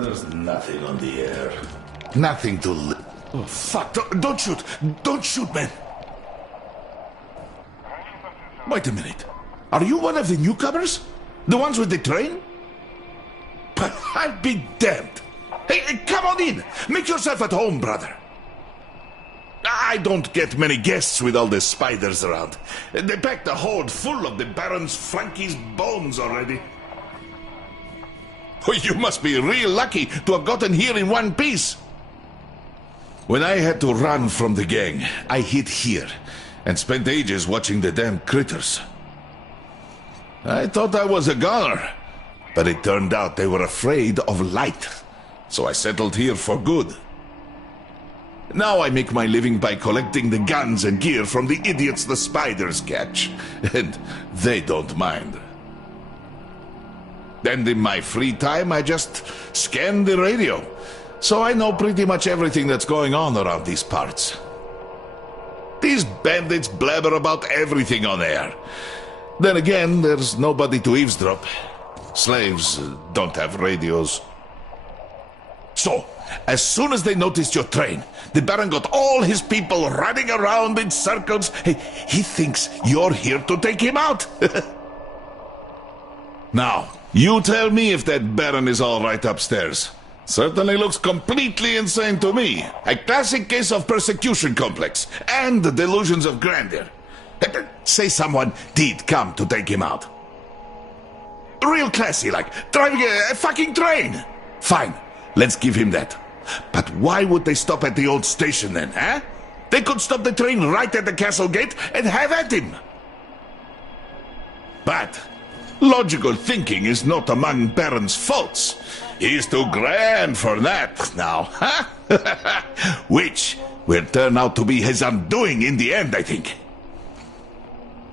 There's nothing on the air. Nothing to Oh, fuck. Don't shoot. Don't shoot, man. Wait a minute. Are you one of the newcomers? The ones with the train? But I'll be damned. Hey, come on in. Make yourself at home, brother. I don't get many guests with all the spiders around. They packed the hold full of the Baron's Frankie's bones already. Oh, you must be real lucky to have gotten here in one piece. When I had to run from the gang, I hid here and spent ages watching the damn critters. I thought I was a goner, but it turned out they were afraid of light, so I settled here for good. Now I make my living by collecting the guns and gear from the idiots the spiders catch, and they don't mind. And in my free time, I just scan the radio, so I know pretty much everything that's going on around these parts. These bandits blabber about everything on air. Then again, there's nobody to eavesdrop. Slaves don't have radios. So, as soon as they noticed your train, the Baron got all his people running around in circles. He thinks you're here to take him out. Now, you tell me if that Baron is all right upstairs. Certainly looks completely insane to me. A classic case of persecution complex and the delusions of grandeur. Say someone did come to take him out. Real classy, like driving a fucking train. Fine, let's give him that. But why would they stop at the old station then, huh? They could stop the train right at the castle gate and have at him. But logical thinking is not among Baron's faults. He's too grand for that now, huh? Which will turn out to be his undoing in the end, I think.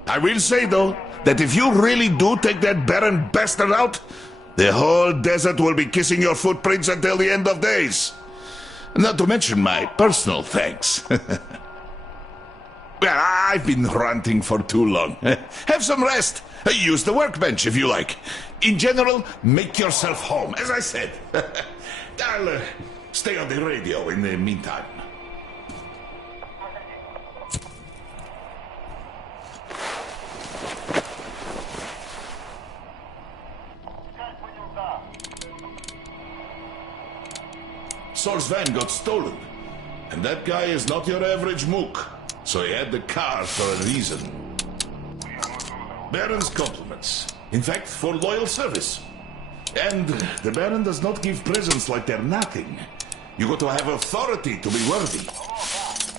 I will say, though, that if you really do take that Baron bastard out, the whole desert will be kissing your footprints until the end of days. Not to mention my personal thanks. Well, I've been ranting for too long. Have some rest. Use the workbench if you like. In general, make yourself home, as I said. I'll stay on the radio in the meantime. Sol's van got stolen. And that guy is not your average mook. So he had the car for a reason. Baron's compliments. In fact, for loyal service. And the Baron does not give presents like they're nothing. You got to have authority to be worthy.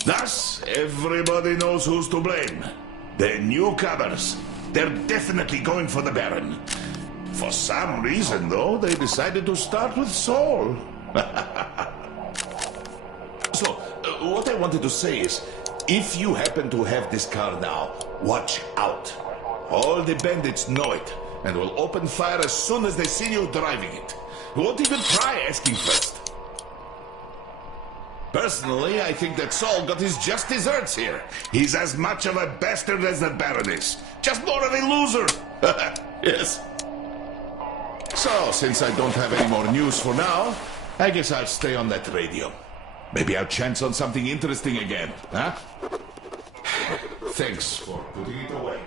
Thus, everybody knows who's to blame. The newcomers. They're definitely going for the Baron. For some reason, though, they decided to start with Sol. So, what I wanted to say is, if you happen to have this car now, watch out. All the bandits know it, and will open fire as soon as they see you driving it. Won't even try asking first. Personally, I think that Sol got his just desserts here. He's as much of a bastard as the Baron is. Just more of a loser. Yes. So, since I don't have any more news for now, I guess I'll stay on that radio. Maybe I'll chance on something interesting again, huh? Thanks for putting it away.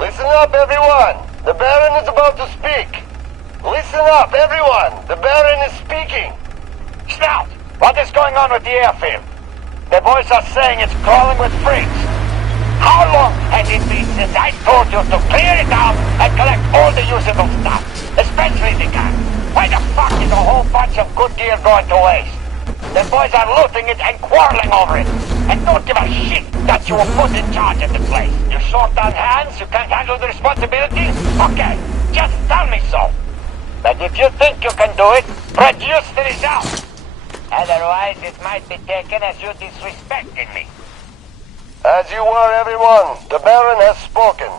Listen up, everyone! The Baron is about to speak! Listen up, everyone! The Baron is speaking! Snout! What is going on with the airfield? The boys are saying it's crawling with freights. How long has it been since I told you to clear it out and collect all the usable stuff? Especially the gun. Why the fuck is a whole bunch of good gear going to waste? The boys are looting it and quarreling over it. And don't give a shit that you were put in charge of the place. You're short on hands? You can't handle the responsibility? Okay, just tell me so. But if you think you can do it, produce the results. Otherwise, it might be taken as you disrespecting me. As you were, everyone. The Baron has spoken.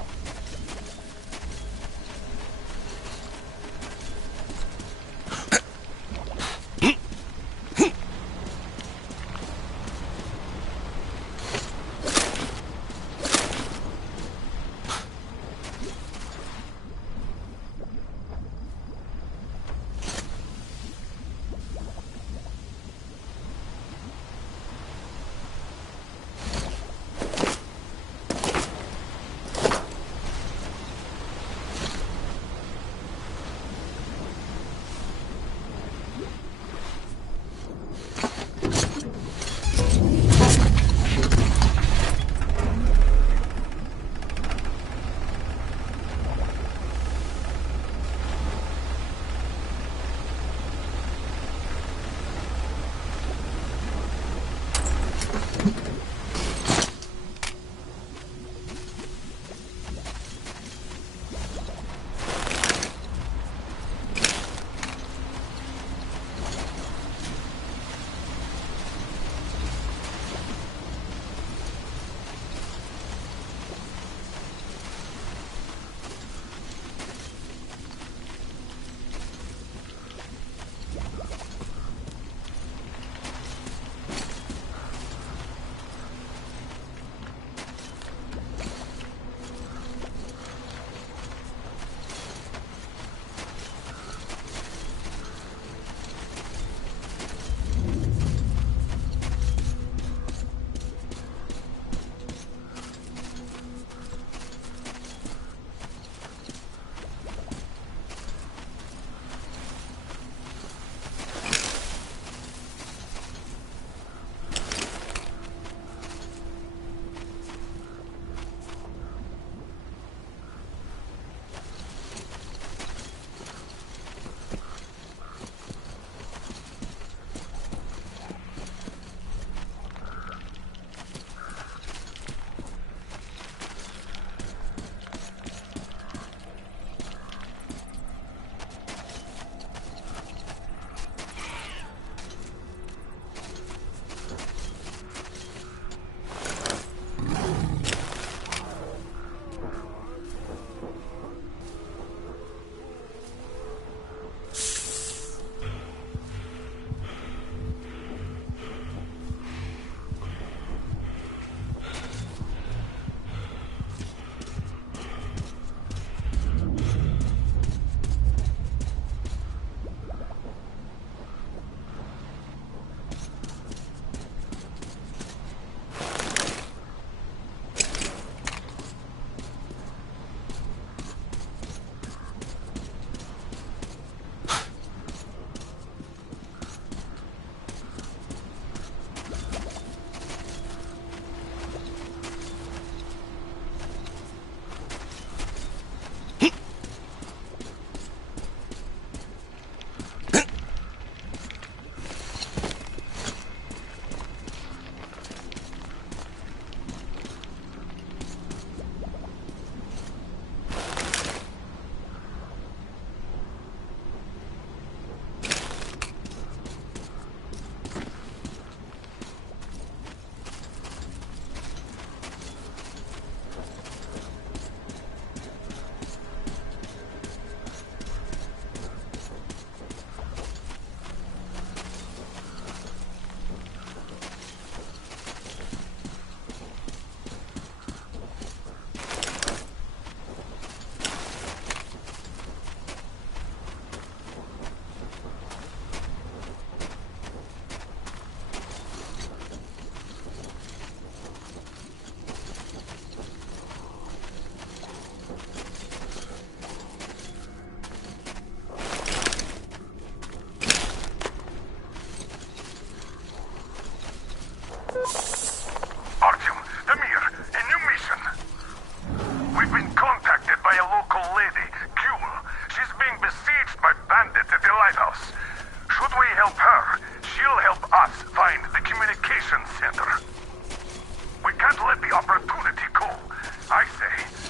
stranded at the lighthouse. Should we help her, she'll help us find the communications center. We can't let the opportunity go. I say,